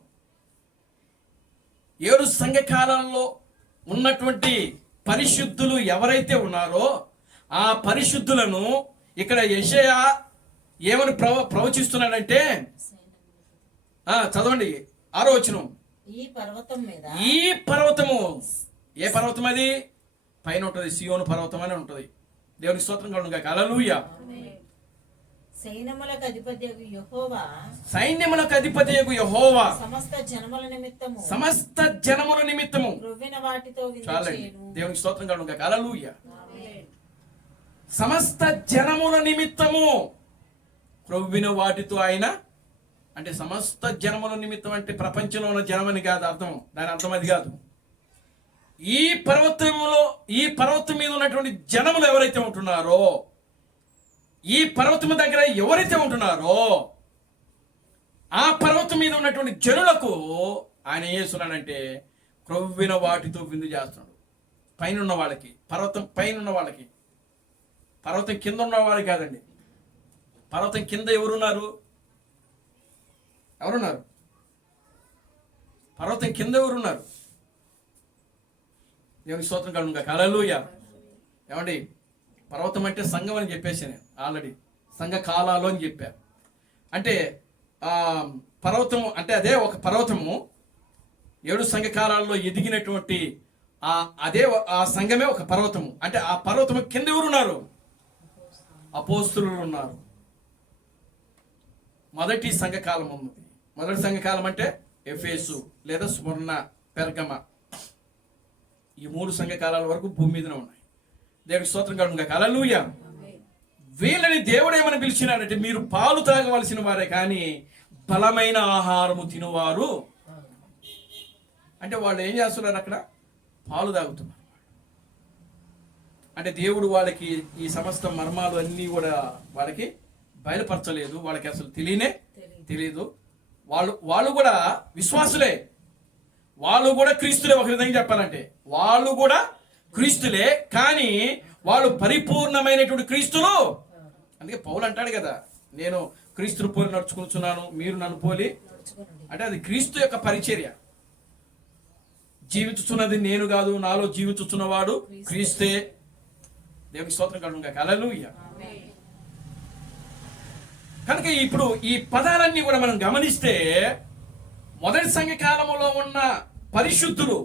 7 సంఘ కాలాల్లో ఉన్నటువంటి పరిశుద్ధులు ఎవరైతే ఉన్నారో ఆ పరిశుద్ధులను ఇక్కడ యెషయా ఏమని ప్రవచిస్తున్నాడంటే, చదవండి 6వ వచనం. ఈ పర్వతము, ఏ పర్వతం అది? పైన ఉంటుంది, సియోను పర్వతం అని ఉంటుంది. దేవునికి స్తోత్రం కలుగును గాక. హల్లెలూయా. సైన్యములకు అధిపతియగు యెహోవా సమస్త జనముల నిమిత్తము చాలండి. దేవునికి స్తోత్రం కలుగును గాక. హల్లెలూయా. సమస్త జనముల నిమిత్తము క్రొవ్విన వాటితో ఆయన, అంటే సమస్త జనముల నిమిత్తం అంటే ప్రపంచంలో ఉన్న జనమని కాదు అర్థం. దాని అర్థం అది కాదు. ఈ పర్వతం మీద ఉన్నటువంటి జనములు ఎవరైతే ఉంటున్నారో, ఈ పర్వతం దగ్గర ఎవరైతే ఉంటున్నారో ఆ పర్వతం మీద ఉన్నటువంటి జనులకు ఆయన ఏం చేస్తున్నాడంటే క్రొవ్విన వాటితో విందు చేస్తున్నాడు. పైన ఉన్న వాళ్ళకి, పర్వతం పైన ఉన్న వాళ్ళకి. పర్వతం కింద ఉన్న వాళ్ళు కాదండి. పర్వతం కింద ఎవరున్నారు? పర్వతం కింద ఎవరున్నారు? దేవునికి స్తోత్రం కలుగును గాక. హల్లెలూయా. ఏమండి? పర్వతం అంటే సంఘం అని చెప్పేసి నేను ఆల్రెడీ సంఘ కాలాలు అని చెప్పా. అంటే పర్వతము అంటే అదే ఒక పర్వతము. 7 సంఘ కాలాల్లో ఎదిగినటువంటి ఆ సంఘమే ఒక పర్వతము. అంటే ఆ పర్వతము కింద ఎవరున్నారు? అపోస్తలులు ఉన్నారు. మొదటి సంఘకాలం ఉన్నది. మొదటి సంఘకాలం అంటే ఎఫెసు లేదా స్మరణ, పెర్గమ. ఈ 3 సంఘకాలాల వరకు భూమి మీదనే ఉన్నాయి. దేవునికి స్తోత్రం కలుగును గాక. హల్లెలూయా. వీళ్ళని దేవుడు ఏమని పిలిచినాడంటే మీరు పాలు తాగవలసిన వారే కానీ బలమైన ఆహారము తినువారు. అంటే వాళ్ళు ఏం చేస్తున్నారు? అక్కడ పాలు తాగుతున్నారు. అంటే దేవుడు వాళ్ళకి ఈ సమస్త మర్మాలు అన్నీ కూడా వాళ్ళకి బయలుపరచలేదు, వాళ్ళకి అసలు తెలియదు. వాళ్ళు కూడా విశ్వాసులే, వాళ్ళు కూడా క్రీస్తులే. ఒక విధంగా చెప్పాలంటే వాళ్ళు కూడా క్రీస్తులే, కానీ వాళ్ళు పరిపూర్ణమైనటువంటి క్రీస్తులు. అందుకే పౌలు అంటాడు కదా, నేను క్రీస్తుని పోలి నడుచుకుంటున్నాను, మీరు నన్ను పోలి. అంటే అది క్రీస్తు యొక్క పరిచర్య. జీవించుతున్నది నేను కాదు, నాలో జీవించుతున్నవాడు క్రీస్తే. దేవుని స్తోత్రం కలుగును గాక. హల్లెలూయా. కనుక ఇప్పుడు ఈ పదాలన్నీ కూడా మనం గమనిస్తే మొదటి సంఘ కాలంలో ఉన్న పరిశుద్ధులు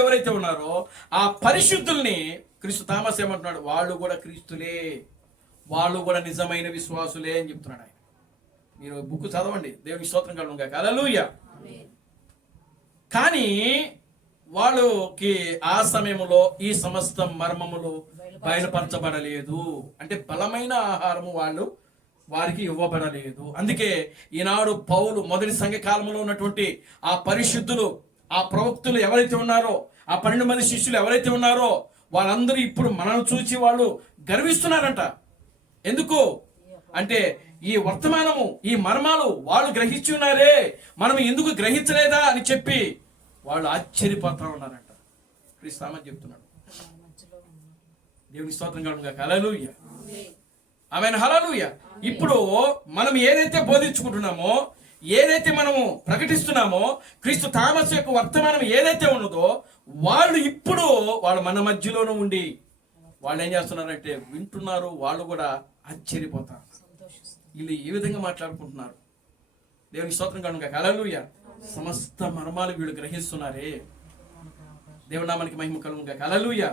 ఎవరైతే ఉన్నారో ఆ పరిశుద్ధుల్ని క్రీస్తు థామస్ ఏమంటున్నాడు, వాళ్ళు కూడా క్రీస్తులే, వాళ్ళు కూడా నిజమైన విశ్వాసులే అని చెప్తున్నాడు ఆయన. మీరు బుక్ చదవండి. దేవుని స్తోత్రం కలుగును గాక. హల్లెలూయా. కానీ వాళ్ళకి ఆ సమయంలో ఈ సమస్త మర్మములు బయలుపరచబడలేదు. అంటే బలమైన ఆహారము వారికి ఇవ్వబడలేదు. అందుకే ఈనాడు పౌలు మొదటి సంఘ కాలంలో ఉన్నటువంటి ఆ పరిశుద్ధులు, ఆ ప్రవక్తులు ఎవరైతే ఉన్నారో, ఆ 12 మంది శిష్యులు ఎవరైతే ఉన్నారో, వాళ్ళందరూ ఇప్పుడు మనల్ని చూసి వాళ్ళు గర్విస్తున్నారంట. ఎందుకు అంటే ఈ వర్తమానము, ఈ మర్మాలు వాళ్ళు గ్రహించి ఉన్నారే, మనం ఎందుకు గ్రహించలేదా అని చెప్పి వాళ్ళు ఆశ్చర్యపోతా ఉన్నారంట. క్రీస్తు చెప్తున్నాడు. దేవుని స్తోత్రం కలుగును గాక. హల్లెలూయా. ఆమేన్. హల్లెలూయా. ఇప్పుడు మనం ఏదైతే బోధించుకుంటున్నామో, ఏదైతే మనము ప్రకటిస్తున్నామో, క్రీస్తు థామస్ యొక్క వర్తమానం ఏదైతే ఉన్నదో, వాళ్ళు మన మధ్యలోనూ ఉండి వాళ్ళు ఏం చేస్తున్నారంటే వింటున్నారు. వాళ్ళు కూడా ఆశ్చర్యపోతారు, వీళ్ళు ఈ విధంగా మాట్లాడుకుంటున్నారు. దేవుని స్తోత్రం కలుగును గాక. హల్లెలూయా. సమస్త మర్మాలు వీళ్ళు గ్రహిస్తున్నారే. దేవుని నామానికి మహిమ కలుగును గాక. హల్లెలూయా.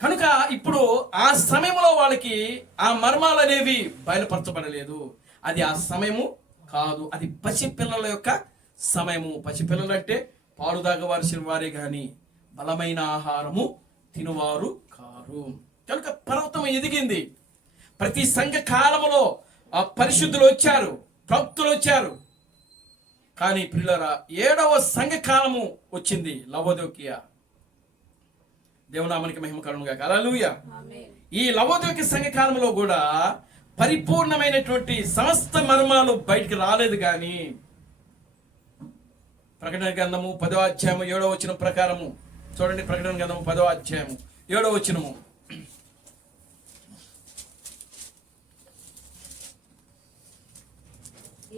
కనుక ఇప్పుడు ఆ సమయంలో వాళ్ళకి ఆ మర్మాలు అనేవి బయలుపరచబడలేదు. అది ఆ సమయము కాదు, అది పసిపిల్లల యొక్క సమయము. పసిపిల్లలు అంటే పాలు తాగవలసిన వారే గాని బలమైన ఆహారము తినువారు కారు. కనుక పర్వతం ఎదిగింది. ప్రతి సంఘ కాలములో ఆ పరిశుద్ధులు వచ్చారు, ప్రవక్తులు వచ్చారు. కానీ పిల్లరా 7వ సంఘ కాలము వచ్చింది, లవోదోకియా. దేవునామానికి మహిమ కలుగును గాక. హల్లెలూయా. ఈ లవోదోకియ సంఘ కాలంలో కూడా పరిపూర్ణమైనటువంటి సమస్త మర్మాలు బయటికి రాలేదు. కానీ ప్రకటన గ్రంథము 10వ అధ్యాయము 7వ వచనం ప్రకారము చూడండి. ప్రకటన గ్రంథము 10వ అధ్యాయము 7వ వచనము.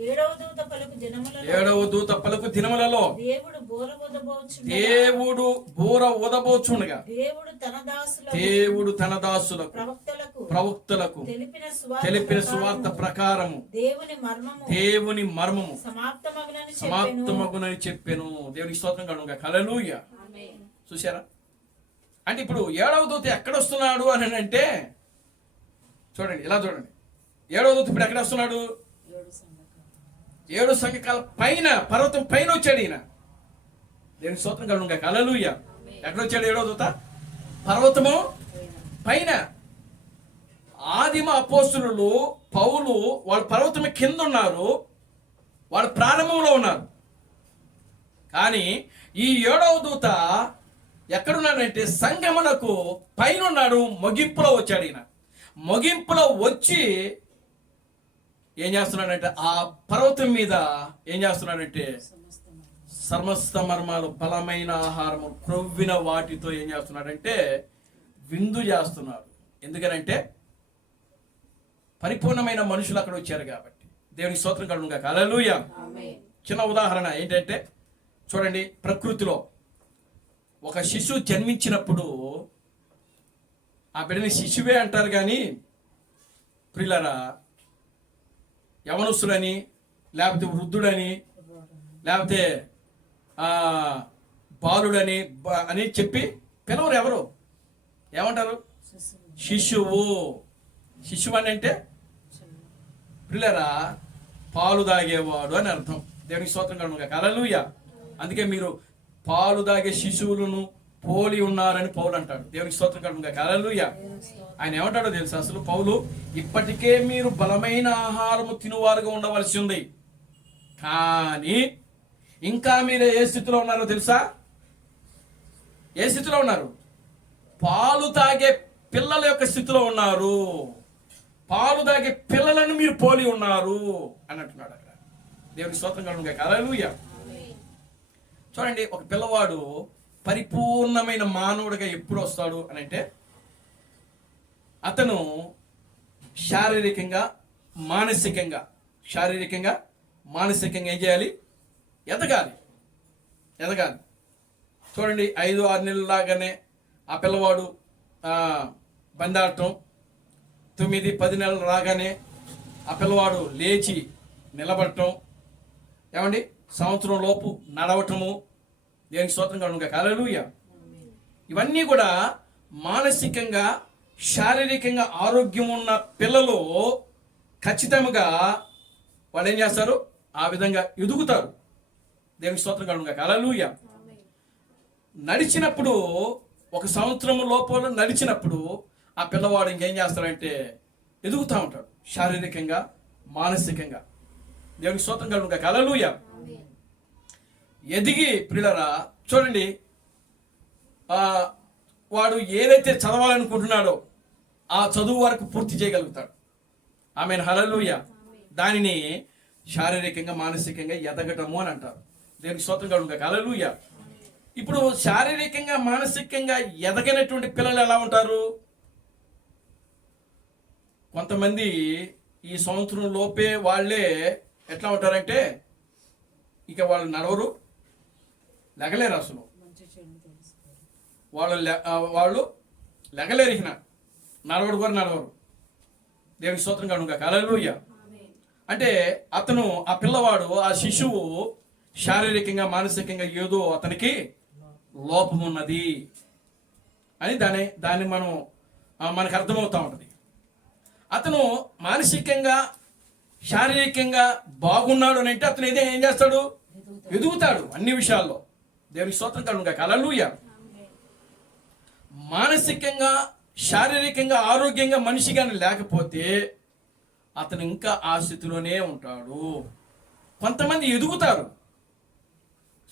ఏడవ దూత పలుకు దినములలో దేవుడు బూర ఊదబోచుండగా దేవుడు తన దాసులకు ప్రవక్తలకు తెలిపిన సువార్త ప్రకారము దేవుని మర్మము సమాప్తమగునని చెప్పెను. దేవుని స్తోత్రం కలుగును గాక. హల్లెలూయా. చూసారా? అంటే ఇప్పుడు 7వ దూత ఎక్కడ వస్తున్నాడు అని అంటే చూడండి, ఇలా చూడండి. 7వ దూత ఇప్పుడు ఎక్కడ వస్తున్నాడు? 7 సంఘకాల పైన, పర్వతం పైన వచ్చాడు ఈయన. దేవుని స్తోత్రం కలుగును గాక. హల్లెలూయా. ఎక్కడ వచ్చాడు 7వ దూత? పర్వతము పైన. ఆదిమ అపోస్తలులు పౌలు వాళ్ళు పర్వతం కింద ఉన్నారు, వాళ్ళు ప్రారంభంలో ఉన్నారు. కానీ ఈ 7వ దూత ఎక్కడున్నాడంటే సంగమునకు పైన ఉన్నాడు, ముగింపులో వచ్చాడు ఈయన. ముగింపులో వచ్చి ఏం చేస్తున్నాడంటే ఆ పర్వతం మీద ఏం చేస్తున్నాడంటే సమస్త మర్మాలు, బలమైన ఆహారము, క్రొవ్విన వాటితో ఏం చేస్తున్నాడంటే విందు చేస్తున్నాడు. ఎందుకనంటే పరిపూర్ణమైన మనుషులు అక్కడ వచ్చారు కాబట్టి. దేవుని స్తోత్రం కలుగును గాక. హల్లెలూయా. చిన్న ఉదాహరణ ఏంటంటే చూడండి, ప్రకృతిలో ఒక శిశువు జన్మించినప్పుడు ఆ బిడ్డని శిశువే అంటారు. కానీ ప్రియులారా, యవనస్తుడని, లేకపోతే వృద్ధుడని, లేకపోతే బాలుడని అని చెప్పి పిలవరు. ఎవరు ఏమంటారు? శిశువు. శిశువు అని అంటే పిల్లరా పాలు తాగేవాడు అని అర్థం. దేవునికి స్తోత్రం కలుగును గాక. హల్లెలూయా. అందుకే మీరు పాలు తాగే శిశువులను పోలి ఉన్నారని పౌలు అంటాడు. దేవునికి స్తోత్రం కలుగును గాక. హల్లెలూయా. ఆయన ఏమంటాడో తెలుసా? అసలు పౌలు, ఇప్పటికే మీరు బలమైన ఆహారము తినువారుగా ఉండవలసి ఉంది, కానీ ఇంకా మీరు ఏ స్థితిలో ఉన్నారో తెలుసా? ఏ స్థితిలో ఉన్నారు? పాలు తాగే పిల్లల యొక్క స్థితిలో ఉన్నారు. పాలు తాగే పిల్లలను మీరు పోలి ఉన్నారు అని అంటున్నాడు అక్కడ. దేవుని స్తోత్రం కలుగును గాక. హల్లెలూయా. చూడండి, ఒక పిల్లవాడు పరిపూర్ణమైన మానవుడిగా ఎప్పుడు వస్తాడు అని అంటే, అతను శారీరకంగా మానసికంగా ఏం చేయాలి? ఎదగాలి. చూడండి, 5-6 నెలలాగానే ఆ పిల్లవాడు బందాడటం, 9-10 నెలలు రాగానే ఆ పిల్లవాడు లేచి నిలబడటం, ఏమండి, సంవత్సరం లోపు నడవటము. దేనికి స్తోత్రం కలుగును గాక. హల్లెలూయా. ఇవన్నీ కూడా మానసికంగా శారీరకంగా ఆరోగ్యం ఉన్న పిల్లలు ఖచ్చితంగా వాళ్ళు ఏం చేస్తారు? ఆ విధంగా ఎదుగుతారు. దేవునికి స్తోత్రం కలుగును గాక. హల్లెలూయా. నడిచినప్పుడు, 1 సంవత్సరం లోపల నడిచినప్పుడు ఆ పిల్లవాడు ఇంకేం చేస్తాడంటే ఎదుగుతూ ఉంటాడు, శారీరకంగా మానసికంగా. దేవునికి స్తోత్రం కలుగును గాక. హల్లెలూయా. ఎదిగి ప్రియులారా చూడండి, వాడు ఏదైతే చదవాలనుకుంటున్నాడో ఆ చదువు వరకు పూర్తి చేయగలుగుతాడు. ఆమేన్. హల్లెలూయా. దానిని శారీరకంగా మానసికంగా ఎదగటము అని అంటారు. దేవునికి స్తోత్రం కలుగును గాక. హల్లెలూయా. ఇప్పుడు శారీరకంగా మానసికంగా ఎదగనటువంటి పిల్లలు ఎలా ఉంటారు? కొంతమంది ఈ సంవత్సరం లోపే వాళ్ళే ఎట్లా ఉంటారంటే, ఇక వాళ్ళు నడవరు, లెగలేరు. అసలు వాళ్ళు లెగలేరు, ఇక నడవరు. దేవునికి స్తోత్రం కలుగును గాక. హల్లెలూయా. అంటే అతను, ఆ పిల్లవాడు, ఆ శిశువు శారీరకంగా మానసికంగా ఏదో అతనికి లోపం ఉన్నది అని దాన్ని మనకు అర్థమవుతా ఉంటుంది. అతను మానసికంగా శారీరకంగా బాగున్నాడు అని అంటే అతను ఏం చేస్తాడు? ఎదుగుతాడు అన్ని విషయాల్లో. దేవునికి స్తోత్రం కలుగును గాక. హల్లెలూయా. మానసికంగా శారీరకంగా ఆరోగ్యంగా మనిషిగాని లేకపోతే అతను ఇంకా ఆ స్థితిలోనే ఉంటాడు. కొంతమంది ఎదుగుతారు,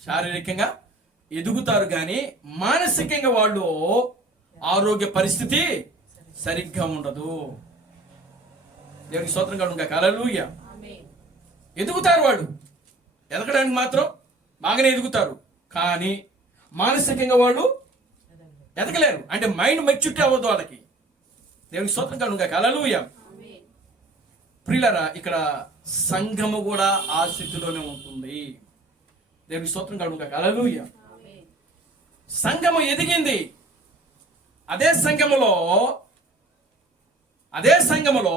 శారీరకంగా ఎదుగుతారు, కానీ మానసికంగా వాళ్ళు ఆరోగ్య పరిస్థితి సరిగ్గా ఉండదు. దేవునికి స్తోత్రం కలుగును గాక. హల్లెలూయా. ఎదుగుతారు, వాళ్ళు ఎదగడానికి మాత్రం బాగానే ఎదుగుతారు, కానీ మానసికంగా వాళ్ళు ఎదగలేరు. అంటే మైండ్ మెచ్యూరిటీ అవ్వదు వాళ్ళకి. దేవునికి స్తోత్రం కలుగును గాక. హల్లెలూయా. ప్రియులారా, ఇక్కడ సంఘము కూడా ఆ స్థితిలోనే ఉంటుంది. దేవునికి స్తోత్రం కలుగును గాక. హల్లెలూయా. సంఘము ఎదిగింది. అదే సంఘములో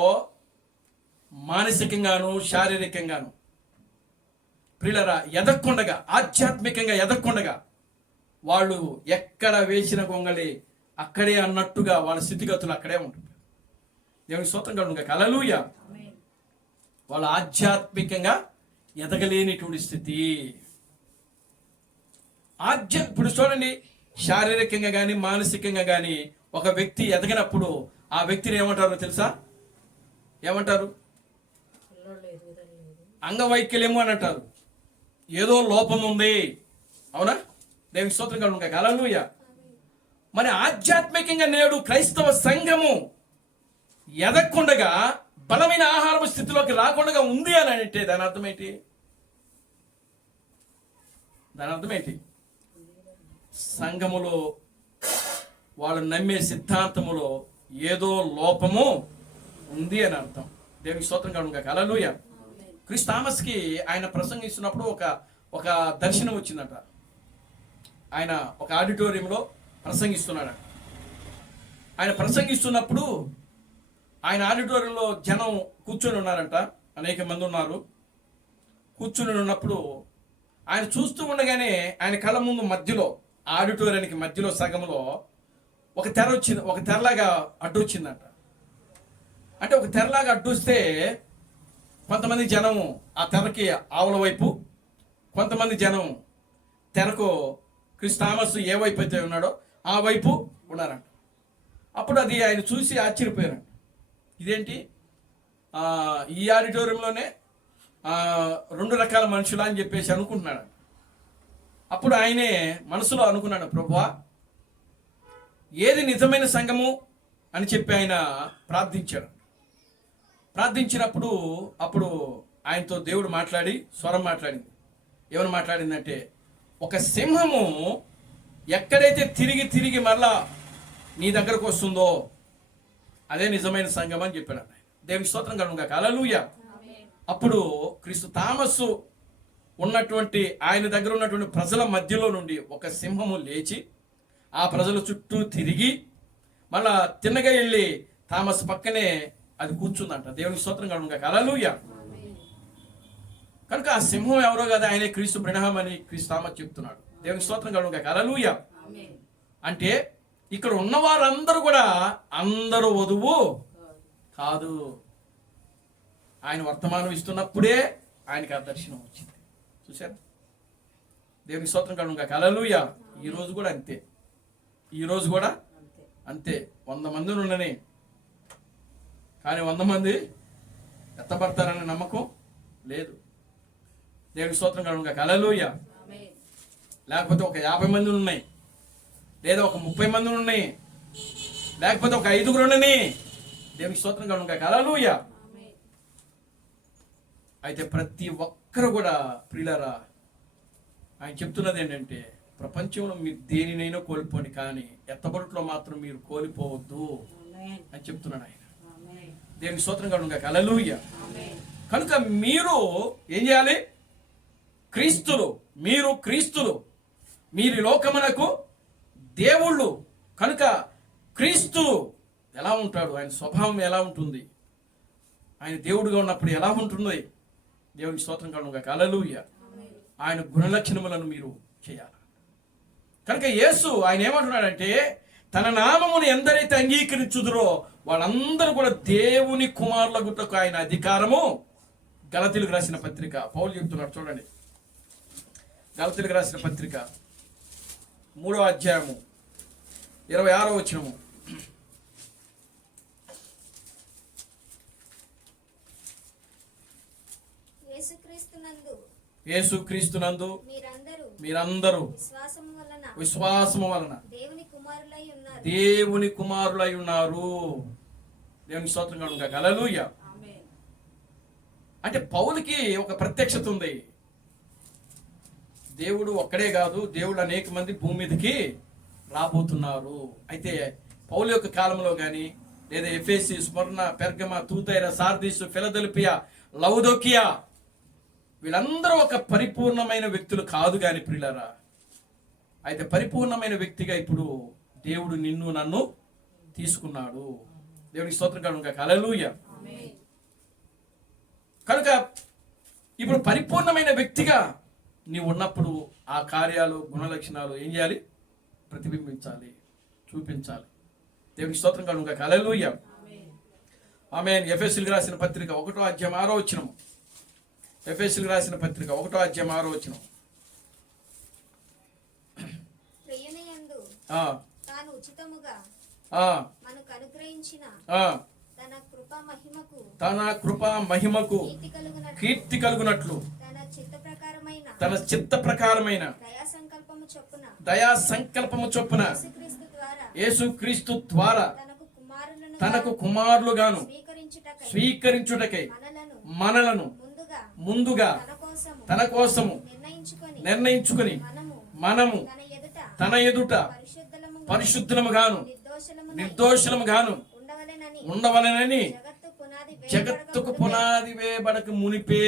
మానసికంగాను శారీరకంగాను ప్రియులారా ఎదక్కుండగా, ఆధ్యాత్మికంగా ఎదక్కుండగా వాళ్ళు ఎక్కడ వేసిన గొంగళి అక్కడే అన్నట్టుగా వాళ్ళ స్థితిగతులు అక్కడే ఉంటుంది. దేవునికి స్తోత్రం కలుగును గాక. హల్లెలూయా. వాళ్ళు ఆధ్యాత్మికంగా ఎదగలేనిటువంటి స్థితి. ఇప్పుడు చూడండి, శారీరకంగా కానీ మానసికంగా కానీ ఒక వ్యక్తి ఎదగినప్పుడు ఆ వ్యక్తిని ఏమంటారో తెలుసా? ఏమంటారు? అంగవైకల్యము అని అంటారు. ఏదో లోపం ఉంది. అవునా? దేవునికి స్తోత్రం కలుగును గాక. హల్లెలూయా. మరి ఆధ్యాత్మికంగా నేడు క్రైస్తవ సంఘము ఎదగకుండగా, బలమైన ఆహార స్థితిలోకి రాకుండా ఉంది అని అంటే దాని అర్థం ఏంటి? సంఘములో వాళ్ళు నమ్మే సిద్ధాంతములో ఏదో లోపము ఉంది అని అర్థం. దేవునికి స్తోత్రం కలుగును గాక. హల్లెలూయా. క్రిస్ థామస్కి ఆయన ప్రసంగిస్తున్నప్పుడు ఒక దర్శనం వచ్చిందట. ఆయన ఒక ఆడిటోరియంలో ప్రసంగిస్తున్నాడు. ఆయన ప్రసంగిస్తున్నప్పుడు ఆయన ఆడిటోరియంలో జనం కూర్చొని ఉన్నారంట, అనేక మంది ఉన్నారు. కూర్చొని ఉన్నప్పుడు ఆయన చూస్తూ ఉండగానే ఆయన కళ్ళ ముందు మధ్యలో, ఆడిటోరియానికి మధ్యలో సగంలో ఒక తెర వచ్చింది. ఒక తెరలాగా అడ్డు వచ్చిందంట. అంటే ఒక తెరలాగా అడ్డు వస్తే కొంతమంది జనం ఆ తెరకి ఆవుల వైపు, కొంతమంది జనం తెరకు క్రిస్ థామస్ ఏ వైపు అయితే ఉన్నాడో ఆ వైపు ఉన్నారంట. అప్పుడు అది ఆయన చూసి ఆశ్చర్యపోయారంట. ఇదేంటి, ఈ ఆడిటోరియంలోనే 2 రకాల మనుషులు అని చెప్పేసి అనుకుంటున్నాడు. అప్పుడు ఆయనే మనసులో అనుకున్నాడు, ప్రభువా ఏది నిజమైన సంఘము అని చెప్పి ఆయన ప్రార్థించాడు. ప్రార్థించినప్పుడు అప్పుడు ఆయనతో దేవుడు మాట్లాడి స్వరం మాట్లాడింది. ఏమని మాట్లాడిందంటే, ఒక సింహము ఎక్కడైతే తిరిగి తిరిగి మరలా నీ దగ్గరకు వస్తుందో అదే నిజమైన సంఘం అని చెప్పాడు ఆయన. దేవుని స్తోత్రం కలుగును గాక. హల్లెలూయా. అప్పుడు క్రీస్తు థామస్సు ఉన్నటువంటి ఆయన దగ్గర ఉన్నటువంటి ప్రజల మధ్యలో నుండి ఒక సింహము లేచి ఆ ప్రజల చుట్టూ తిరిగి మళ్ళా తిన్నగా వెళ్ళి థామస్ పక్కనే అది కూర్చుందంట. దేవుని స్తోత్రం కలుగును గాక. హల్లెలూయా. కనుక ఆ సింహం ఎవరో కదా, ఆయనే క్రీస్తు బ్రహ్మ అని క్రీస్తు థామస్ చెప్తున్నాడు. దేవుని స్తోత్రం కలుగును గాక. హల్లెలూయా. అంటే ఇక్కడ ఉన్న వారందరూ కూడా అందరూ వధువు కాదు. ఆయన వర్తమానం ఇస్తున్నప్పుడే ఆయనకి ఆ దర్శనం వచ్చింది. చూశారు? దేవుని స్తోత్రం కలుగును గాక. హల్లెలూయా. ఈ రోజు కూడా అంతే. ఈ రోజు కూడా అంతే. 100 మంది ఉండని, కానీ 100 మంది ఎత్తబడతారనే నమ్మకం లేదు. దేవుని స్తోత్రం కలుగును గాక. హల్లెలూయా. లేకపోతే ఒక 50 మంది ఉన్నాయి, లేదా ఒక 30 మంది ఉన్నాయి, లేకపోతే ఒక 5 ఉండని. దేవుని స్తోత్రం కలుగును గాక. హల్లెలూయా. అయితే ప్రతి ఒక్కరు కూడా ప్రియులారా, ఆయన చెప్తున్నది ఏంటంటే, ప్రపంచంలో మీరు దేనినైనా కోల్పోండి, కానీ ఎత్తబడుట్లో మాత్రం మీరు కోల్పోవద్దు అని చెప్తున్నాడు ఆయన. దేవుని స్తోత్రం కలుగును గాక. హల్లెలూయా. కనుక మీరు ఏం చేయాలి? క్రీస్తులు, మీరు క్రీస్తులు, మీరు ఈ లోకమునకు దేవుళ్ళు. కనుక క్రీస్తు ఎలా ఉంటాడు, ఆయన స్వభావం ఎలా ఉంటుంది, ఆయన దేవుడుగా ఉన్నప్పుడు ఎలా ఉంటుంది? దేవునికి స్తోత్రం కలుగును గాక. హల్లెలూయా. ఆయన గుణలక్షణములను మీరు చేయాలి. కనుక యేసు ఆయన ఏమంటున్నాడంటే, తన నామమును ఎందరైతే అంగీకరించుదురో వాళ్ళందరూ కూడా దేవుని కుమారులగుటకు ఆయన అధికారము. గలతీయులకు రాసిన పత్రిక పౌలు చెప్తున్నాడు, చూడండి. గలతీయులకు రాసిన పత్రిక 3వ అధ్యాయము 26వ వచనము. యేసుక్రీస్తునందు మీరందరూ విశ్వాసము వలన దేవుని కుమారులై ఉన్నారు. దేవుని స్తోత్రం కలుగును గాక. హల్లెలూయా. అంటే పౌలుకి ఒక ప్రత్యక్షత ఉంది. దేవుడు ఒక్కడే కాదు, దేవుడు అనేక మంది భూమి మీదకి రాబోతున్నారు. అయితే పౌలు యొక్క కాలంలో కానీ, లేదా ఎఫెసీ, స్మరణ, పెర్గమ, తూతైర, సార్దీసు, ఫిలదెల్ఫియా, లౌదోకియా, వీళ్ళందరూ ఒక పరిపూర్ణమైన వ్యక్తులు కాదు కానీ ప్రియులారా, అయితే పరిపూర్ణమైన వ్యక్తిగా ఇప్పుడు దేవుడు నిన్ను నన్ను తీసుకున్నాడు. దేవునికి స్తోత్రం కలుగును గాక. హల్లెలూయా. కనుక ఇప్పుడు పరిపూర్ణమైన వ్యక్తిగా నీవు ఉన్నప్పుడు ఆ కార్యాలు, గుణలక్షణాలు ఏం చేయాలి? ప్రతిబింబించాలి, చూపించాలి. దేవునికి స్తోత్రం కలుగును గాక. హల్లెలూయా. ఆమేన్. ఎఫెసీయులకు రాసిన పత్రిక 1వ అధ్యాయం 6వ వచనం. ఎఫెసీయులకు రాసిన పత్రిక 1వ అధ్యాయం 6వ వచనం. తాను ఉచితముగా మనకు అనుగ్రహించిన తన కృపా మహిమకు కీర్తి కలుగునట్లు తన చిత్త ప్రకారమైన దయా సంకల్పము చొప్పున యేసుక్రీస్తు ద్వారా తనకు కుమారులుగాను స్వీకరించుటకై మనలను ముందుగా తన కోసము నిర్ణయించుకొని మనము తన ఎదుట పరిశుద్ధులముగాను నిర్దోషులముగాను ఉండవలెనని జగత్తుకు పునాది వేయబడక మునిపే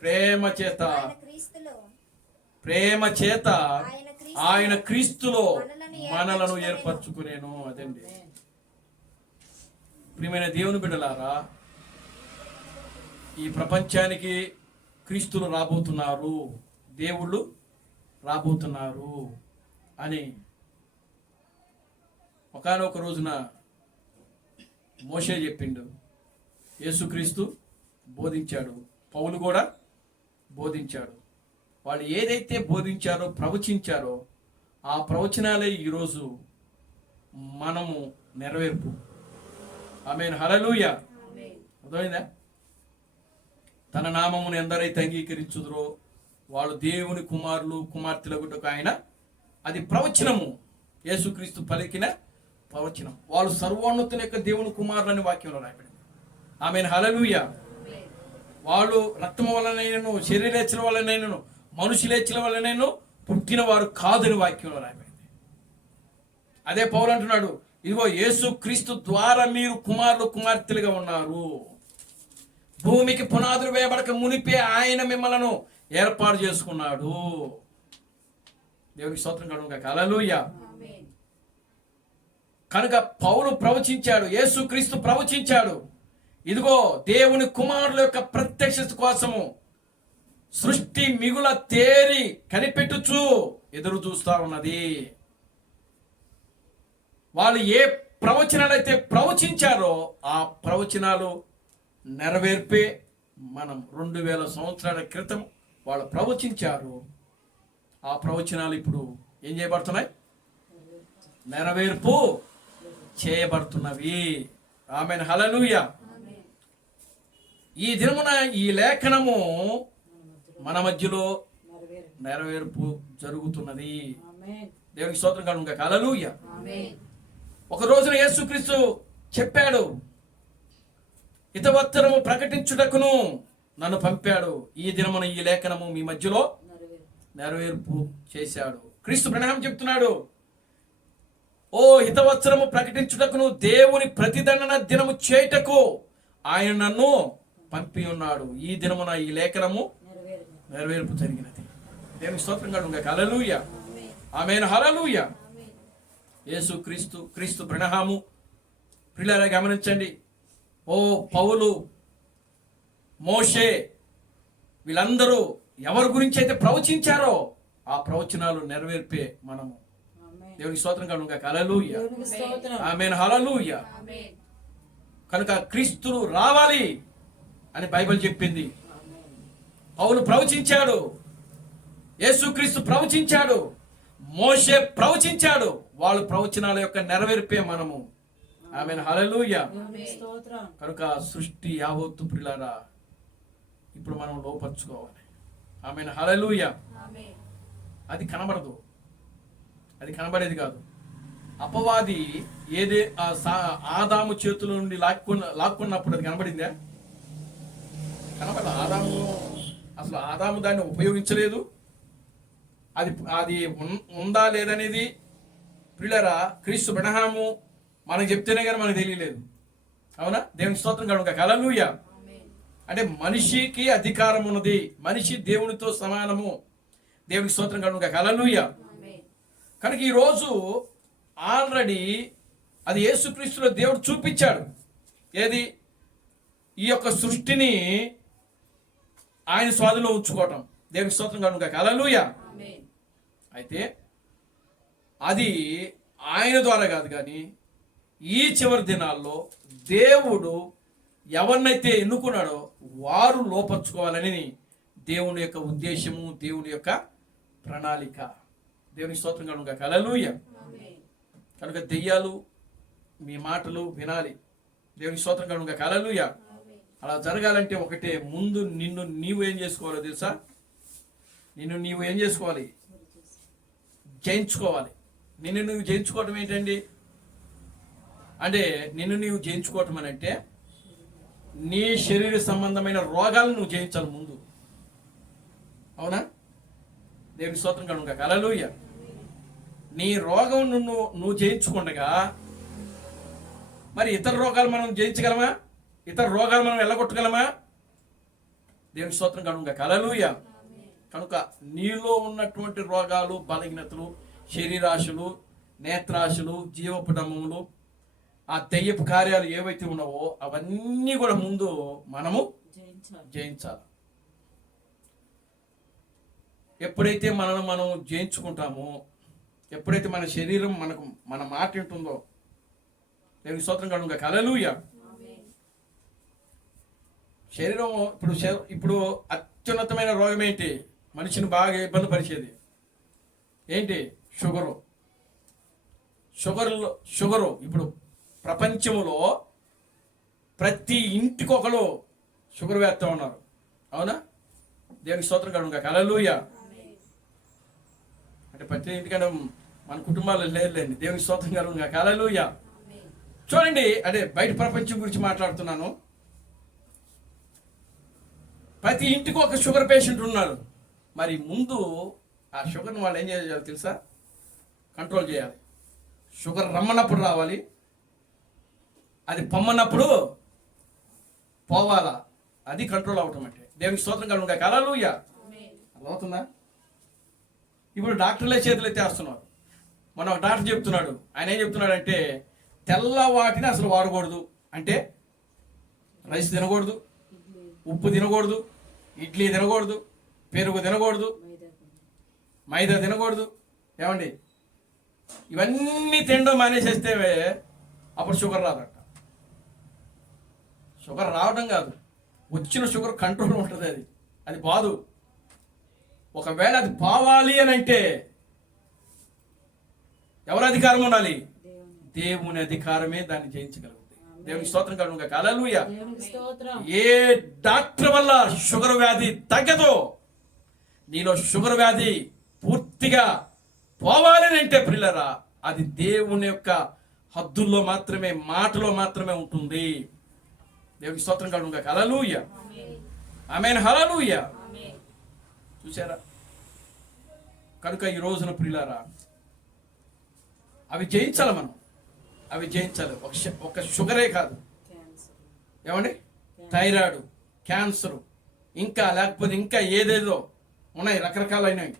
ప్రేమ చేత ఆయన క్రీస్తులో మనలను ఏర్పరచుకునేను. అదండి ప్రియమైన దేవుని బిడ్డలారా, ఈ ప్రపంచానికి క్రీస్తులు రాబోతున్నారు, దేవుళ్ళు రాబోతున్నారు అని ఒకానొక రోజున మోషే చెప్పిండు. యేసుక్రీస్తు బోధించాడు, పౌలు కూడా బోధించాడు. వాళ్ళు ఏదైతే బోధించారో, ప్రవచించారో ఆ ప్రవచనాలే ఈరోజు మనము నెరవేర్పు. ఆమేన్. హల్లెలూయా. అర్థమైందా? తన నామమును ఎందరైతే అంగీకరించుదురో వాళ్ళు దేవుని కుమారులు కుమార్తెలగుటకు ఆయన, అది ప్రవచనము. యేసుక్రీస్తు పలికిన ప్రవచనం. వాళ్ళు సర్వోన్నతుని యొక్క దేవుని కుమారులని వాక్యంలో రాయబడింది. ఆమెను హల్లెలూయా. వాళ్ళు రక్తము వలనైనను శరీరేచ్ఛల వలనైనను మనుషులేచ్ఛల వలనైనను పుట్టిన వారు కాదని వాక్యంలో రాయబడింది. అదే పౌలు అంటున్నాడు, ఇదిగో యేసుక్రీస్తు ద్వారా మీరు కుమారులు కుమార్తెలుగా ఉన్నారు. భూమికి పునాదులు వేయబడక మునిపే ఆయన మిమ్మలను ఏర్పాటు చేసుకున్నాడు. దేవునికి స్తోత్రం కలుగును గాక. హల్లెలూయా. కనుక పౌలు ప్రవచించాడు, యేసుక్రీస్తు ప్రవచించాడు, ఇదిగో దేవుని కుమారుల యొక్క ప్రత్యక్షత కోసము సృష్టి మిగుల తేరి కనిపెట్టుచు ఎదురు చూస్తా ఉన్నది. వాళ్ళు ఏ ప్రవచనాలు అయితే ప్రవచించారో ఆ ప్రవచనాలు నెరవేర్పే మనం 2000 సంవత్సరాల క్రితం వాళ్ళు ప్రవచించారు. ఆ ప్రవచనాలు ఇప్పుడు ఏం చేయబడుతున్నాయి? నెరవేర్పు చేయబడుతున్నవి. ఆమేన్ హల్లెలూయా. ఈ దినమున ఈ లేఖనము మన మధ్యలో నెరవేర్పు జరుగుతున్నది. దేవునికి స్తోత్రం కలుగును గాక. హల్లెలూయా. ఒక రోజున యేసుక్రీస్తు చెప్పాడు, హితవత్తరము ప్రకటించుటకును నన్ను పంపాడు. ఈ దినమున ఈ లేఖనము మీ మధ్యలో నెరవేర్పు చేశాడు. క్రీస్తు ప్రణామం చెప్తున్నాడు, ఓ హితవత్సరము ప్రకటించుటకును దేవుని ప్రతిదండన దినము చేయుటకు ఆయన నన్ను పంపి ఉన్నాడు. ఈ దినమున ఈ లేఖనము నెరవేర్పు జరిగినది. దేవునికి స్తోత్రం కలుగును గాక. హల్లెలూయా. ఆమేన్ హల్లెలూయా. యేసు క్రీస్తు ప్రణామము. ప్రియులారా గమనించండి, ఓ పౌలు, మోషే, వీళ్ళందరూ ఎవరి గురించి అయితే ప్రవచించారో ఆ ప్రవచనాలు నెరవేర్పే మనము. దేవునికి స్తోత్రం కలుగును గాక. హల్లెలూయా. ఆమేన్ హల్లెలూయా. కనుక క్రీస్తులు రావాలి అని బైబిల్ చెప్పింది. పౌలు ప్రవచించాడు, యేసుక్రీస్తు ప్రవచించాడు, మోషే ప్రవచించాడు. వాళ్ళ ప్రవచనాల యొక్క నెరవేర్పే మనము. ఆమేన్ హల్లెలూయా. కనుక సృష్టి యావత్తు ప్రియులారా ఇప్పుడు మనం లోపరుచుకోవాలి. ఆమేన్ హల్లెలూయా. అది కనబడదు, అది కనబడేది కాదు. అపవాది ఏదే ఆదాము చేతుల నుండి లాక్కున్నప్పుడు అది కనబడిందా? కనబడ. ఆదాము దాన్ని ఉపయోగించలేదు. అది ఉందా లేదనేది ప్రియులారా క్రీస్తు ప్రణామము మనకు చెప్తేనే కానీ మనకు తెలియలేదు. అవునా? దేవునికి స్తోత్రం కలుగును గాక. హల్లెలూయా. అంటే మనిషికి అధికారం ఉన్నది, మనిషి దేవునితో సమానము. దేవునికి స్తోత్రం కలుగును గాక. హల్లెలూయా. కనుక ఈరోజు ఆల్రెడీ అది యేసుక్రీస్తులో దేవుడు చూపించాడు. ఏది? ఈ యొక్క సృష్టిని ఆయన స్వాధీనంలో ఉంచుకోవటం. దేవునికి స్తోత్రం కలుగును గాక. హల్లెలూయా. అయితే అది ఆయన ద్వారా కాదు, కానీ ఈ చివరి దినాల్లో దేవుడు ఎవరినైతే ఎన్నుకున్నాడో వారు లోపరుచుకోవాలని దేవుని యొక్క ఉద్దేశము, దేవుని యొక్క ప్రణాళిక. దేవునికి స్తోత్రం కలుగును గాక. హల్లెలూయా. కనుక దెయ్యాలు మీ మాటలు వినాలి. దేవునికి స్తోత్రం కలుగును గాక. హల్లెలూయా. అలా జరగాలంటే ఒకటే, ముందు నిన్ను నీవు ఏం చేసుకోవాలో తెలుసా? నిన్ను నీవు ఏం చేసుకోవాలి? జయించుకోవాలి. నిన్ను నువ్వు జయించుకోవటం ఏంటండి? అంటే నిన్ను నీవు జయించుకోవటం అని అంటే నీ శరీర సంబంధమైన రోగాలను నువ్వు జయించాలి ముందు. అవునా? దేవుని స్తోత్రం కలుగును గాక. హల్లెలూయా. నీ రోగం నువ్వు జయించుకుండగా మరి ఇతర రోగాలు మనం జయించగలమా? ఇతర రోగాలు మనం వెళ్ళగొట్టగలమా? దేవుని స్తోత్రం కలుగును గాక. హల్లెలూయా. కనుక నీలో ఉన్నటువంటి రోగాలు, బలహీనతలు, శరీరాశులు, నేత్రాశులు, జీవపడములు, ఆ దెయ్యపు కార్యాలు ఏవైతే ఉన్నావో అవన్నీ కూడా ముందు మనము జయించాలి. ఎప్పుడైతే మనం జయించుకుంటామో, ఎప్పుడైతే మన శరీరం మన మాట ఉంటుందో, దేవునికి స్తోత్రం కలుగును గాక. హల్లెలూయా. శరీరం ఇప్పుడు అత్యున్నతమైన రోగం ఏంటి? మనిషిని బాగా ఇబ్బంది పరిచేది ఏంటి? షుగరు. ఇప్పుడు ప్రపంచంలో ప్రతి ఇంటికి ఒకరు షుగర్ వేస్తూ ఉన్నారు. అవునా? దేవునికి స్తోత్రం కలుగును గాక. హల్లెలూయా. అంటే ప్రతి ఇంటికన్నా మన కుటుంబాల్లో లేదులేండి. దేవునికి స్తోత్రం కలుగును గాక. హల్లెలూయా. చూడండి, అదే బయట ప్రపంచం గురించి మాట్లాడుతున్నాను. ప్రతి ఇంటికి ఒక షుగర్ పేషెంట్ ఉన్నారు. మరి ముందు ఆ షుగర్ని వాళ్ళు ఏం చేయాలి తెలుసా? కంట్రోల్ చేయాలి. షుగర్ రమ్మన్నప్పుడు రావాలి, అది పొమ్మన్నప్పుడు పోవాలా. అది కంట్రోల్ అవటం అంటే. దేవునికి స్తోత్రం కలుగును గాక. హల్లెలూయా. అర్థమవుతుందా? ఇప్పుడు డాక్టర్లే చేతులు ఎత్తేస్తున్నారు. మన ఒక డాక్టర్ చెప్తున్నాడు. ఆయన ఏం చెప్తున్నాడంటే, తెల్ల వాటిని అసలు వాడకూడదు. అంటే రైస్ తినకూడదు, ఉప్పు తినకూడదు, ఇడ్లీ తినకూడదు, పెరుగు తినకూడదు, మైదా తినకూడదు. ఏమండి, ఇవన్నీ తినడం మానేసేస్తే అప్పుడు షుగర్ రాదట. షుగర్ రావడం కాదు, వచ్చిన షుగర్ కంట్రోల్ ఉంటుంది. అది బాదు. ఒకవేళ అది పోవాలి అని అంటే ఎవరి అధికారం ఉండాలి? దేవుని అధికారమే దాన్ని జయించగలుగుతాయి. దేవునికి స్తోత్రం కలుగును గాక. హల్లెలూయా. ఏ డాక్టర్ వల్ల షుగర్ వ్యాధి తగ్గదో, నీలో షుగర్ వ్యాధి పూర్తిగా పోవాలని అంటే ప్రియులారా, అది దేవుని యొక్క హద్దుల్లో మాత్రమే, మాటలో మాత్రమే ఉంటుంది. దేవునికి స్తోత్రం కలుగును గాక. హల్లెలూయా. ఆమేన్. హల్లెలూయా. చూసారా? కనుక ఈ రోజున ప్రియులారా, అవి జయించాలి. మనం అవి జయించాలి. ఒక షుగరే కాదు, ఏమండి, థైరాయిడ్, క్యాన్సర్, ఇంకా లేకపోతే ఇంకా ఏదేదో ఉన్నాయి, రకరకాలైనవి.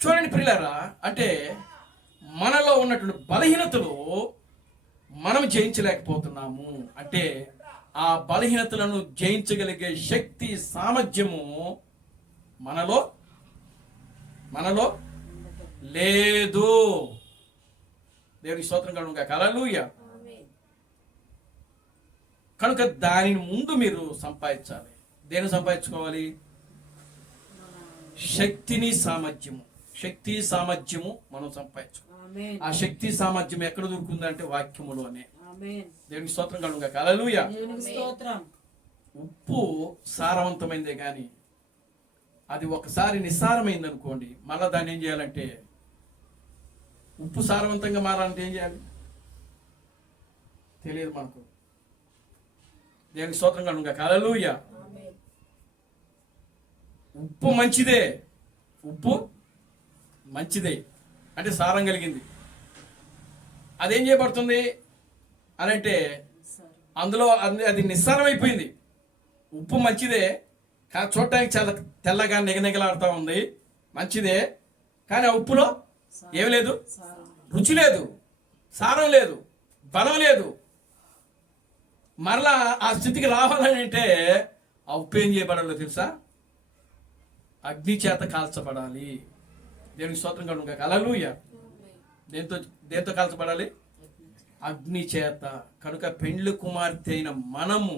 చూడండి ప్రియులారా, అంటే మనలో ఉన్నటువంటి బలహీనతలు మనం జయించలేకపోతున్నాము. అంటే ఆ బలహీనతలను జయించగలిగే శక్తి, సామర్థ్యము మనలో లేదు. దేవునికి స్తోత్రం కలుగును గాక. హల్లెలూయా. కనుక దానిని ముందు మీరు సంపాదించాలి. దేని సంపాదించుకోవాలి? శక్తిని, సామర్థ్యము. శక్తి, సామర్థ్యము మనం సంపాదించుకోవాలి. ఆ శక్తి, సామర్థ్యం ఎక్కడ దొరుకుతుందంటే వాక్యములోనే. దేవునికి స్తోత్రం కలుగును గాక. హల్లెలూయా. ఉప్పు సారవంతమైందే కానీ అది ఒకసారి నిస్సారమైంది అనుకోండి, మళ్ళీ దాన్ని ఏం చేయాలంటే, ఉప్పు సారవంతంగా మారాలంటే ఏం చేయాలి తెలియదు మనకు. దేవునికి స్తోత్రం కలుగును గాక. హల్లెలూయా. ఉప్పు మంచిదే, ఉప్పు మంచిదే అంటే సారం కలిగింది. అదేం చేయబడుతుంది అని అంటే, అందులో అది నిస్సారం అయిపోయింది. ఉప్పు మంచిదే కానీ చూడటానికి చాలా తెల్లగా నిగనిగలాడుతూ ఉంది, మంచిదే. కానీ ఆ ఉప్పులో ఏమి లేదు, రుచి లేదు, సారం లేదు, బలం లేదు. మరలా ఆ స్థితికి రావాలని అంటే ఆ ఉప్పు ఏం చేయబడాలో తెలుసా? అగ్ని చేత కాల్చబడాలి. దేవునికి స్తోత్రం కలుగును గాక. హల్లెలూయా. దేంతో కాల్చబడాలి? అగ్ని చేత. కనుక పెండ్లి కుమార్తె అయిన మనము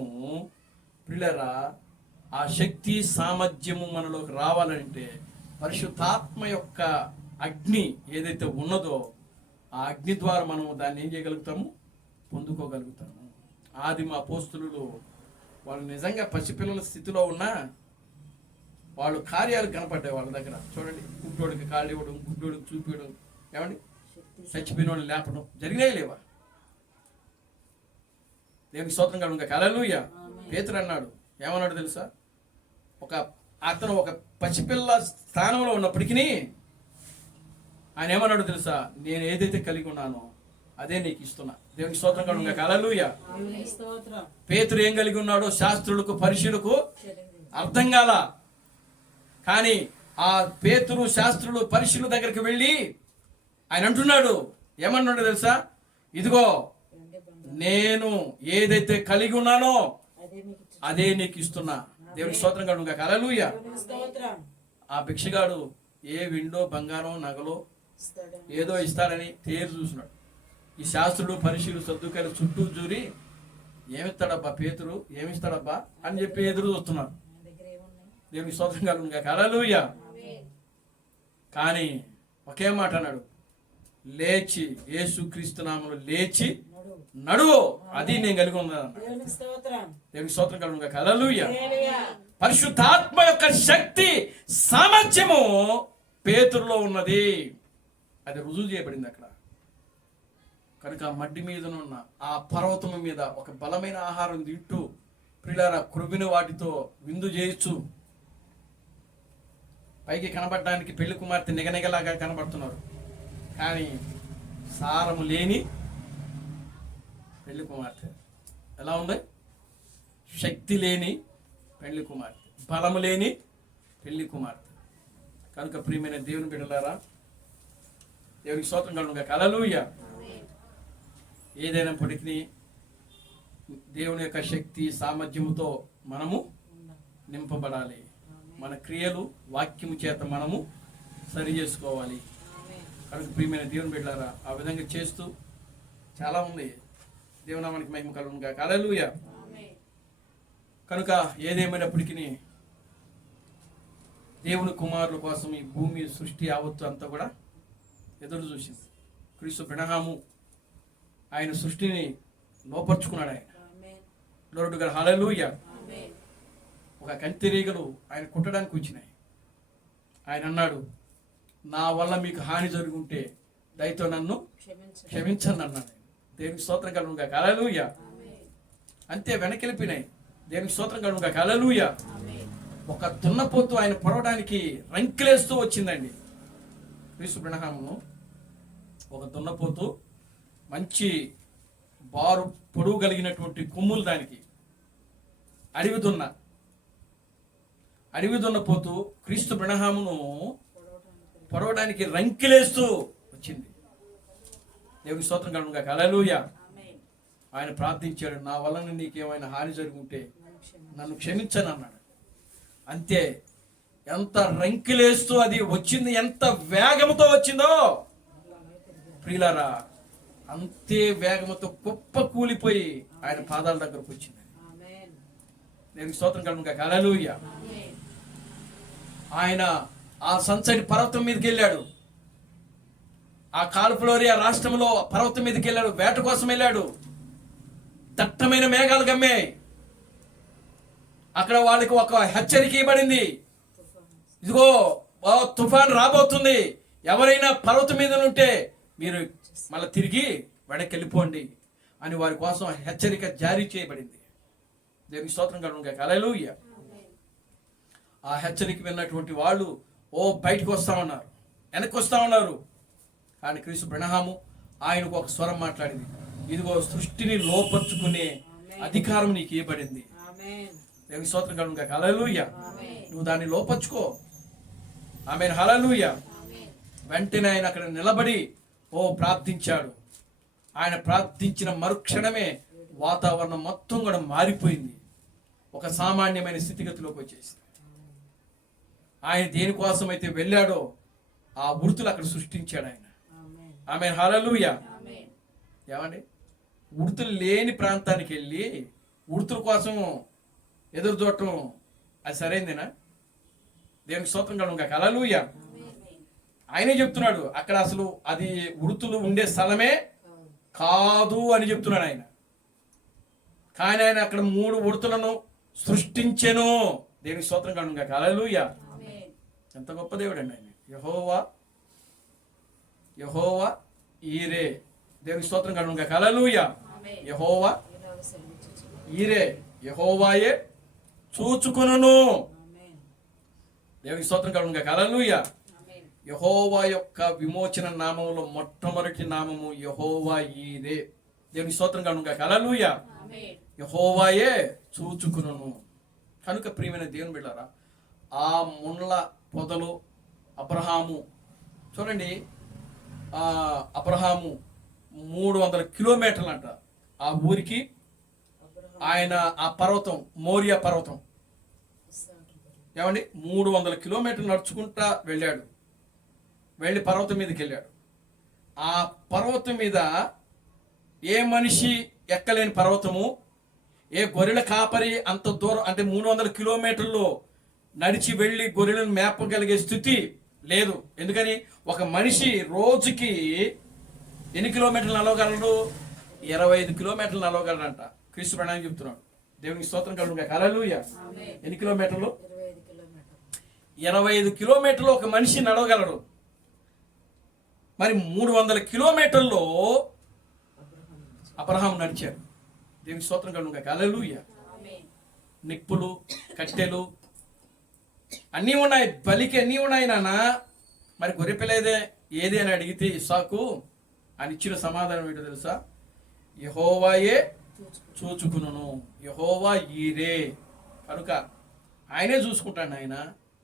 ప్రియులారా, ఆ శక్తి, సామర్థ్యము మనలోకి రావాలంటే పరిశుద్ధాత్మ యొక్క అగ్ని ఏదైతే ఉన్నదో ఆ అగ్ని ద్వారా మనం దాన్ని ఏం చేయగలుగుతాము? పొందుకోగలుగుతాము. ఆదిమ అపోస్తలులు వాళ్ళు నిజంగా పసిపిల్లల స్థితిలో ఉన్నా వాళ్ళు కార్యాలు కనపడ్డాయి వాళ్ళ దగ్గర. చూడండి, గుడ్డోడికి కాళ్ళు ఇవ్వడం, గుడ్డోడికి చూపించడం, ఏమండి, చచ్చిపోయిన వాళ్ళు లేపడం జరిగినాయి లేవా? దేవునికి స్తోత్రం కలుగును గాక. హల్లెలూయా. పేతురు అన్నాడు, ఏమన్నాడు తెలుసా? అతను ఒక పసిపిల్ల స్థానంలో ఉన్నప్పటికీ ఆయన ఏమన్నాడు తెలుసా? నేను ఏదైతే కలిగి ఉన్నానో అదే నీకు ఇస్తున్నా. దేవునికి స్తోత్రం కలుగును గాక. హల్లెలూయా. పేతురు ఏం కలిగి ఉన్నాడో శాస్త్రులకు, పరిశీలకు అర్థం కాల. కానీ ఆ పేతురు, శాస్త్రులు, పరిశీల దగ్గరికి వెళ్ళి ఆయన అంటున్నాడు, ఏమన్నాడు తెలుసా? ఇదిగో నేను ఏదైతే కలిగి ఉన్నానో అదే నీకు ఇస్తున్నా. దేవునికి స్తోత్రం కలుగును గాక. హల్లెలూయా. ఆ భిక్షగాడు ఏ విండో, బంగారం, నగలో ఏదో ఇస్తాడని తేరు చూసినాడు. ఈ శాస్త్రుడు, పరిశీలు, సద్దుకాయలు చుట్టూ జూరి ఏమిస్తాడబ్బా పేతురు, ఏమిస్తాడబ్బా అని చెప్పి ఎదురు చూస్తున్నారు. దేవునికి స్తోత్రం కలుగును గాక. హల్లెలూయా. కానీ ఒకే మాట అన్నాడు, లేచి, యేసుక్రీస్తు నామములో లేచి నడువు, అది నేను కలిగి ఉన్నాను. దేవునికి స్తోత్రం కలుగును గాక. హల్లెలూయా. పరిశుద్ధాత్మ యొక్క శక్తి, సామర్థ్యము పేతురులో ఉన్నది. అది రుజువు చేయబడింది అక్కడ. కనుక మడ్డి మీదనున్న ఆ పర్వతం మీద ఒక బలమైన ఆహారం తింటూ ప్రియులారా క్రొవ్విన వాటితో విందు చేయొచ్చు. పైకి కనబడడానికి పెళ్లి కుమార్తె నిగనిగలాగా కనబడుతున్నారు, కానీ సారము లేని పెళ్లి కుమార్తె ఎలా ఉంది? శక్తి లేని పెళ్లి కుమార్తె, బలము లేని పెళ్లి కుమార్తె. కనుక ప్రియమైన దేవుని బిడ్డలారా, దేవునికి స్తోత్రం కలుగునుగాక. హల్లెలూయా. ఏదైనప్పటికీ దేవుని యొక్క శక్తి సామర్థ్యముతో మనము నింపబడాలి. మన క్రియలు వాక్యము చేత మనము సరి చేసుకోవాలి. కనుక ప్రియమైన దేవుని బిడ్డలారా, ఆ విధంగా చేస్తూ చాలా ఉంది. దేవునామానికి మహిమ కలుగునుగాక. హల్లెలూయా. కనుక ఏదేమైనప్పటికీ దేవుని కుమారుల కోసం ఈ భూమి సృష్టి యావత్తు అంతా కూడా ఎదురు చూసింది. క్రీస్తు బ్రహ్మము ఆయన సృష్టిని లోపరుచుకున్నాడు. ఆయన లోరుడు గారు హల్లెలూయా. ఒక కంతిరీగలు ఆయన కుట్టడానికి వచ్చినాయి. ఆయన అన్నాడు, నా వల్ల మీకు హాని జరుగుంటే దయతో నన్ను క్షమించండి అన్నాడు. దేవునికి స్తోత్రం కలుగునుగాక. హల్లెలూయా. అంతే, వెనకెళ్ళిపోయినాయి. దేవునికి స్తోత్రం కలుగునుగాక. హల్లెలూయా. ఒక దున్నపోతు ఆయన పొరవడానికి రంకెలేస్తూ వచ్చిందండి. క్రీస్తు బ్రహ్మము ఒక దున్నపోతు, మంచి బారు పొడుగు కలిగినటువంటి కొమ్ములు, దానికి అడవి దున్నపోతు క్రీస్తు బ్రహ్మమును పొడవడానికి రంకెలేస్తూ వచ్చింది. దేవునికి స్తోత్రం కలుగునుగాక. హల్లెలూయా. ఆయన ప్రార్థించాడు, నా వలన నీకేమైనా హాని జరుగుంటే నన్ను క్షమించను అన్నాడు. అంతే, ఎంత రంకెలేస్తూ అది వచ్చింది, ఎంత వేగముతో వచ్చిందో ప్రియులారా, అంతే వేగముతో కుప్ప కూలిపోయి ఆయన పాదాల దగ్గరకు వచ్చింది. దేవునికి స్తోత్రం కలుగునుగాక. హల్లెలూయా. ఆయన ఆ సన్సైడ్ పర్వతం మీదకి వెళ్ళాడు. ఆ కాల్పులోరియా రాష్ట్రంలో పర్వతం మీదకి వెళ్ళాడు, వేట కోసం వెళ్ళాడు. దట్టమైన మేఘాలు గమ్మాయి. అక్కడ వాళ్ళకి ఒక హెచ్చరిక ఇవ్వబడింది, ఇదిగో తుఫాన్ రాబోతుంది, ఎవరైనా పర్వతం మీద ఉంటే మీరు మళ్ళీ తిరిగి వెనక్కి వెళ్ళిపోండి అని వారి కోసం హెచ్చరిక జారీ చేయబడింది. దేవునికి స్తోత్రం కలుగునుగాక. హల్లెలూయా. ఆ హెచ్చరిక విన్నటువంటి వాళ్ళు బయటకు వస్తామన్నారు, వెనక్కి వస్తామన్నారు. కానీ క్రీస్తు బ్రహ్మము ఆయనకు ఒక స్వరం మాట్లాడింది, ఇదిగో సృష్టిని లోపరుచుకునే అధికారం నీకు ఇవ్వబడింది. దేవునికి స్తోత్రం కలుగునుగాక. హల్లెలూయా. నువ్వు దాన్ని లోపరుచుకో. ఆమేన్. హల్లెలూయా. వెంటనే ఆయన అక్కడ నిలబడి ప్రార్థించాడు. ఆయన ప్రార్థించిన మరుక్షణమే వాతావరణం మొత్తం కూడా మారిపోయింది, ఒక సామాన్యమైన స్థితిగతిలోకి వచ్చేసింది. ఆయన దేనికోసం అయితే వెళ్ళాడో ఆ ఉడుతులు అక్కడ సృష్టించాడు ఆయన. ఆమేన్. హల్లెలూయా. ఏమండి, ఉడుతులు లేని ప్రాంతానికి వెళ్ళి ఉడుతుల కోసం ఎదురు చూడటం అది సరైందేనా? దేవునికి స్తోత్రం కలుగునుగాక. హల్లెలూయా. ఆయనే చెప్తున్నాడు, అక్కడ అసలు అది ఉడుతులు ఉండే స్థలమే కాదు అని చెప్తున్నాడు ఆయన. కానీ ఆయన అక్కడ 3 ఉడుతులను సృష్టించెను. దేవునికి స్తోత్రం కలుగునుగాక. హల్లెలూయా. ఎంత గొప్ప దేవుడు అండి ఆయన. యెహోవా ఈరే. దేవునికి స్తోత్రం కలుగునుగాక. హల్లెలూయా. యెహోవా ఈరే, యెహోవాయే చూచుకొనును. దేవునికి స్తోత్రం కలుగునుగాక. హల్లెలూయా. యెహోవా యొక్క విమోచన నామములో మొట్టమొదటి నామము యెహోవా ఈరే. దేవునికి స్తోత్రం కలుగునుగాక. హల్లెలూయా. యెహోవాయే చూచుకొనును. కనుక ప్రియమైన దేవుని బిడ్డలారా, ఆ ముండ్ల పొదలు అబ్రహాము చూడండి, అబ్రహాము 300 కిలోమీటర్లు అంట ఆ ఊరికి. ఆయన ఆ పర్వతం మోరియా పర్వతం, ఏమండి 300 కిలోమీటర్లు నడుచుకుంటా వెళ్ళాడు. వెళ్ళి పర్వతం మీదకి వెళ్ళాడు. ఆ పర్వతం మీద ఏ మనిషి ఎక్కలేని పర్వతము, ఏ గొర్రెల కాపరి అంత దూరం అంటే 300 కిలోమీటర్లు నడిచి వెళ్ళి గొర్రెలను మేపగలిగే స్థితి లేదు. ఎందుకని ఒక మనిషి రోజుకి ఎన్ని కిలోమీటర్లు నడవగలడు? 25 కిలోమీటర్లు నడవగలడంట. క్రీస్తు ప్రణాళిక చెప్తున్నాడు. దేవునికి స్తోత్రం కలుగునుగాక. హల్లెలూయా. ఎన్ని కిలోమీటర్లు? 85 కిలోమీటర్లు ఒక మనిషి నడవగలడు. మరి 300 కిలోమీటర్లో అబ్రహాం నడిచాడు. దేవునికి స్తోత్రం కలుగును గాక. హల్లెలూయా. నిప్పులు, కట్టెలు అన్నీ ఉన్నాయి, బలికి అన్నీ ఉన్నాయి నాన్న. మరి గొర్రెపిల్లేదే ఏది అని అడిగితే ఇస్సాకు అని ఇచ్చిన సమాధానం ఏంటో తెలుసా? యెహోవాయే చూచుకును, యెహోవా ఈరే, కనుక ఆయనే చూసుకుంటాడు ఆయన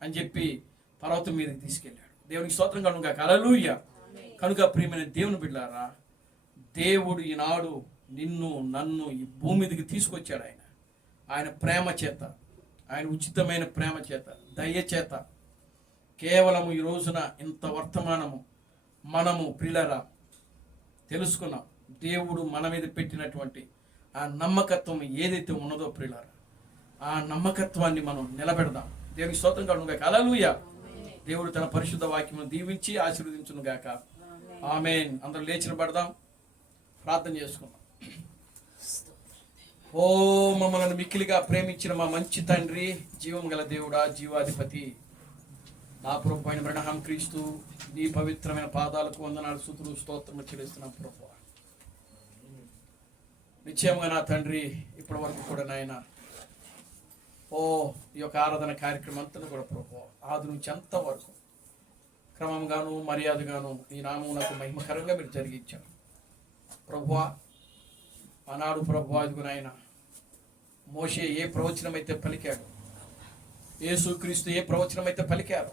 అని చెప్పి పర్వతం మీదకి తీసుకెళ్ళాడు. దేవునికి స్తోత్రం కలుగును గాక. హల్లెలూయా. కనుక ప్రియమైన దేవుని బిడ్డలారా, దేవుడు ఈనాడు నిన్ను నన్ను ఈ భూమి మీదకి తీసుకొచ్చాడు. ఆయన ప్రేమ చేత, ఆయన ఉచితమైన ప్రేమ చేత, దయ చేత కేవలము ఈ రోజున ఇంత వర్తమానము మనము ప్రియులారా తెలుసుకున్నాం. దేవుడు మన మీద పెట్టినటువంటి ఆ నమ్మకత్వం ఏదైతే ఉన్నదో ప్రియులారా, ఆ నమ్మకత్వాన్ని మనం నిలబెడదాం. దేవునికి స్తోత్రం కలుగును గాక. హల్లెలూయా. దేవుడు తన పరిశుద్ధ వాక్యమును దీవించి ఆశీర్వదించును గాక. ఆమేన్. అందరూ లేచిన పడదాం, ప్రార్థన చేసుకుందాం. ఓ మమ్మల్ని మిక్కిలిగా ప్రేమించిన మా మంచి తండ్రి, జీవం గల దేవుడా, జీవాధిపతి, నా ప్రభు అయిన అబ్రహాం క్రీస్తు, నీ పవిత్రమైన పాదాలకు వందనాలు, స్తుతులు, స్తోత్రము చెల్లిస్తున్నాం ప్రభు. నిశ్చయంగా నా తండ్రి, ఇప్పటి వరకు కూడా నాయన ఈ యొక్క ఆరాధన కార్యక్రమం అంతా కూడా ప్రభు ఆది నుంచి అంతవరకు క్రమంగాను మర్యాదగాను నీ నామమునకు మహిమకరంగా మీరు జరిగించారు ప్రభువా. ఆనాడు ప్రభువా ఇదిగో నాయన మోషే ఏ ప్రవచనం అయితే పలికాడు, యేసుక్రీస్తు ఏ ప్రవచనం అయితే పలికారో,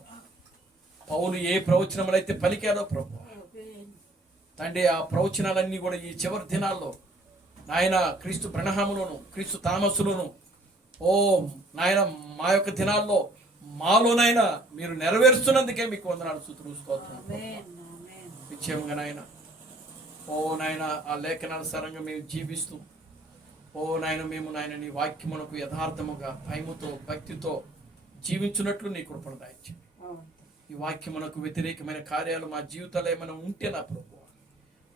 పౌలు ఏ ప్రవచనములు అయితే పలికాడో ప్రభు తండ్రి, ఆ ప్రవచనాలన్నీ కూడా ఈ చివరి దినాల్లో నాయన క్రీస్తు బ్రహ్మములోను క్రీస్తు తామస్సులోను నాయన మా యొక్క దినాల్లో మాలోనైనా మీరు నెరవేరుస్తున్నందుకే మీకు వందనాలు, స్తుతులు, స్తోత్రం. నిశ్చయంగా నాయన నాయన ఆ లేఖనానుసారంగా మేము జీవిస్తూ నాయన మేము నాయన నీ వాక్యమునకు యథార్థముగా భయముతో భక్తితో జీవించున్నట్లు నీ కృపను దాయించండి. ఈ వాక్యమునకు వ్యతిరేకమైన కార్యాలు మా జీవితాలు ఏమైనా ఉంటే నా ప్రభువా,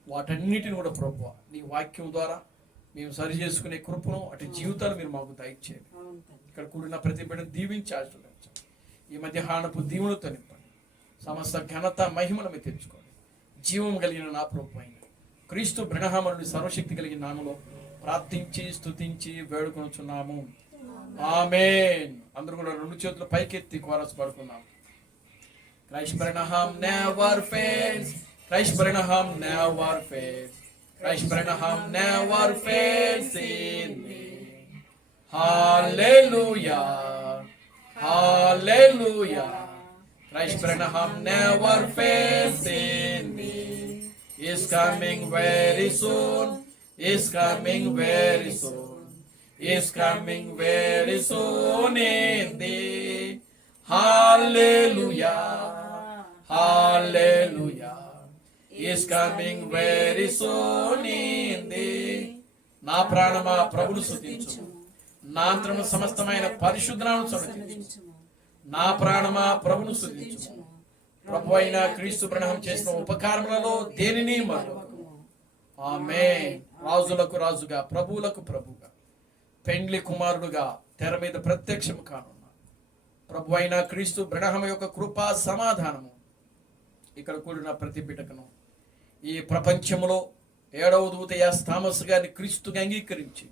వాటన్నిటిని కూడా ప్రభువా నీ వాక్యం ద్వారా మేము సరి చేసుకునే కృపను అటు జీవితాలు మీరు మాకు దయచేయండి. ఇక్కడ కూడిన ప్రతి బిడ్డను దీవించి ఆశీర్వదించండి. ఈ మధ్యాహ్నపు దీవులతో నింపండి. సమస్త ఘనత మహిమను మీరు తెచ్చుకోండి. జీవం కలిగిన నా ప్రభు అయిన క్రీస్తు బ్రహ్మనుడి సర్వశక్తి కలిగిన నామములో ప్రార్థించి స్తుతించి వేడుకొనుచున్నాము. ఆమేన్. అందరూ కూడా రెండు చేతులు పైకెత్తి కోరస్ పడుకున్నాం. Christ Branham never fails. Christ Branham never fails. Christ Branham never fails in me. Hallelujah. Hallelujah. Christ Branham never fails in me. Is coming very soon. Is coming very soon. Is coming very soon in thee. Hallelujah. Hallelujah. Is coming very soon in thee. నా ప్రాణమా ప్రభును స్తుతించు, నా అంతరము సమస్తమైన పరిశుద్ధనామమును స్తుతించు. నా ప్రాణమా ప్రభును స్తుతించు. ప్రభు అయిన క్రీస్తు బ్రహ్మం చేసిన ఉపకారములలో దేనిని మరొకము. ఆమేన్. రాజులకు రాజుగా ప్రభువులకు ప్రభుగా పెండ్లి కుమారుడుగా తెర మీద ప్రత్యక్షము కానున్న ప్రభు అయిన క్రీస్తు బ్రహ్మ యొక్క కృపా సమాధానము ఇక్కడ కూడిన ప్రతి బిడ్డకును ఈ ప్రపంచంలో 7వ దూత థామస్ గారిని క్రీస్తుగా అంగీకరించి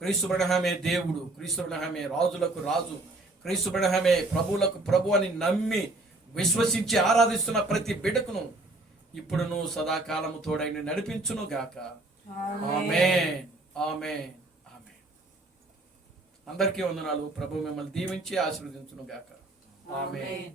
క్రీస్తు బ్రహ్మే దేవుడు, క్రీస్తు బ్రహ్మే రాజులకు రాజు, క్రీస్తు బ్రహ్మే ప్రభువులకు ప్రభు అని నమ్మి విశ్వసించి ఆరాధిస్తున్న ప్రతి బిడ్డకును ఇప్పుడును సదాకాలము తోడైన నడిపించును గాక. ఆమేన్. ఆమేన్. ఆమేన్. అందరికీ వందనాలు. ప్రభు మిమ్మల్ని దీవించి ఆశీర్వదించును గాక. ఆమేన్.